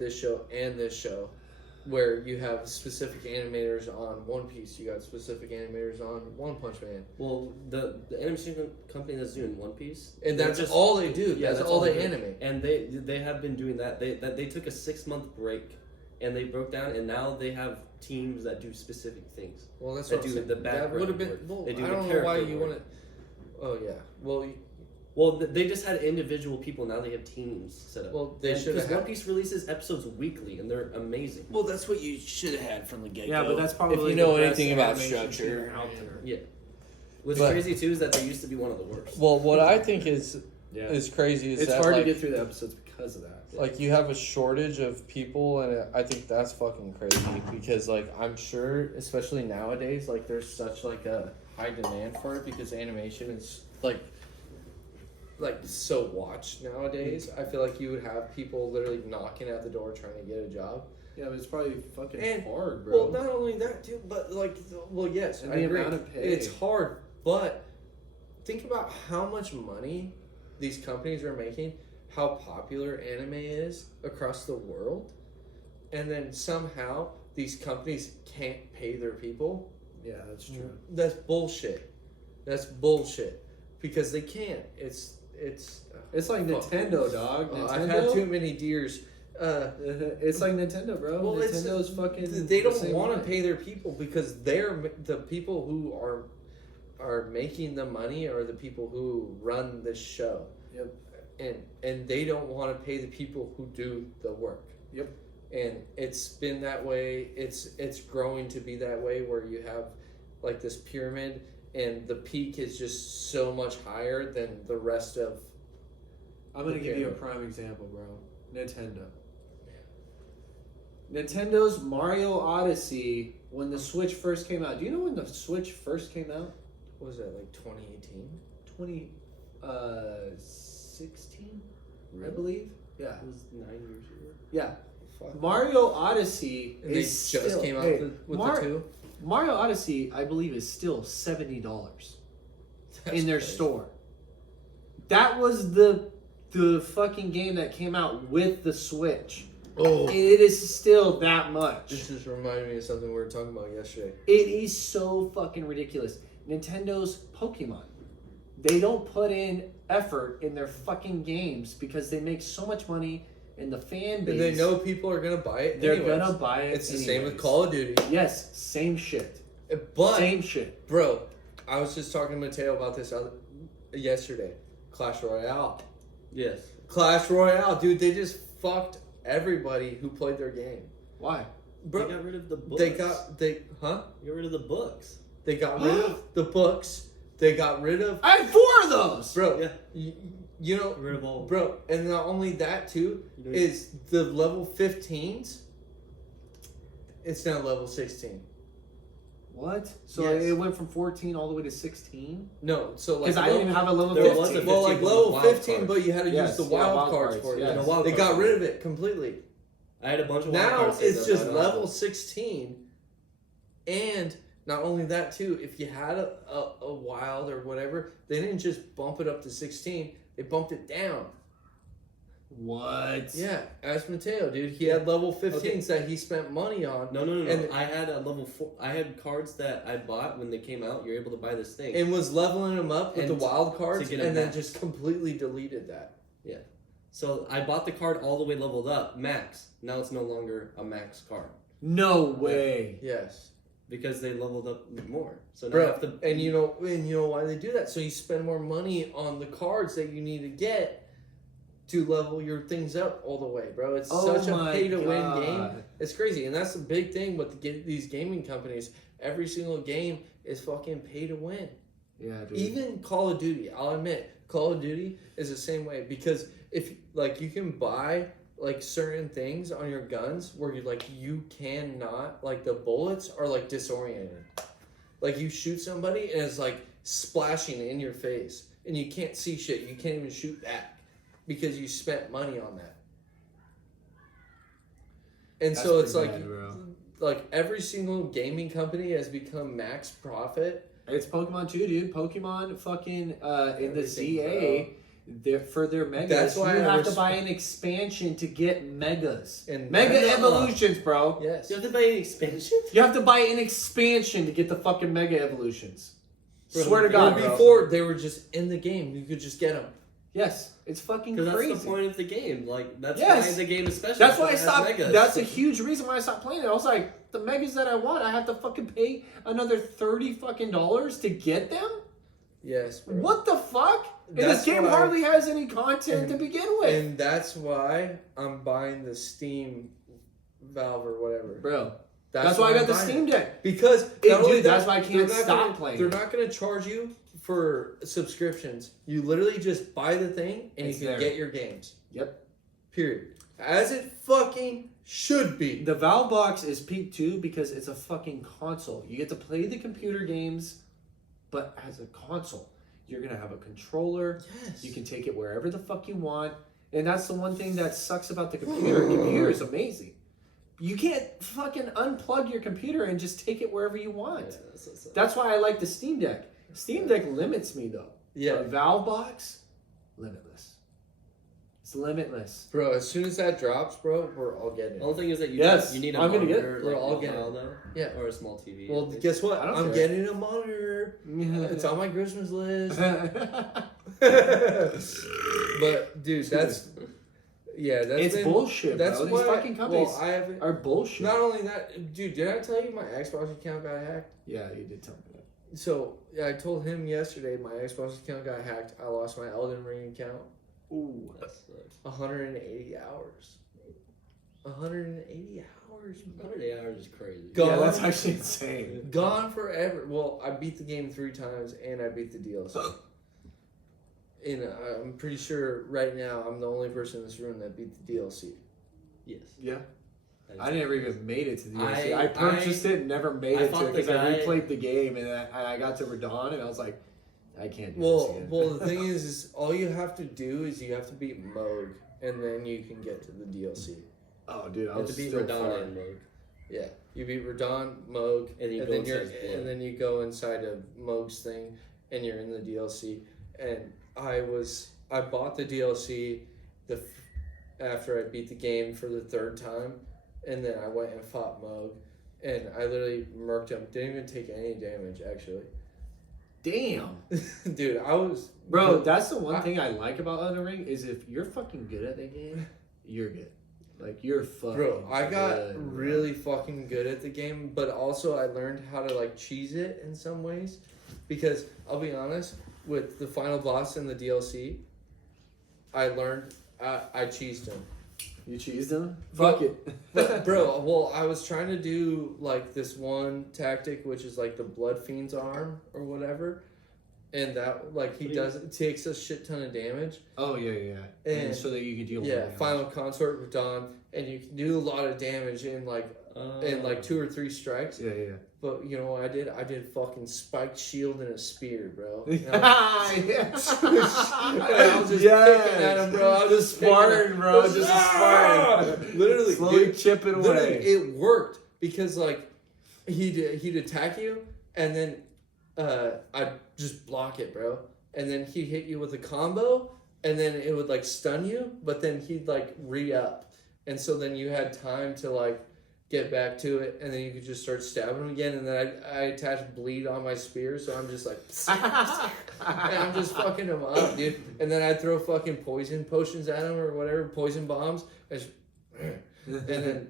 and this show. Where you have specific animators on One Piece, you got specific animators on One Punch Man, though. Well, the animation company that's doing One Piece, and they're that's just- all they do. Yeah, that's all they do. animate. And they have been doing that. They took a 6-month break, and they broke down, and now they have teams that do specific things. Well, that's They what I'm do saying. the That background would have been. work. Well, They do I the don't know why character you work. want to. Oh yeah. Well, Well, they just had individual people. Now they have teams set up. well, they should Because have. One Piece releases episodes weekly, and they're amazing. Well, that's what you should have had from the get go. Yeah, but that's probably if you know the best anything about animation structure. team out there. Yeah. What's But- crazy too is that they used to be one of the worst. Well, what I think is Yeah, crazy is it's that hard like, to get through the episodes because of that. like you have a shortage of people, and I think that's fucking crazy because like I'm sure, especially nowadays, like there's such like a high demand for it because animation is like so watched nowadays. I feel like you would have people literally knocking at the door trying to get a job. Yeah, but it's probably fucking And- hard, bro. Well, not only that, too, but like, well, yes, And I the agree. amount of pay. It's hard, but think about how much money these companies are making, how popular anime is across the world, and then somehow these companies can't pay their people. Yeah, that's true. That's bullshit. That's bullshit because they can't. It's It's like fuck. Nintendo, dog. Nintendo. I've had too many deers. It's like Nintendo, bro. Well, it's- Nintendo's fucking. They the don't same want way. to pay their people because they're the people who are making the money are the people who run this show. Yep. And they don't want to pay the people who do the work. Yep. And it's been that way. It's growing to be that way where you have like this pyramid and the peak is just so much higher than the rest of. I'm gonna Okay. give you a prime example, bro. Nintendo. Nintendo's Mario Odyssey, when the Switch first came out. Do you know when the Switch first came out? What was that, like 2018? 2016, I Really? believe. Yeah. It was 9 years ago. Yeah. Fuck. Mario Odyssey And they is just still, came out hey, with Mar- the two. Mario Odyssey, I believe, is still $70 in their crazy. store. That was the fucking game that came out with the Switch. Oh, It is still that much. this just reminded me of something we were talking about yesterday. It is so fucking ridiculous. Nintendo's Pokemon. They don't put in effort in their fucking games because they make so much money and the fan base. And they know people are gonna buy it. they're anyways. gonna buy it. It's the same with anyways. Call of Duty. Yes, same shit. But Same shit. bro, I was just talking to Mateo about this yesterday. Clash Royale. Yes. Clash Royale, dude. They just fucked everybody who played their game. Why? Bro, They got rid of the books. they Got rid of the books. They got rid of the books. They got rid of I had 4 of those. bro. Yeah. You know, Got rid of all. bro, and not only that too You know, is the level 15s. It's now level 16. What? So Yes. it went from 14 all the way to 16? No, so like Because I didn't even have a level there 15. was a well, like 15 with level wild 15, cards. but you had to Yes, use the yeah, wild wild cards cards, for it. yes. No, wild They got cards. rid of it completely. I had a bunch of wild Now cards saved it's up, just I don't have level them. 16, and not only that too. If you had a wild or whatever, they didn't just bump it up to 16. They bumped it down. What? Yeah, ask Mateo, dude. He had level 15s that he spent money on, No. And- I had a level 4. I had cards that I bought when they came out. You're able to buy this thing. and was leveling them up with And the wild cards, to get a and then max. just completely deleted that. So I bought the card all the way leveled up, max. Now it's no longer a max card No way. Yes. because they leveled up more. So now I Bro, have to. and you know why they do that? So you spend more money on the cards that you need to get to level your things up all the way, bro. It's such a pay to win game. It's crazy, and that's the big thing with these gaming companies. Every single game is fucking pay to win. Yeah, dude. Even Call of Duty, I'll admit, Call of Duty is the same way because if like you can buy like certain things on your guns where you cannot, like the bullets are like disoriented. Like you shoot somebody and it's like splashing in your face and you can't see shit. You can't even shoot back because you spent money on that. And That's so it's pretty like bad, bro. like every single gaming company has become max profit. It's Pokemon too, dude. Pokemon fucking in the Everything, ZA, for their megas, That's why you I have to buy an expansion to get megas. And Mega Mega- Evolutions, bro. Yes. You have to buy an expansion? You have to buy an expansion to get the fucking Mega Evolutions. Bro, Swear to bro, God, Where bro. before they were just in the game, you could just get them. Yes, it's fucking Because crazy. that's the point of the game. Like, that's Yes. why the game is special. That's why I It has stopped. megas. That's a huge reason why I stopped playing it. I was like, the megas that I want, I have to fucking pay another $30 fucking to get them. Yes, bro. What the fuck? And That's this game why- hardly has any content to begin with, And that's why I'm buying the Steam Valve or whatever. bro. That's why I got the I'm buying Steam it. Deck. Because It- not only dude, that's why I can't they're not stop gonna- playing They're it. not going to charge you for subscriptions. You literally just buy the thing and It's you can there. get your games. Yep. Period. As it fucking should be. The Valve box is peak too because it's a fucking console. You get to play the computer games But as a console, you're gonna have a controller. Yes. You can take it wherever the fuck you want. And that's the one thing that sucks about the computer. The computer is amazing. You can't fucking unplug your computer and just take it wherever you want. Yeah, that's That's why I like the Steam Deck. Steam Deck limits me though. Yeah. A Valve box, limitless. It's limitless. Bro, as soon as that drops, bro, we're all getting The it. only thing is that you Yes, you need a I'm gonna get monitor, it. We're like, all a getting file it. though. Yeah. Or a small TV. Well, It's- guess what? I don't I'm care. getting a monitor. It's on my Christmas list. But dude, that's it's been, bullshit, That's bro. These why, fucking companies well, I haven't. are bullshit. Not only that, dude, did I tell you my Xbox account got hacked? Yeah, you did tell me that. So I told him yesterday my Xbox account got hacked. I lost my Elden Ring account. Ooh. That sucks. 180 hours. 180 hours. 108 hours is crazy. Go- Yeah, Gone. that's actually insane. Gone forever. Well, I beat the game 3 times and I beat the DLC. And I'm pretty sure right now I'm the only person in this room that beat the DLC. Yes. Yeah. That is I never even made it to the DLC. I I- purchased it and never made I it to fought it the because I guy- replayed the game and I got to Radon and I was like, I can't do this Well, again. well, the thing is all you have to do is you have to beat Moog, and then you can get to the DLC. Oh, dude, I You have was to beat still Radon far. and Rogue. Yeah, you beat Radon, Moog, And you and go then inside his blood. and then you go inside of Moog's thing, and you're in the DLC. And I bought the DLC after I beat the game for the 3rd time, and then I went and fought Moog, and I literally murked him. Didn't even take any damage actually. Damn. Dude, I was Bro, that's the one I- thing I like about Elden Ring is if you're fucking good at the game, you're good. Like, you're fucking Bro, I got good, bro. really fucking good at the game, but also I learned how to like cheese it in some ways. Because I'll be honest, with the final boss in the DLC, I learned I cheesed him. You cheesed him? Bro- Fuck it. But bro, well, I was trying to do like this one tactic, which is like the Blood Fiend's arm or whatever, and that like he does it takes a shit ton of damage. Oh, yeah. And- so that you could deal Yeah, with it. final consort with Dawn, and you can do a lot of damage in like 2 or 3 strikes. Yeah. But you know what I did? I did fucking spiked shield and a spear, bro. Yeah. And I was just picking at him, bro. I was Just picking at sparring, him. bro. Just sparring. Literally, Slowly dude, chipping literally, away. it worked because like he'd attack you, and then I'd just block it, bro. And then he'd hit you with a combo, and then it would like stun you, but then he'd like re-up, and so then you had time to like get back to it, and then you could just start stabbing him again. And then I attached bleed on my spear, so I'm just like, and I'm just fucking him up, dude. And then I'd throw fucking poison potions at him or whatever, poison bombs, and then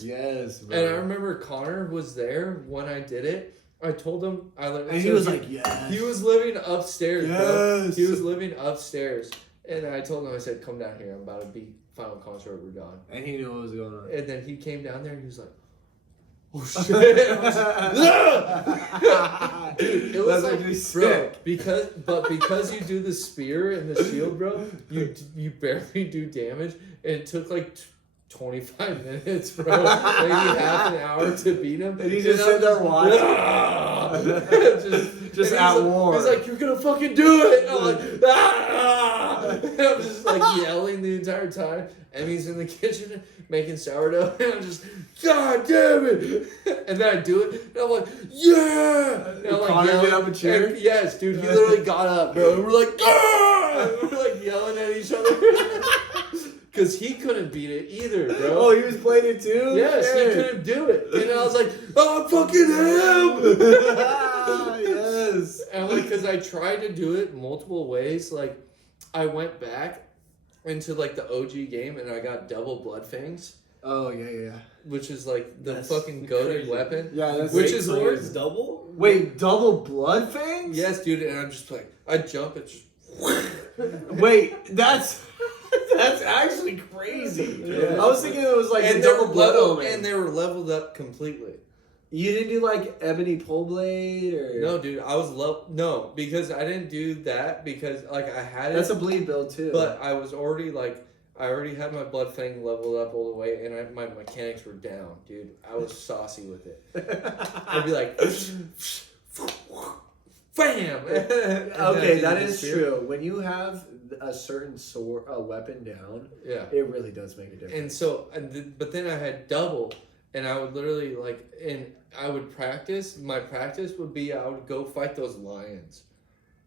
Yes, bro. and I remember Connor was there when I did it. I told him And he was like, yes. he was living upstairs, bro. Yes. He was living upstairs, and I told him, I said, "Come down here. I'm about to beat Final Consort Radon." And he knew what was going on. And then he came down there, and he was like, "Oh shit!" I was like, dude, it was That's like, actually bro, sick. because you do the spear and the shield, bro, you barely do damage, and it took like 25 minutes, bro, maybe half an hour to beat him. And he just I'm sit there just- watching. Just and at he's like, war. He's like, "You're gonna fucking do it!" And I'm like, "Ah!" And I'm just like yelling the entire time. Emmy's in the kitchen making sourdough, and I'm just, "God damn it!" And then I do it, and I'm like, "Yeah!" And I'm like Connor yelling. get up and cheer? And yes, dude, he literally got up, bro. And we're like, "Ah!" And we're like yelling at each other because he couldn't beat it either, bro. Oh, he was playing it too? Yes, he Shit. couldn't do it. And I was like, "Oh, fucking him!" Yes. And like, cause I tried to do it multiple ways. Like, I went back into like the OG game and I got double blood fangs, Oh, yeah. which is like the That's fucking goated crazy. weapon. Yeah, that's Which crazy. is So worse. it's double? Wait, double blood fangs? Yes, dude. And I'm just like, I jump and just. Wait, that's actually crazy. Yeah. I was thinking it was like And a they double were blood leveled, omen. and they were leveled up completely. You didn't do like ebony pole blade or No, dude, I was no, because I didn't do that because like I had it. That's a bleed build too. But I was already like, I already had my blood fang leveled up all the way, and my mechanics were down, dude. I was saucy with it. I'd be like, bam. Okay, that is true. When you have a certain weapon down, Yeah. it really does make a difference. And so, but then I had double, and I would literally I would practice. My practice would be I would go fight those lions.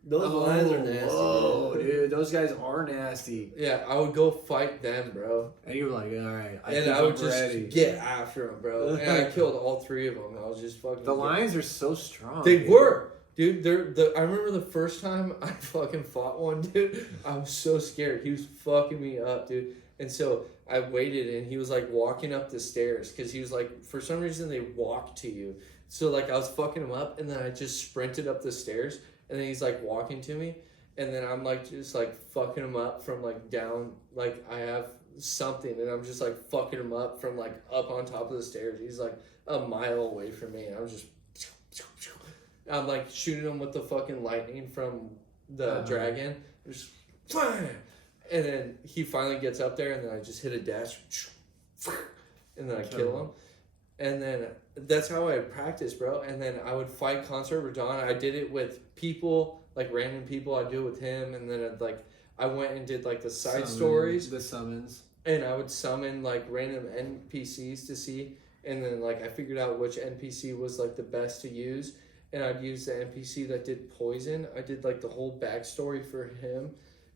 Those lines are nasty. Whoa, man. dude, those guys are nasty. Yeah, I would go fight them, bro. And you were like, all right, I would just ready. get after them, bro. And I killed all 3 of them. I was just fucking. The lions are so strong. They dude. were. Dude, I remember the first time I fucking fought one, dude. I was so scared. He was fucking me up, dude. And so I waited, and he was like walking up the stairs because he was like, for some reason, they walk to you. So like I was fucking him up, and then I just sprinted up the stairs, and then he's like walking to me, and then I'm like just like fucking him up from like down, like I have something, and I'm just like fucking him up from like up on top of the stairs. He's like a mile away from me, and I'm just. I'm like shooting him with the fucking lightning from the dragon. Just, and then he finally gets up there, and then I just hit a dash, and then I kill him. And then that's how I practiced, bro. And then I would fight Concert Radon. I did it with people, like random people. I'd do it with him, and then I went and did like the side stories. The summons. And I would summon like random NPCs to see, and then like I figured out which NPC was like the best to use. And I'd use the NPC that did poison. I did like the whole backstory for him,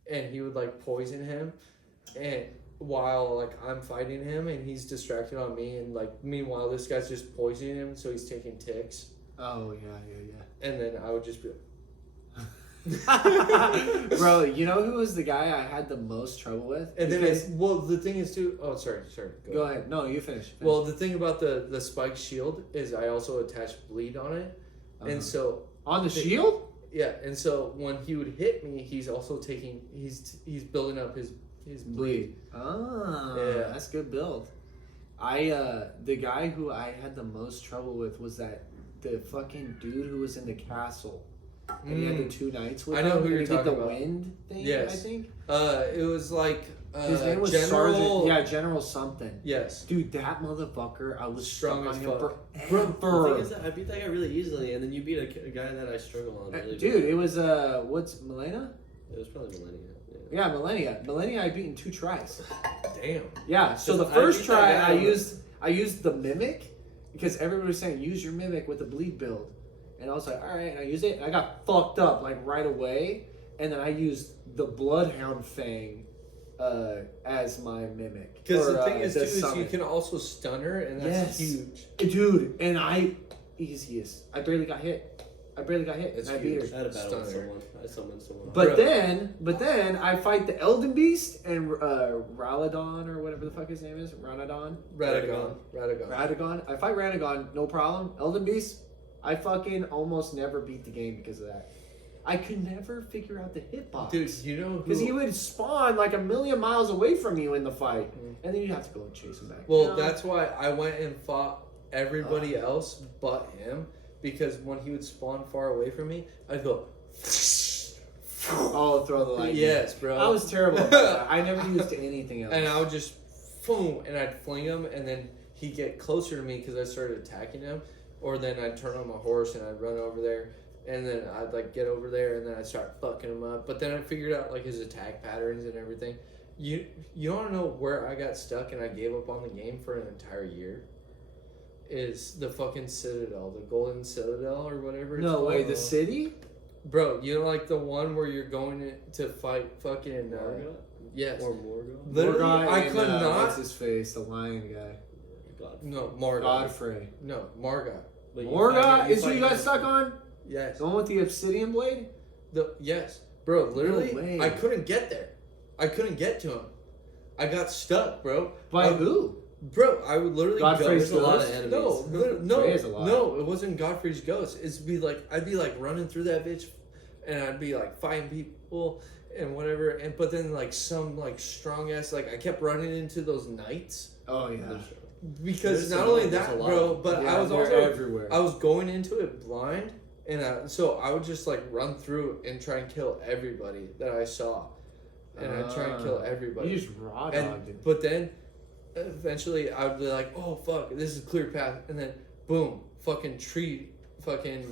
and he would like poison him, and while like I'm fighting him, and he's distracted on me, and like meanwhile this guy's just poisoning him, so he's taking ticks. Oh yeah. And then I would just be. Bro, you know who was the guy I had the most trouble with? And then Because- the thing is too. Oh, sorry. go ahead. No, you finish. Well, the thing about the spike shield is I also attached bleed on it. And so on the shield? yeah, and so when he would hit me, he's also taking he's building up his bleed. Ah, Yeah. that's good build. The guy who I had the most trouble with was the fucking dude who was in the castle. And he had the 2 knights with I him. know who and you're he did talking the about. wind thing, Yes. I think. It was like His name was General. Sergeant. Yeah, General something. Yes. Dude, that motherfucker, I was Strong stuck as on him fuck. The forever. thing is that I beat that guy really easily, and then you beat a guy that I struggle on really Dude, bad. it was what's Milena? It was probably Millennia. Yeah, Millennia. Millennia I beat in 2 tries. Damn. Yeah, so the I first beat try that guy I used the mimic because everybody was saying use your mimic with the bleed build. And I was like, all right, and I used it, and I got fucked up like right away, and then I used the Bloodhound Fang as my mimic. Because Or, the thing is too is you summon. can also stun her, and that's Yes. huge. Dude, and easiest. I barely got hit. It's and I beat huge. her. I had a battle with Stunner. someone. I summoned someone. But Bro. then I fight the Elden Beast and Raladon or whatever the fuck his name is, Radagon. Radagon. I fight Radagon, no problem. Elden Beast, I fucking almost never beat the game because of that. I could never figure out the hitbox. Dude, you know Because who? he would spawn like a million miles away from you in the fight. And then you'd have to go and chase him back. Well, down. that's why I went and fought everybody else but him. Because when he would spawn far away from me, I'd go. Oh, throw the lightning. Yes, bro. I was terrible about that. I never used anything else. And I would just, boom, and I'd fling him, and then he'd get closer to me because I started attacking him. Or then I'd turn on my horse and I'd run over there, and then I'd like get over there, and then I'd start fucking him up. But then I figured out like his attack patterns and everything. You want to know where I got stuck and I gave up on the game for an entire year? Is the fucking Citadel, the Golden Citadel or whatever. It's No way, called. the city? Bro, you know like the one where you're going to fight fucking Morgoth? yes. Or Morgoth? Literally, Morgoth I and, could not. What's his face? The lion guy. God. No, Margot. Godfrey. No, Margot. But you Morgoth fight- is who you fight- got stuck on? Yes. The one with the obsidian blade? Yes, bro. Literally, way. I couldn't get there. I couldn't get to him. I got stuck, bro. By I- who? Bro, I would literally Godfrey's go. There's a lot of Ghost? enemies. No, There's a lot. no, it wasn't Godfrey's ghost. I'd be like running through that bitch, and I'd be like fighting people and whatever. And but then like some like strong ass I kept running into those knights Oh, yeah. because There's not a- only there's that, a lot. bro, but Yeah, I was they're also everywhere. I was going into it blind, and so I would just like run through and try and kill everybody that I saw, and I'd try and kill everybody. You just raw dogged him. But then, eventually, I would be like, "Oh fuck, this is a clear path," and then, boom, fucking tree fucking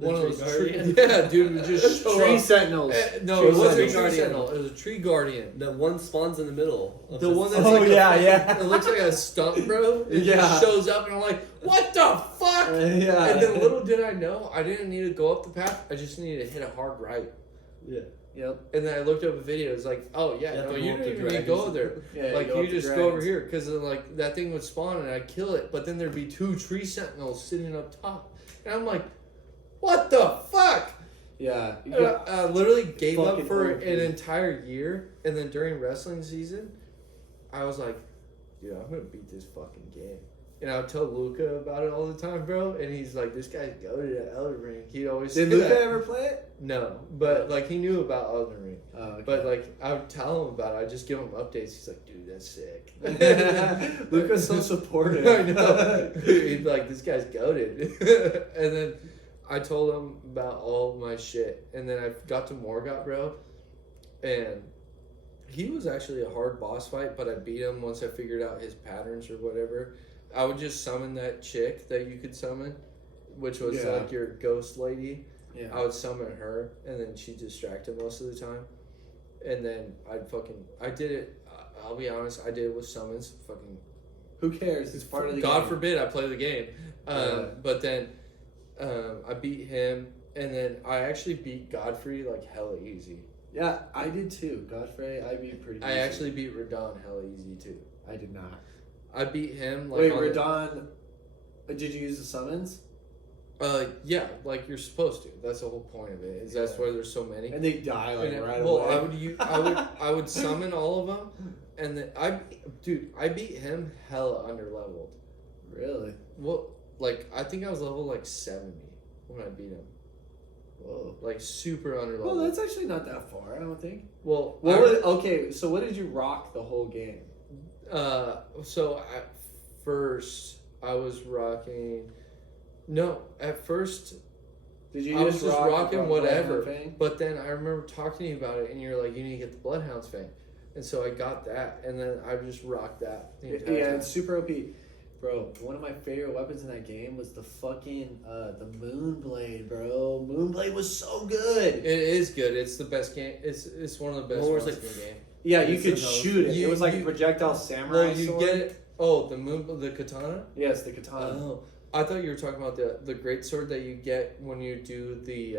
one of Tree those guardian? yeah, dude, would just show Tree up. sentinels. No, Tree it wasn't a sentinels. tree guardian. sentinel. It was a tree guardian. That one spawns in the middle. Of The this- one that's Oh, like yeah, a, yeah. It looks like a stump, bro. It Yeah. just shows up, and I'm like, what the fuck? Yeah. And then little did I know, I didn't need to go up the path. I just needed to hit a hard right. Yeah. Yep. And then I looked up a video. It's like, oh yeah, You have no, to you go up don't the even need to dragons. go there. Yeah. Like go you up the just go over dragons. here because like that thing would spawn and I'd kill it, but then there'd be 2 tree sentinels sitting up top, and I'm like, what the fuck? Yeah. You And got- I literally gave up Fucking for OP. an entire year, and then during wrestling season, I was like, dude, I'm gonna beat this fucking game. And I would tell Luca about it all the time, bro. And he's like, this guy's goated at Elden Ring. He'd always Did say Luca that. ever play it? No, but like he knew about Elden Ring. Oh, okay. But like I would tell him about it. I'd just give him updates. He's like, dude, that's sick. Luca's so supportive. I know. He'd be like, this guy's goated. And then I told him about all my shit. And then I got to Morgott, bro. And he was actually a hard boss fight, but I beat him once I figured out his patterns or whatever. I would just summon that chick that you could summon, which was Yeah. like your ghost lady. Yeah. I would summon her, and then she'd distract him most of the time. And then I did it, I'll be honest, I did it with summons. Fucking, Who cares? It's part of the God game. forbid I play the game. Yeah. But then I beat him, and then I actually beat Godfrey like hella easy. Yeah, I did too. Godfrey, I beat pretty. I easy. actually beat Radon hella easy too. I did not. I beat him like Wait, on the- Radon. Did you use the summons? yeah, like you're supposed to. That's the whole point of it. Is that's Yeah. why there's so many. And they die like And right well, away. I would summon all of them, and then I beat him hella under leveled. Really? Well, like I think I was level like 70 when I beat him, Whoa. like super under Well, leveled. that's actually not that far. I don't think. Well, Okay, so what did you rock the whole game? so at first I was rocking. No, at first Did you I was just rock rocking the whatever. Bloodhound Fang? But then I remember talking to you about it, and you're like, you need to get the Bloodhounds Fang. And so I got that, and then I just rocked that the entire Yeah, time. it's super OP. Bro, one of my favorite weapons in that game was the fucking the Moonblade, bro. Moonblade was so good. It is good. It's the best game. It's one of the best Well, ones it's in the game. Yeah, you It's could a- shoot it. you- it was like you- a projectile samurai Well, you sword. get it. Oh, the katana. Yes, the katana. Oh, I thought you were talking about the great sword that you get when you do the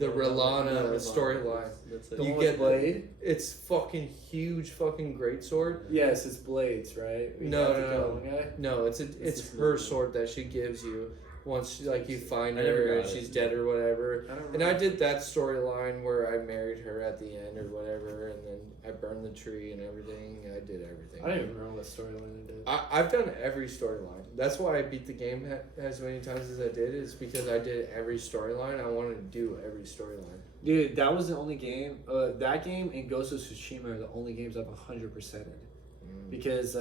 R'Lana storyline. That's The it. you one with get- blade. It's fucking huge, fucking great sword. Yes, it's blades, right? You No, have to no, kill no. one guy? No, it's It's her the- sword that she gives you once like you find I never her and got it. she's dead or whatever. I don't And remember. I did that storyline where I married her at the end or whatever, and then I burned the tree and everything. I did everything. I don't even remember what storyline I did. I've done every storyline. That's why I beat the game as many times as I did, is because I did every storyline. I wanted to do every storyline. Dude, that was the only game. That game and Ghost of Tsushima are the only games I've 100%ed. Because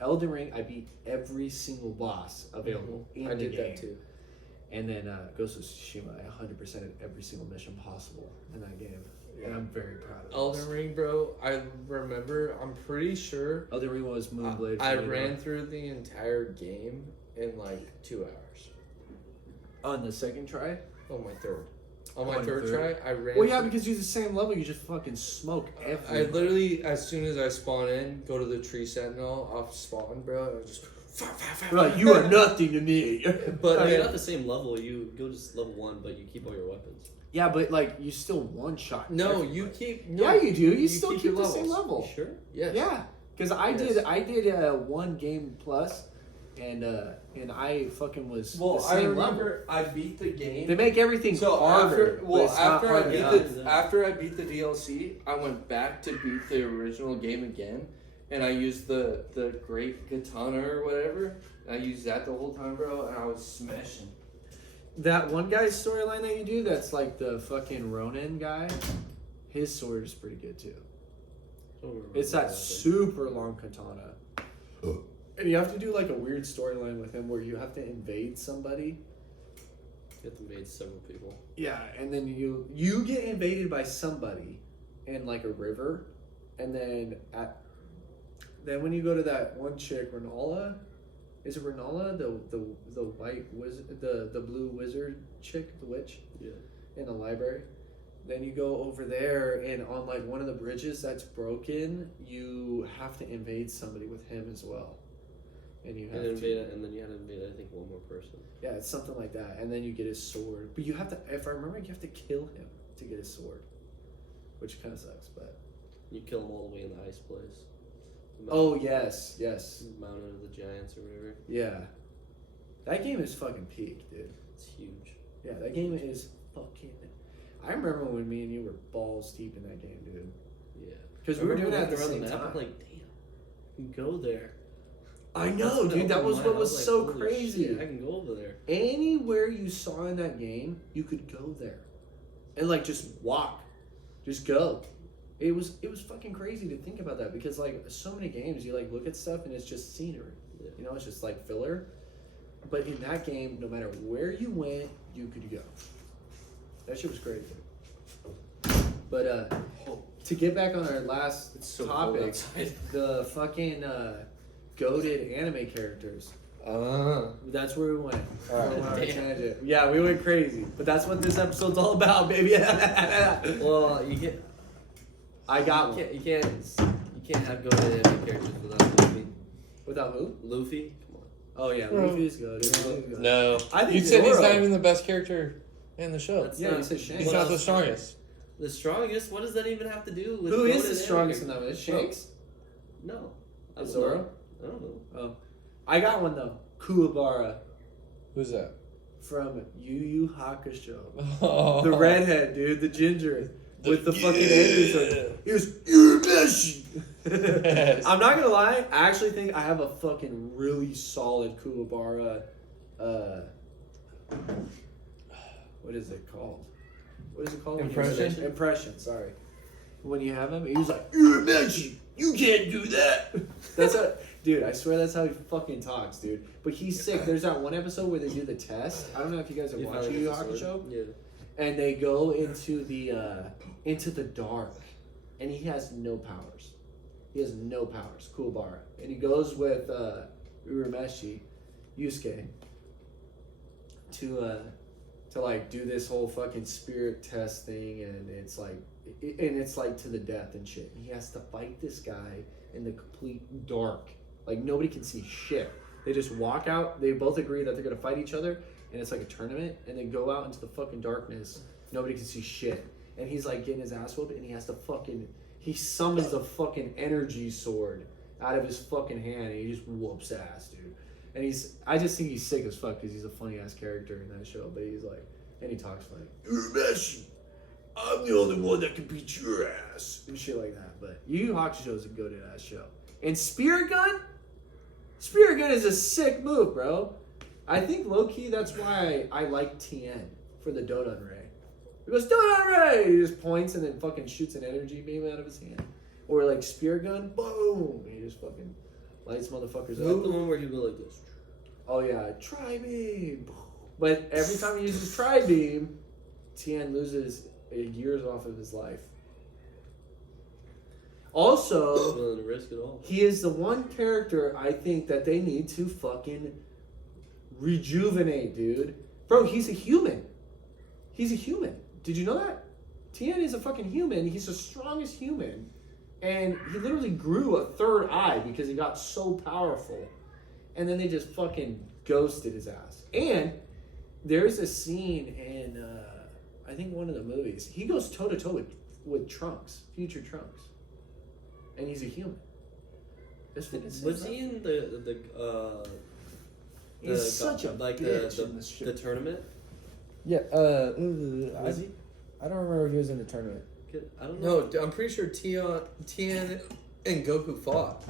Elden Ring, I beat every single boss available in I the did game. that too. And then Ghost of Tsushima, I 100%ed every single mission possible in that game. And I'm very proud of it. Elden Ring, bro, I remember, I'm pretty sure Elden Ring was Moonblade. I for me, ran through the entire game in like 2 hours. on the second try. On my third. On my On third third? try, I ran. Well, yeah, through- because you're the same level. You just fucking smoke I everything. literally, as soon as I spawn in, go to the tree sentinel off spawn, bro, and I just. Right, you are nothing to me. But You're then, not the same level. You go just level 1, but you keep all your weapons. Yeah, but like you still one shot. no, everyone. you keep. No, Yeah, you do. You, you still keep keep, your the same levels. level. Sure. Yes. Yeah, because I Yes. did one game plus, and I fucking was Well, the I same remember I beat the game. level. They make everything So harder. after, but well, it's not after I hard beat enough. the after I beat the DLC, I went back to beat the original game again, and I used the great katana or whatever. And I used that the whole time, bro, and I was smashing. That one guy's storyline that you do, that's like the fucking Ronin guy. His sword is pretty good too. It's that super long katana. And you have to do like a weird storyline with him where you have to invade somebody. You have to invade several people. Yeah, and then you get invaded by somebody in like a river, and then when you go to that one chick, Renala, Is it Renola, the white wizard, the blue wizard chick, the witch? Yeah. In the library. Then you go over there, and on like one of the bridges that's broken, you have to invade somebody with him as well. And you have And invade to, it, and then you had to invade, I think, one more person. yeah, it's something like that. And then you get his sword, but you have to. If I remember, you have to kill him to get his sword, which kind of sucks. But You kill them all the way in the ice place. oh yes, Mountain of the Giants or whatever. yeah, that game is fucking peak, dude. It's huge. Yeah, that game is fucking. I remember when me and you were balls deep in that game, dude. Yeah. Because we were doing that at the around same map, time. I'm like, damn, you can go there. I know, dude. That was what was like, so holy crazy. shit, I can go over there. Anywhere you saw in that game, you could go there, and like just walk, just go. It was fucking crazy to think about that because like so many games you like look at stuff and it's just scenery, Yeah. you know, it's just like filler. But in that game, no matter where you went, you could go. That shit was crazy. But to get back on our last It's so cold topic, outside. the fucking goated anime characters. That's where we went. Alright. We went on a Damn. tangent. Yeah, we went crazy. But that's what this episode's all about, baby. Well, you can't. I got You one. can't have goated anime characters without Luffy. Without who? Luffy, come on. Oh yeah, Bro. Luffy's goated. No. I think You said he's Zoro. not even the best character in the show. That's Yeah, not, you said Shanks. He's not the strongest. The strongest. What does that even have to do with? Who is goated the anime strongest in characters? that one? Is Shanks? No. I Is don't know. Zoro? I don't know. Oh. I got one though. Kuwabara Who's that? from Yu Yu Hakusho. Oh. The redhead, dude, the ginger. With the fucking Yeah. Anderson. He was, you're Meshi. Yes. I'm not gonna lie, I actually think I have a fucking really solid Kuwabara. What is it called? What is it called? when you have Impression? it? Impression, sorry. When you have him, he was like, you're Meshi. You can't do that. That's how, dude, I swear that's how he fucking talks, dude. But he's sick. There's that one episode where they do the test. I don't know if you guys have You watched finally Yu Yu get the sword? Hakusho. Yeah. And they go into the dark, and he has no powers. He has no powers, Kuwabara. And he goes with Urameshi, Yusuke, to like do this whole fucking spirit test thing, and it's like to the death and shit. And he has to fight this guy in the complete dark, like nobody can see shit. They just walk out. They both agree that they're gonna fight each other, and it's like a tournament. And they go out into the fucking darkness. Nobody can see shit. And he's like getting his ass whooped, and he has to he summons a fucking energy sword out of his fucking hand, and he just whoops ass, dude. And I just think he's sick as fuck because he's a funny ass character in that show. But he's like, and he talks like, Urameshi, I'm the only one that can beat your ass and shit like that. But Yu Yu Hakusho is a goated ass show. And Spirit Gun is a sick move, bro. I think low key that's why I like Tien for the Dodon Ray. He goes, Dodon Ray! He just points and then fucking shoots an energy beam out of his hand. Or like Spirit Gun, boom! And he just fucking lights motherfuckers Is that the up. one where you go like this? Oh yeah, Tri-Beam! But every time he uses Tri-Beam, Tien loses years off of his life. Also, Willing to risk it all. he is the one character I think that they need to fucking rejuvenate, dude. Bro, he's a human. He's a human. Did you know that? Tien is a fucking human. He's the strongest human. And he literally grew a third eye because he got so powerful. And then they just fucking ghosted his ass. And there's a scene in, I think one of the movies. He goes toe to toe with Trunks, future Trunks. And he's a human. This fucking sick, Was bro. he in the He's such a like bitch the in this shit. the tournament? Yeah. Was he? I don't remember if he was in the tournament. I don't know. No, I'm pretty sure Tien and Goku fought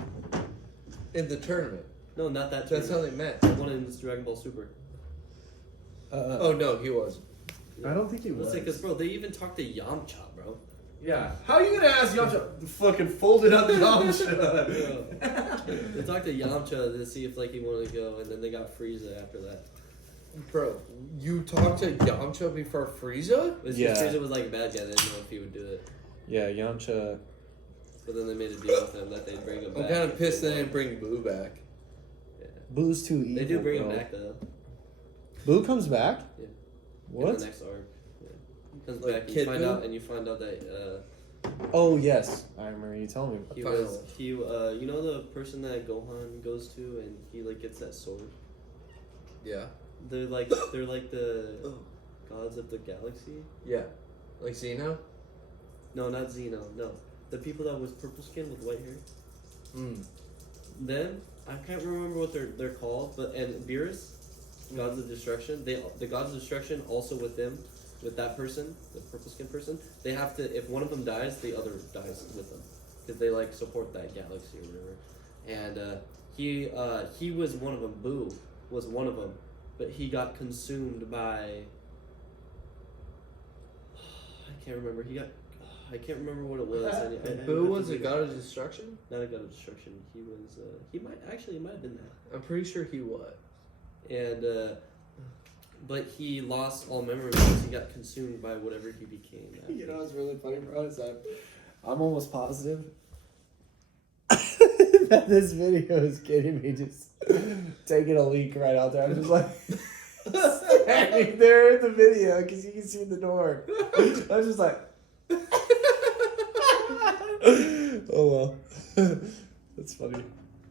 in the tournament. No, not that. That's how tournament. they met. The one in Dragon Ball Super. Oh no, he wasn't. I don't think he was. Because bro, they even talked to Yamcha, bro. Yeah. How are you gonna ask Yamcha? Fucking folded up Yamcha. They talked to Yamcha to see if like he wanted to go, and then they got Frieza after that. Bro, you talked to Yamcha before Frieza? Yeah. Frieza was like a bad guy. They didn't know if he would do it, Yeah, Yamcha. but then they made a deal with him that they'd bring him I'm back. kind of if pissed they they won. didn't bring Boo back. Yeah. Boo's too evil. They do bring bro. him back though. Boo comes back. Yeah. In What? the next arc. Yeah. Comes Like back. Kid Buu? You find out that Oh yes, I remember you telling me. About he Finally. was you know the person that Gohan goes to and he like gets that sword. Yeah. They're like the gods of the galaxy. Yeah. Like Xeno? No, not Xeno. No, the people that was purple skin with white hair. Mm. Them, I can't remember what they're called, but and Beerus, gods of destruction. The gods of destruction also with them, with that person, the purple skin person. They have to. If one of them dies, the other dies with them, because they like support that galaxy or whatever. And he was one of them. Boo was one of them, but he got consumed by. I can't remember. I can't remember what it was. Boo was a god of destruction? Not a god of destruction. He was. He might have been that. I'm pretty sure he was. And but he lost all memory because he got consumed by whatever he became. After. You know what's really funny, bro? Is that I'm almost positive that this video is getting me just taking a leak right out there. I'm just like standing there in the video because you can see the door. I'm just like, oh well, that's funny.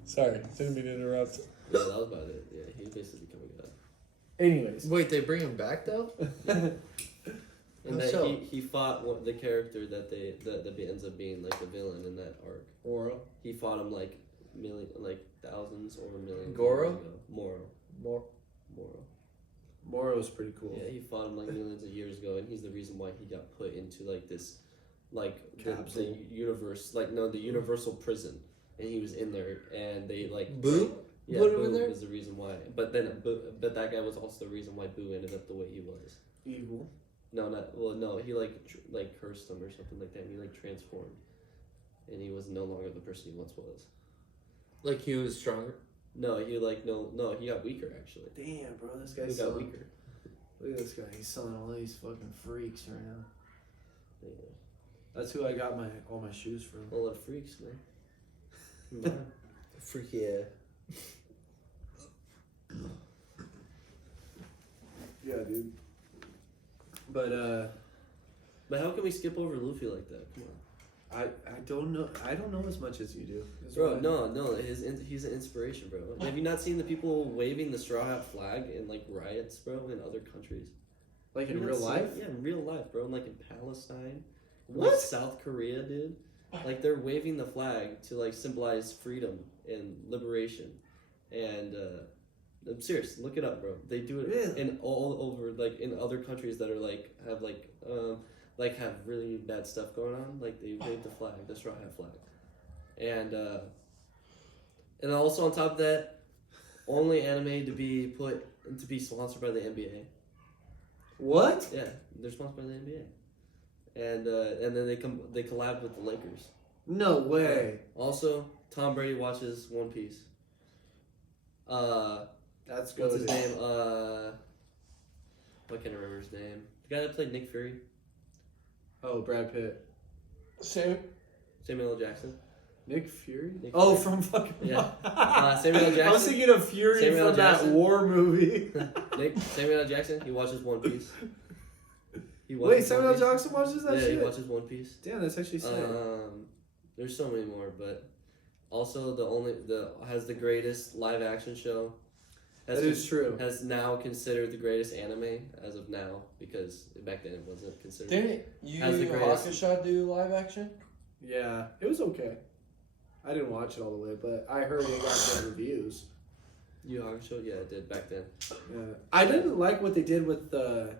Sorry, didn't mean to interrupt. Yeah, that was about it. Yeah, he was basically becoming God. Anyways, Wait, they bring him back though? And So- then he fought the character that ends up being like the villain in that arc. Oro. He fought him like thousands or millions. Goro? Years ago. More. Moro. Moro's pretty cool. Yeah, he fought him like millions of years ago, and he's the reason why he got put into like this, like the Capsule. universe, the universal prison, and he was in there, and they like Boo? Yeah, Put him Boo in there? was the reason why. But then, but that guy was also the reason why Boo ended up the way he was. Evil. No, he like cursed him or something like that, and he like transformed, and he was no longer the person he once was. Like he was stronger? No, he got weaker actually. Damn, bro, this He guy's got selling. weaker. Look at this guy. He's selling all these fucking freaks right now. Yeah. That's who I got all my shoes from. A lot of freaks, man. Freak yeah. Yeah, dude. But But how can we skip over Luffy like that? Come on. I don't know. I don't know as much as you do. That's Bro, why- no, he's an inspiration, bro. Have you not seen the people waving the Straw Hat flag in like riots, bro, in other countries? Like Have in you real not seen life. it? Yeah, in real life, bro. Like in Palestine, What? Like South Korea, dude. Like they're waving the flag to like symbolize freedom and liberation, and I'm serious. Look it up, bro. They do it Really? in all over, like in other countries that are have really bad stuff going on. Like they wave the flag, the Straw Hat flag, and also on top of that, only anime to be sponsored by the NBA. What? Yeah, they're sponsored by the NBA, and then they collab with the Lakers. No way. Also, Tom Brady watches One Piece. That's good. What's his name? I can't remember his name. The guy that played Nick Fury, Oh, Brad Pitt. Samuel L. Jackson. Nick Fury? Nick Oh, Fury. from fucking. Yeah. Samuel L. I was Jackson. thinking of Fury Samuel L. from that Jackson. war movie. Samuel L. Jackson. He watches One Piece. He Wait, watches Samuel One L. Piece. Jackson watches that Yeah, shit? he watches One Piece. Damn, that's actually sick. There's so many more, but also has the greatest live action show. That is true. Has now considered the greatest anime as of now, because back then it wasn't considered. Didn't Yu Has the Yu greatest- Hakusho do live action? Yeah, it was okay. I didn't watch it all the way, but I heard it got good reviews. Yu Yu Hakusho, yeah, it did back then. Yeah. I didn't like what they did with the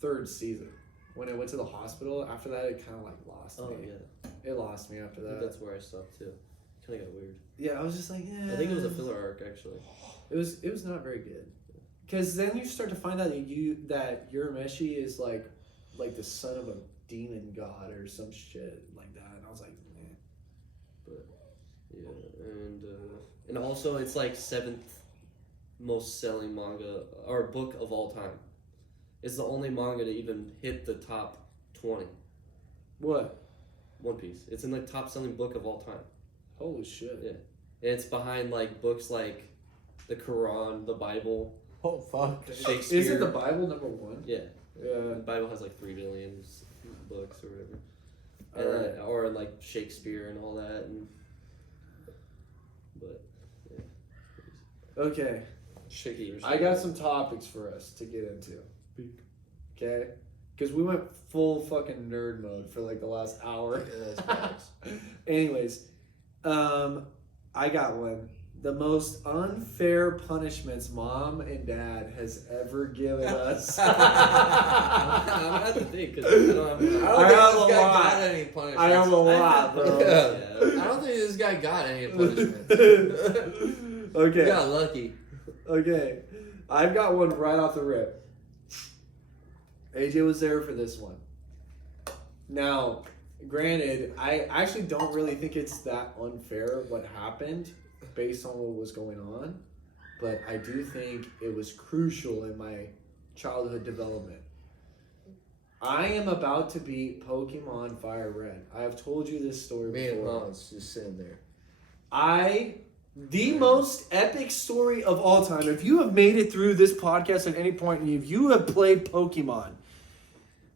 third season. When I went to the hospital, after that, it kind of like lost Oh me. yeah, It lost me after I think that. that's where I stopped too. Kind of got weird. Yeah, I was just like, yeah. I think it was a filler arc actually. It was not very good. Because then you start to find out that Urameshi is like the son of a demon god or some shit like that, and I was like, man. Yeah, and also it's like 7th most selling manga or book of all time. It's the only manga to even hit the top 20. What? One Piece. It's in the top selling book of all time. Holy shit. Yeah. And it's behind like books like the Quran, the Bible, Oh fuck. Shakespeare. Isn't the Bible number 1? Yeah. Yeah. The Bible has like 3 billion books or whatever. And, or like Shakespeare and all that. And, but, yeah. Okay. Shaky. I got some topics for us to get into. Okay? Because we went full fucking nerd mode for like the last hour. Anyways, I got one. The most unfair punishments mom and dad has ever given us. I'm gonna have to think because I don't have. I don't think this guy got any punishments. I have a lot, bro. Yeah. I don't think this guy got any punishments. He Okay. got lucky. Okay. I've got one right off the rip. AJ was there for this one. Now, granted, I actually don't really think it's that unfair what happened based on what was going on, but I do think it was crucial in my childhood development. I am about to beat Pokemon Fire Red. I have told you this story Me and before. Mom's just sitting there. The most epic story of all time. If you have made it through this podcast at any point, and if you have played Pokemon,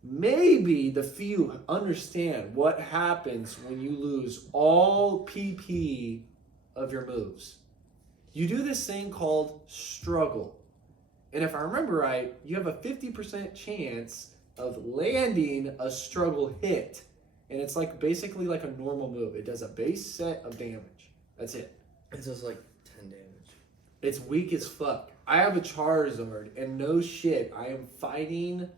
maybe the few understand what happens when you lose all PP of your moves. You do this thing called struggle. And if I remember right, you have a 50% chance of landing a struggle hit. And it's like basically like a normal move. It does a base set of damage. That's it. It does like 10 damage. It's weak as fuck. I have a Charizard, and no shit, I am fighting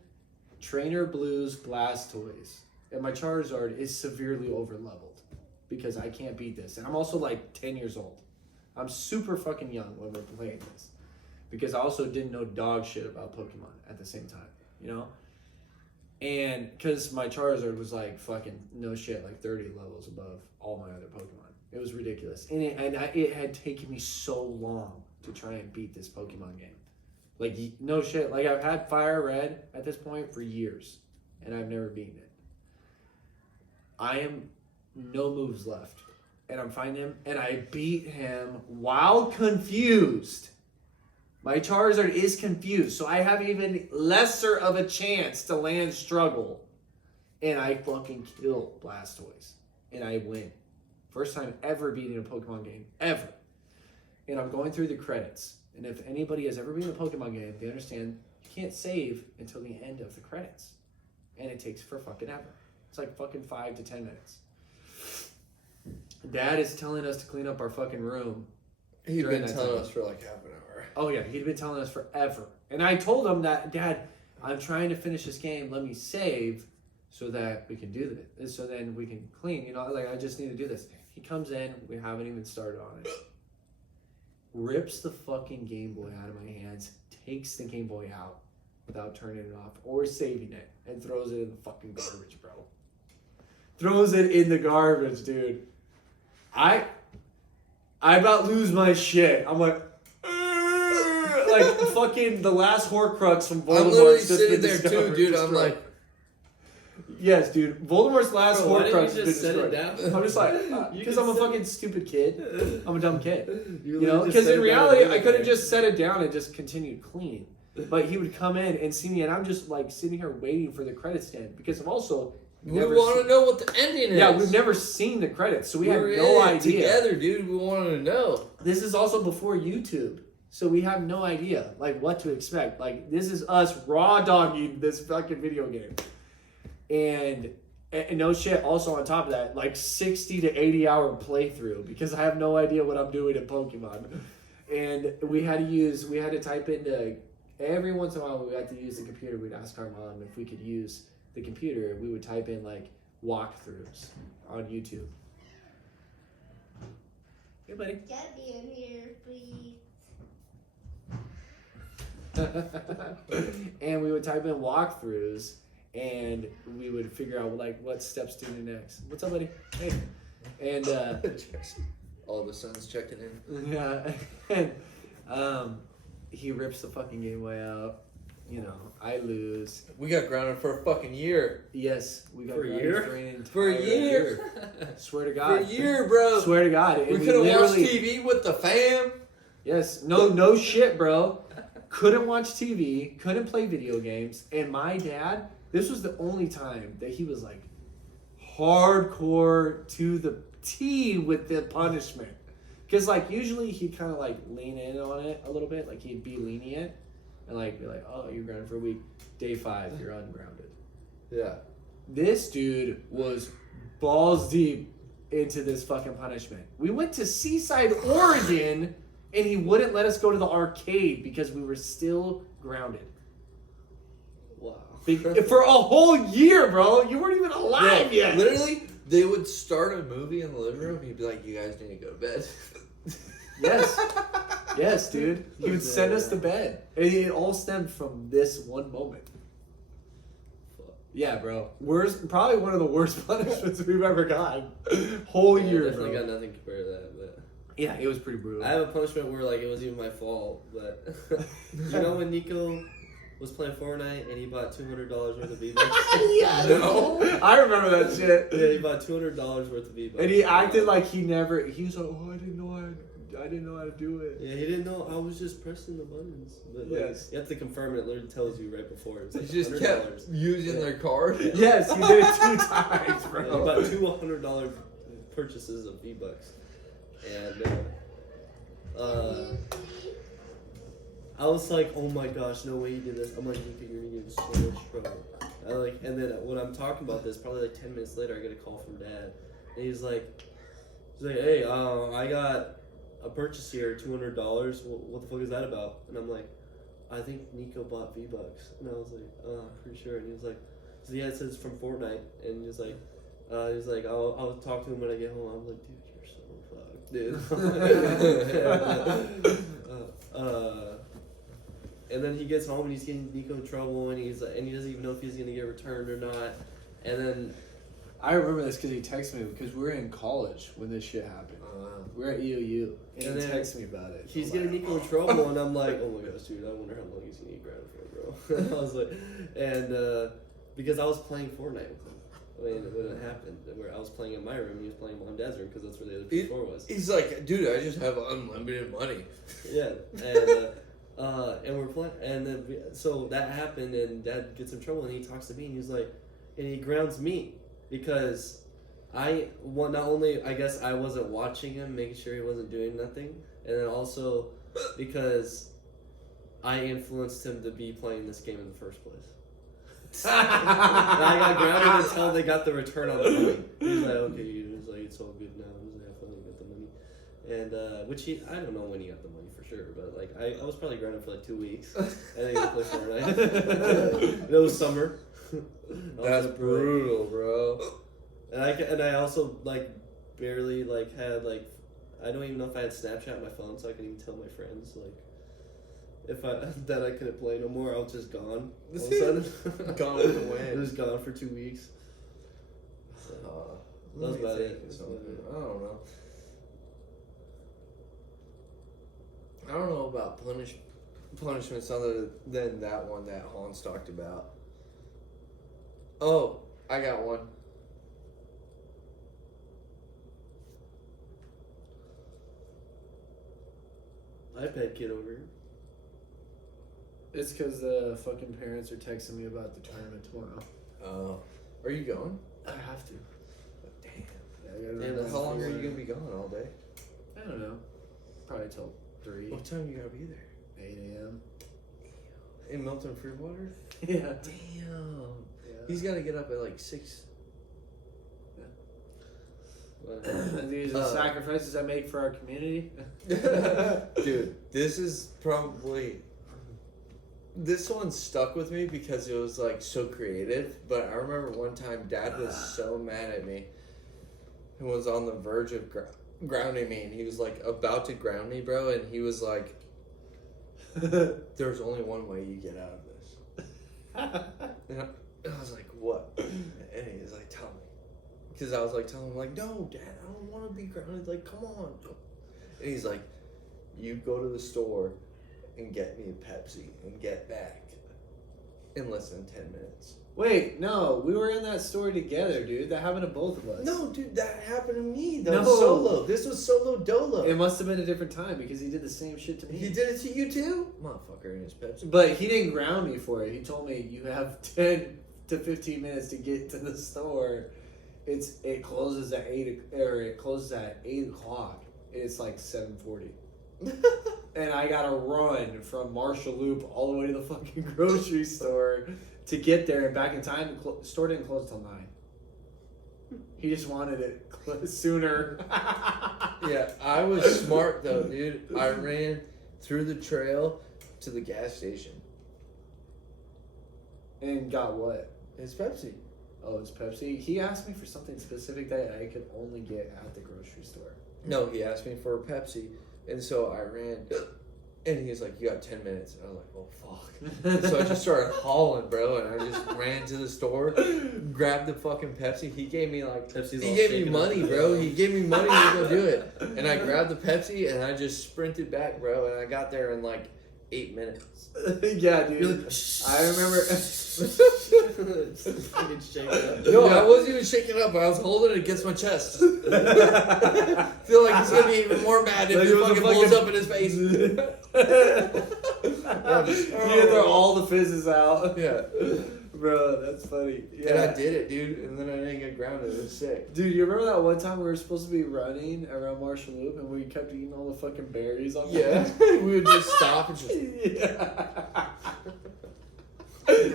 Trainer Blue's Blastoise. And my Charizard is severely over-leveled because I can't beat this. And I'm also like 10 years old. I'm super fucking young when we're playing this. Because I also didn't know dog shit about Pokemon at the same time, you know? And because my Charizard was like fucking no shit, like 30 levels above all my other Pokemon. It was ridiculous. And it had taken me so long to try and beat this Pokemon game. Like, no shit. Like, I've had Fire Red at this point for years, and I've never beaten it. I am no moves left. And I'm fighting him, and I beat him while confused. My Charizard is confused, so I have even lesser of a chance to land struggle. And I fucking kill Blastoise. And I win. First time ever beating a Pokemon game. Ever. And I'm going through the credits. And if anybody has ever been in a Pokemon game, they understand you can't save until the end of the credits. And it takes for fucking ever. It's like fucking 5 to 10 minutes. Dad is telling us to clean up our fucking room. He'd during been that telling time. us for like half an hour. Oh yeah, he'd been telling us forever. And I told him that, Dad, I'm trying to finish this game. Let me save so that we can do this. So then we can clean. You know, like I just need to do this. He comes in. We haven't even started on it. Rips the fucking Game Boy out of my hands. Takes the Game Boy out without turning it off or saving it. And throws it in the fucking garbage, bro. Throws it in the garbage, dude. I about lose my shit. I'm like fucking the last Horcrux from Voldemort. I'm literally just sitting been there too, discovered, dude. I'm destroyed. like, yes, dude. Voldemort's last Bro, why didn't Horcrux you has been just set it destroyed. down? I'm just like, You because can I'm a set- fucking stupid kid. I'm a dumb kid. You literally know, just because set in it down reality, and I leave could have it. just set it down and just continued clean. But he would come in and see me, and I'm just like sitting here waiting for the credits to end because I'm also we never want seen- to know what the ending is. Yeah, we've never seen the credits, so we had We're no in it idea. together, dude. We wanted to know. This is also before YouTube, so we have no idea like what to expect. Like this is us raw dogging this fucking video game, and no shit. Also on top of that, like 60 to 80 hour playthrough because I have no idea what I'm doing in Pokemon, and we had to type into every once in a while we had to use the computer. We'd ask our mom if we could use the computer. We would type in like walkthroughs on YouTube. Hey, buddy. Gabby in here, please. And we would type in walkthroughs and we would figure out like what steps to do next. What's up, buddy? Hey. And All the sun's checking in. yeah, and he rips the fucking Game Boy out. You know, I lose. We got grounded for a fucking year. Yes, we got For a grounded year? for an entire For a year. Swear to For God. a year, bro. Swear to God. And We could have watched literally- TV with the fam. Yes, no shit, bro. Couldn't watch TV, couldn't play video games, and my dad, this was the only time that he was like hardcore to the T with the punishment. Because like usually he'd kind of like lean in on it a little bit, like he'd be lenient and like be like, oh, you're grounded for a week. Day 5, you're ungrounded. Yeah. This dude was balls deep into this fucking punishment. We went to Seaside, Oregon, and he wouldn't let us go to the arcade because we were still grounded. Wow. For a whole year, bro. You weren't even alive yet. Literally, they would start a movie in the living room. He'd be like, "You guys need to go to bed." Yes. Yes, dude. He would send us to bed. And it all stemmed from this one moment. Yeah, bro. Probably one of the worst punishments we've ever gotten. Whole Yeah, year, definitely bro. got nothing compared to that, but Yeah, it was pretty brutal. I have a punishment where like it wasn't even my fault, but you know when Nico was playing Fortnite and he bought $200 worth of V-Bucks? Yes. No. I remember that shit. Yeah, he bought $200 worth of V-Bucks. And he acted like he was like, oh, I didn't know how to do it. Yeah, he didn't know I was just pressing the buttons. But like, Yes. you have to confirm it. It literally tells you right before. It's He like just $100. kept using their card. Yes, he did it 2 times, Yeah, he bro. bought 2 $100 purchases of V-Bucks. And I was like, oh my gosh, no way you did this. I'm like, Nico, you're gonna get in so much trouble. And then when I'm talking about this, probably like 10 minutes later, I get a call from Dad. And he's like, hey, I got a purchase here, $200. What the fuck is that about? And I'm like, I think Nico bought V-Bucks. And I was like, pretty sure. And he was like, yeah, it says from Fortnite. And he was like, I'll talk to him when I get home. I'm like, dude, you're so fucked, dude. And then he gets home and he's getting Nico in trouble and he doesn't even know if he's gonna get returned or not. And then I remember this because he texted me because we were in college when this shit happened. We were at EOU and And he then texted me about it. he's I'm getting like, Nico in trouble and I'm like, oh my gosh, dude, I wonder how long he's gonna get grounded for, bro. I was like, and because I was playing Fortnite with him when it happened, where I was playing in my room, he was playing in Dad's room because that's where the other PS4 was. He's like, dude, I just have unlimited money. Yeah, and we're playing, and then so that happened, and Dad gets in trouble, and he talks to me, and he's like, and he grounds me because not only I guess I wasn't watching him, making sure he wasn't doing nothing, and then also because I influenced him to be playing this game in the first place. And I got grounded until they got the return on the money. He's like, okay, he's like, it's all good now. He's like, I finally got the money. And, which I don't know when he got the money for sure, but like, I was probably grounded for like 2 weeks. And then he played Fortnite. It was summer. That's brutal, bro. And I also like barely like had like, I don't even know if I had Snapchat on my phone so I can even tell my friends like, that I couldn't play no more, I was just gone. All of a sudden, Gone with the wind. It was gone for 2 weeks. That was about it. I don't know. I don't know about punishments other than that one that Hans talked about. Oh, I got one. iPad kid over here. It's because the fucking parents are texting me about the tournament tomorrow. Oh, are you going? I have to. Damn. Yeah, Damn, How long are you gonna be gone all day? I don't know. Probably till 3, What time you gotta be there? 8 a.m. In Milton Freewater? Yeah. Damn. He's gotta get up at like 6. These are the sacrifices I make for our community. Dude, this one stuck with me because it was like so creative. But I remember one time Dad was so mad at me and was on the verge of grounding me, and he was like about to ground me, bro, and he was like, there's only one way you get out of this. And I was like, what? And he was like, tell me. Because I was like telling him, like, no, Dad, I don't want to be grounded. Like, come on. And he's like, you go to the store and get me a Pepsi and get back. in less than 10 minutes. Wait, no, we were in that store together, dude. That happened to both of us. No, dude, that happened to me. That No. was solo. This was solo dolo. It must have been a different time because he did the same shit to me. He did it to you too? Motherfucker in his Pepsi. But he didn't ground me for it. He told me you have 10 to 15 minutes to get to the store. It closes at 8 o'clock. It's like 7:40. And I gotta run from Marshall Loop all the way to the fucking grocery store to get there and back in time. The store didn't close till 9. He just wanted it sooner. Yeah, I was smart though, dude. I ran through the trail to the gas station. And got what? It's Pepsi. Oh, it's Pepsi. He asked me for something specific that I could only get at the grocery store. No, he asked me for a Pepsi, and so I ran, and he was like, "You got 10 minutes." And I was like, "Oh fuck!" And so I just started hauling, bro, and I just ran to the store, grabbed the fucking Pepsi. He gave me like, Pepsi's he all gave me shaken money, up. bro. He gave me money to go do it, and I grabbed the Pepsi and I just sprinted back, bro, and I got there in like 8 minutes. Yeah, dude. I remember. Fucking shake up. No, I wasn't even shaking up. I was holding it against my chest. Feel like he's gonna be even more mad if Like he it was a fucking blows fucking- up in his face. You throw all the fizzes out. Yeah. Bro, that's funny. Yeah. And I did it, dude, and then I didn't get grounded. It was sick. Dude, you remember that one time we were supposed to be running around Marshall Loop and we kept eating all the fucking berries on Yeah. We would just stop and just. Yeah.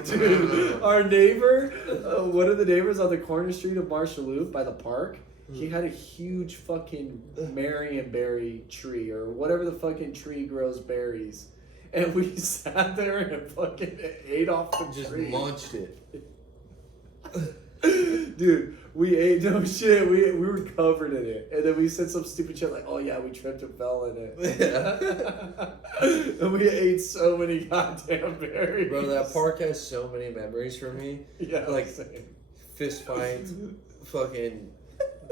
Dude, our neighbor, one of the neighbors on the corner street of Marshall Loop by the park, he had a huge fucking Marionberry tree or whatever the fucking tree grows berries. And we sat there and fucking ate off the Just tree. munched it. Dude, we ate no shit. We were covered in it. And then we said some stupid shit like, oh yeah, we tripped and fell in it. And we ate so many goddamn berries. Bro, that park has so many memories for me. Yeah, like, same. Fist fights, fucking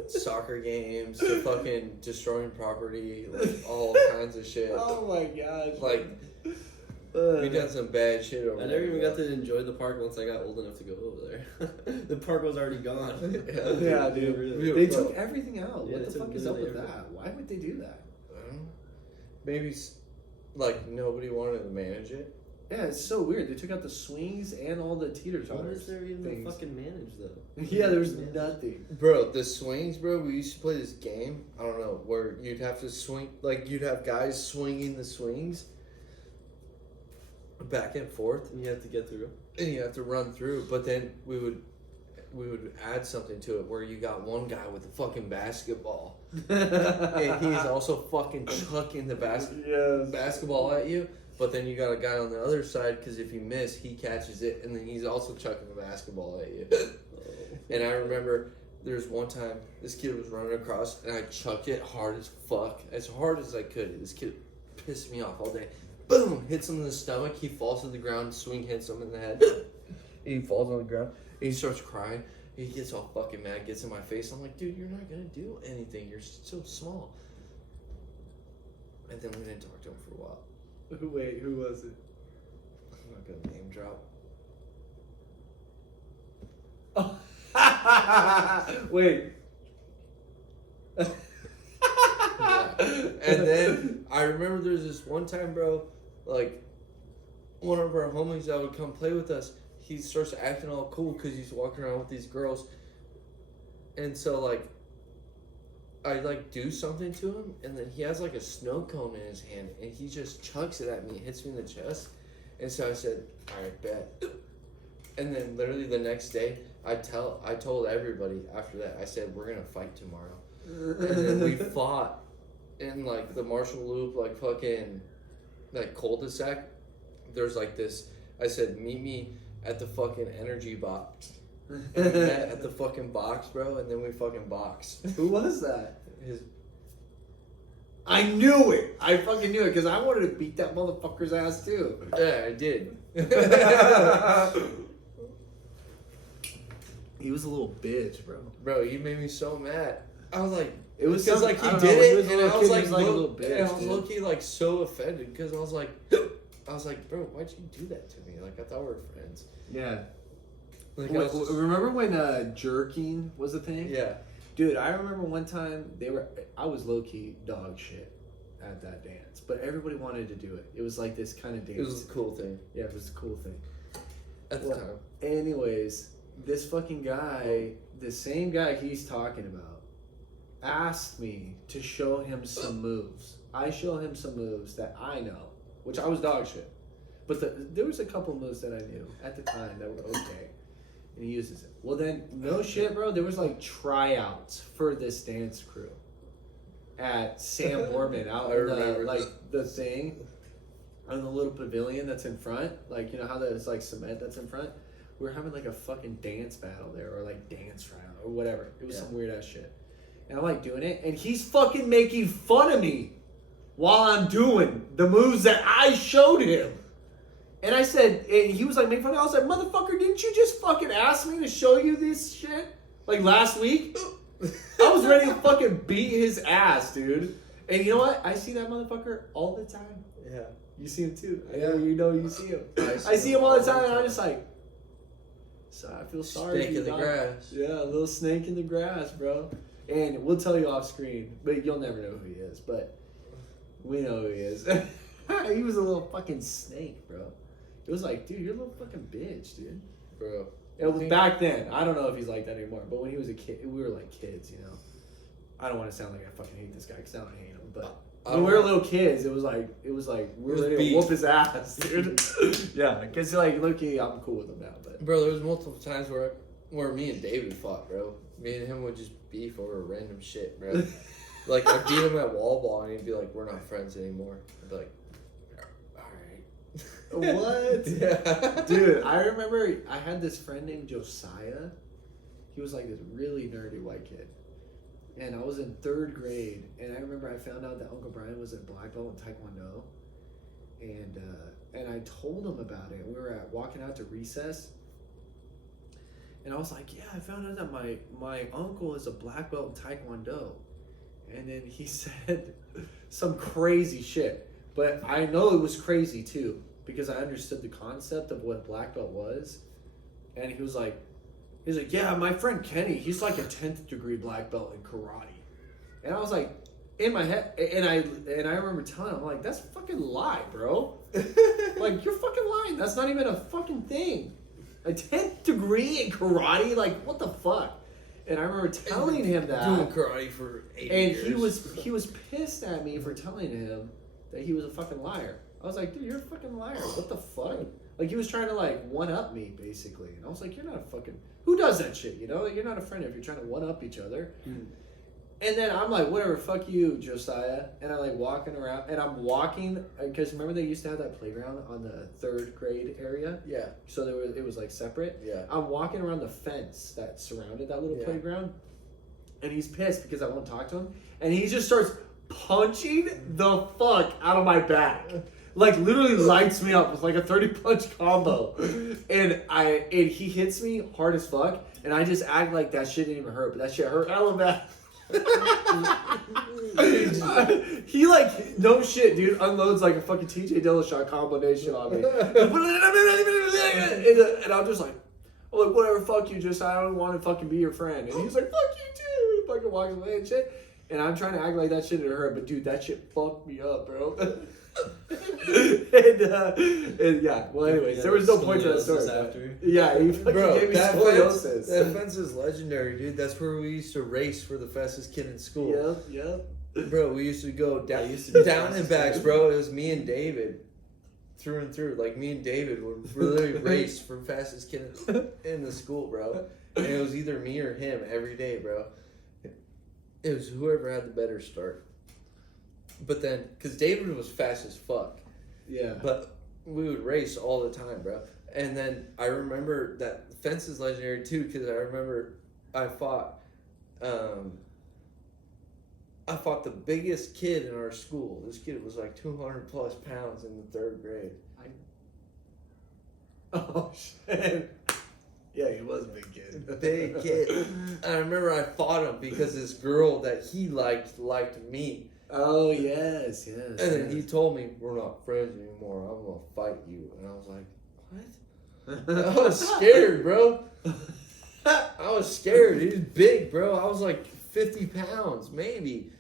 soccer games, to fucking destroying property, like all kinds of shit. Oh my gosh. Like, we done some bad shit over I there. never even got to enjoy the park once I got old enough to go over there. The park was already gone. Yeah, dude. Really. They took everything out. Yeah, What they the took fuck is up with literally that? Why would they do that? Maybe, like, nobody wanted to manage it. Yeah, it's so weird. They took out the swings and all the teeter What totters. was there even things. to fucking manage though? Yeah, there was nothing. Bro, the swings, bro, we used to play this game, I don't know, where you'd have to swing, like, you'd have guys swinging the swings back and forth, And you have to get through. and you have to run through, but then we would add something to it where you got one guy with a fucking basketball, and he's also fucking chucking the Yes. basketball at you, but then you got a guy on the other side, because if you miss, he catches it, and then he's also chucking the basketball at you. And I remember there's one time this kid was running across, and I chucked it hard as fuck, as hard as I could. This kid pissed me off all day. Boom! Hits him in the stomach. He falls to the ground. Swing hits him in the head. He falls on the ground. And he starts crying. He gets all fucking mad. Gets in my face. I'm like, dude, you're not gonna do anything. You're so small. And then we didn't talk to him for a while. Wait, who was it? I'm not gonna name drop. Oh. Wait. And then I remember there's this one time, bro, like, one of our homies that would come play with us, he starts acting all cool because he's walking around with these girls. And so, like, I, like, do something to him, and then he has, like, a snow cone in his hand, and he just chucks it at me, hits me in the chest. And so I said, all right, bet. And then literally the next day, I told everybody after that, I said, we're going to fight tomorrow. And then we fought in, like, the Marshall Loop, like, fucking, like, cul-de-sac. There's, like, this, I said, meet me at the fucking energy box. And we met at the fucking box, bro, and then we fucking boxed. Who was that? His, I knew it. I fucking knew it because I wanted to beat that motherfucker's ass too. yeah, I did. He was a little bitch, bro. Bro, you made me so mad. I was like, It was because, some- like, I he don't did know, when he it, was a and little I kid, was he like, was like a low- little bitch, and I was dude. low-key, like, so offended, because I was like, I was like, bro, why'd you do that to me? Like, I thought we were friends. Yeah. Like, I was just- Remember when jerking was a thing? yeah. Dude, I remember one time I was low key dog shit at that dance, but everybody wanted to do it. It was like this kind of dance. It was a cool thing Yeah, it was a cool thing. at the Well, time. Anyways, this fucking guy, the same guy he's talking about, asked me to show him some moves. I show him some moves that I know, which I was dog shit. But there was a couple moves that I knew at the time that were okay. And he uses it. Well then, no shit, bro. There was like tryouts for this dance crew at Sam Borman out I in the, remember like the thing on the little pavilion that's in front. Like, you know how there's like cement that's in front? We were having like a fucking dance battle there, or like dance tryout or whatever. It was some weird ass shit. And I'm like doing it, and he's fucking making fun of me while I'm doing the moves that I showed him. And I said, and he was like making fun of me. I was like, motherfucker, didn't you just fucking ask me to show you this shit? Like last week? I was ready to fucking beat his ass, dude. And you know what? I see that motherfucker all the time. Yeah. You see him too. I Yeah. know you know you see him. I see him all the time, and I'm just like, so I feel sorry. Snake for in the you, dog. grass. Yeah, a little snake in the grass, bro. And we'll tell you off screen, but you'll never know who he is. But we know who he is. He was a little fucking snake, bro. It was like, dude, you're a little fucking bitch, dude. Bro. It was back then. I don't know if he's like that anymore. But when he was a kid, we were like kids, you know. I don't want to sound like I fucking hate this guy because I don't hate him, but when we were little kids, it was like we were was ready beef. to whoop his ass, dude. Yeah, because like, look-y, I'm cool with him now, but Bro, there was multiple times where me and David fought, bro. Me and him would just beef over random shit, bro. Like, I'd beat him at wall ball, and he'd be like, we're not friends anymore. I'd be like, alright. what? Yeah. Dude, I remember I had this friend named Josiah. He was like this really nerdy white kid. And I was in 3rd grade, and I remember I found out that Uncle Brian was a black belt in Taekwondo. And I told him about it. We were walking out to recess. And I was like, yeah, I found out that my uncle is a black belt in Taekwondo. And then he said some crazy shit. But I know it was crazy too, because I understood the concept of what black belt was. And he was like, yeah, my friend Kenny, he's like a 10th degree black belt in karate. And I was like, in my head, and I remember telling him, I'm like, that's a fucking lie, bro. Like, you're fucking lying. That's not even a fucking thing. A 10th degree in karate? Like, what the fuck? And I remember telling him that. Doing karate for 8 And years. he was pissed at me for telling him that he was a fucking liar. I was like, dude, you're a fucking liar. What the fuck? Like, he was trying to like one up me basically, and I was like, you're not a fucking, who does that shit? You know, you're not a friend if you're trying to one up each other. And then I'm like, whatever, fuck you, Josiah. And I'm like walking around, and I'm walking because remember they used to have that playground on the 3rd grade area, Yeah. so it was like separate. Yeah. I'm walking around the fence that surrounded that little Yeah. playground, and he's pissed because I won't talk to him, and he just starts punching the fuck out of my back. Like literally lights me up with like a 30 punch combo. And he hits me hard as fuck, and I just act like that shit didn't even hurt, but that shit hurt hella bad. He like, no shit, dude, unloads like a fucking TJ Dillashaw combination on me. And I'm just like, whatever, fuck you, just I don't want to fucking be your friend. And he's like, fuck you too. He fucking walks away and shit. And I'm trying to act like that shit didn't hurt, but dude, that shit fucked me up, bro. and yeah, well, anyways, there was no point to that story. Scoliosis after. Yeah, he fucking Bro, gave me that scoliosis. that fence is legendary, dude. That's where we used to race for the fastest kid in school. Yep. Bro, we used to go down, I used to be down and fastest backs, kid. bro. It was me and David, through and through. Like, me and David would really race for fastest kid in the school, bro. And it was either me or him every day, bro. It was whoever had the better start. But then, because David was fast as fuck. Yeah. But we would race all the time, bro. And then I remember that fence is legendary too, because I remember I fought the biggest kid in our school. This kid was like 200 plus pounds in the 3rd grade. Oh shit. Yeah, he was a big kid. Big kid. And I remember I fought him because this girl that he liked me. Oh yes, yes. And then he told me, we're not friends anymore. I'm gonna fight you. And I was like, what? I was scared, bro. I was scared. He was big, bro. I was like 50 pounds, maybe.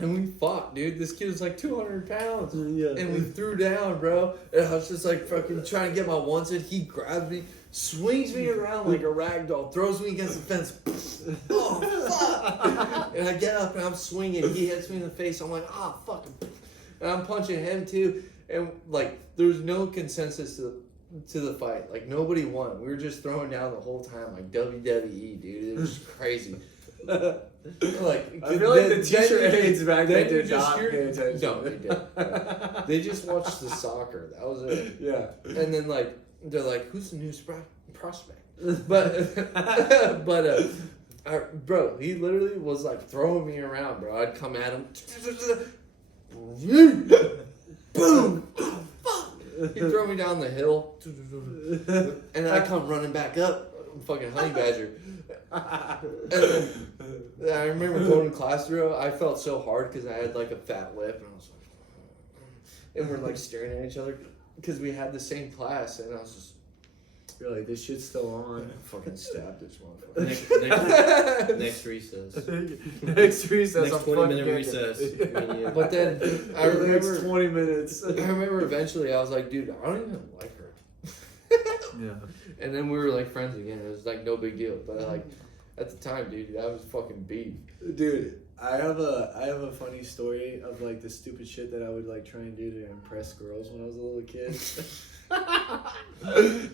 And we fought, dude. This kid was like 200 pounds. Yeah. And we threw down, bro. And I was just like fucking trying to get my ones in. He grabs me, swings me around like a rag doll, throws me against the fence. Oh, fuck. And I get up and I'm swinging. He hits me in the face. I'm like, ah, fucking. And I'm punching him too. And like, there's no consensus to the fight. Like, nobody won. We were just throwing down the whole time, like WWE, dude. It was crazy. Like, I feel like the then teacher you aides back then then you did just not hear- pay attention. No, they didn't. They just watched the soccer. That was it. Yeah. And then like they're like, "Who's the new prospect?" But bro, he literally was like throwing me around, bro. I'd come at him, boom, he'd throw me down the hill, and then I come running back up, fucking honey badger. And then I remember going to class, bro. I felt so hard because I had like a fat lip, and I was like, and we're like staring at each other because we had the same class, and I was just You're like, this shit's still on. fucking stabbed this motherfucker. Next recess. Next recess, Next I'm 20-minute fucking recess. getting it. Me and you. But then I The next remember, 20 minutes. I remember eventually I was like, dude, I don't even like her. Yeah. And then we were like friends again. It was like no big deal. But like at the time, dude, that was fucking beef. Dude, I have a funny story of like the stupid shit that I would like try and do to impress girls when I was a little kid.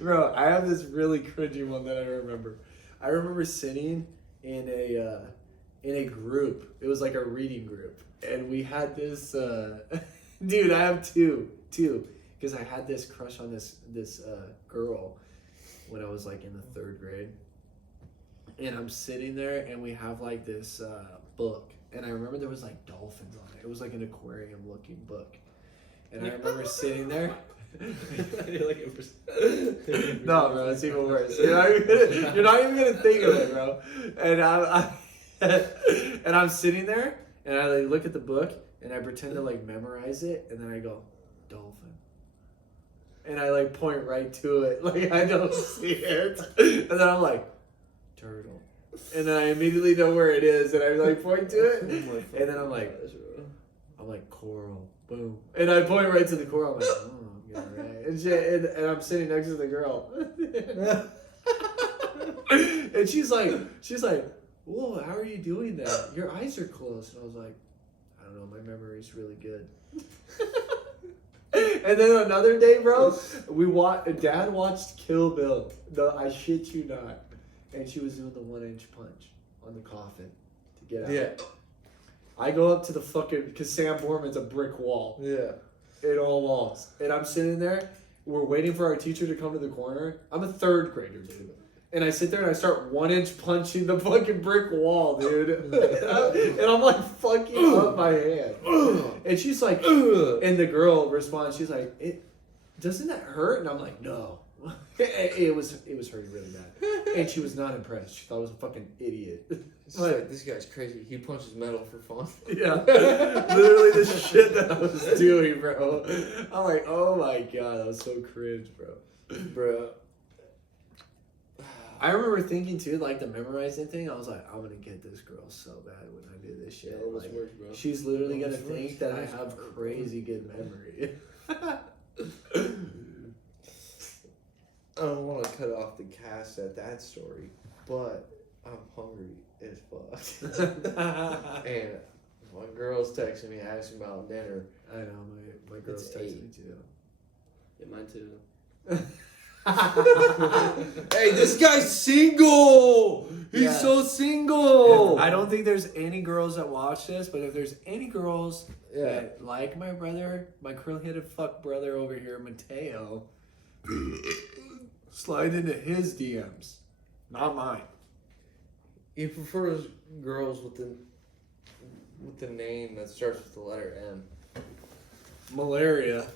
Bro, I have this really cringy one that I remember. I remember sitting in a group. It was like a reading group, and we had this. Dude, I have two, because I had this crush on this girl when I was like in the 3rd grade. And I'm sitting there, and we have like this book, and I remember there was like dolphins on it. It was like an aquarium looking book, and I remember sitting there. No, bro, it's even worse. You're not even gonna think of it, bro. And I'm sitting there, and I like look at the book, and I pretend to like memorize it, and then I go, dolphin, and I like point right to it, like I don't see it, and then I'm like, turtle, and then I immediately know where it is, and I like point to it, and then I'm like coral, boom, and I point right to the coral. I'm like, oh, yeah, right, and shit, and I'm sitting next to the girl, and she's like, whoa, how are you doing that? Your eyes are closed, and I was like, I don't know, my memory's really good. And then another day, bro, Dad watched Kill Bill. No, I shit you not. And she was doing the 1-inch punch on the coffin to get out. Yeah. I go up to the fucking, because Sam Borman's a brick wall Yeah. in all walls. And I'm sitting there, we're waiting for our teacher to come to the corner. I'm a 3rd grader, dude. And I sit there and I start 1-inch punching the fucking brick wall, dude. And I'm like fucking up my hand. And she's like, and the girl responds, she's like, doesn't that hurt? And I'm like, no. It was hurting really bad. And she was not impressed. She thought I was a fucking idiot. It's like, this guy's crazy. He punches metal for fun. Yeah. Literally the shit that I was doing, bro. I'm like, oh my god, that was so cringe, bro. Bro. I remember thinking too, like the memorizing thing. I was like, I'm gonna get this girl so bad when I do this shit. It almost Like, worked, bro. she's literally gonna Almost think worked. that I have crazy good memory. I don't want to cut off the cast at that story, but I'm hungry as fuck. And my girl's texting me asking about dinner. I know my girl's It's texting 8. me too. Yeah, mine too. Hey, this guy's single! He's Yeah. so single! I don't think there's any girls that watch this, but if there's any girls Yeah. that like my brother, my curly-headed fuck brother over here, Mateo, slide into his DMs, not mine. He prefers girls with the name that starts with the letter M. Malaria.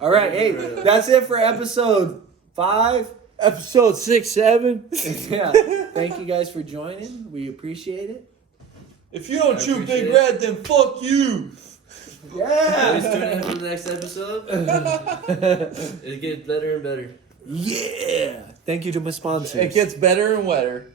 All right, hey, that's it for episode 5. Episode 6, 7. Yeah, thank you guys for joining. We appreciate it. If you don't I chew appreciate Big it. Red, then fuck you. Please tune in for the next episode. It gets better and better. Yeah. Thank you to my sponsors. It gets better and wetter.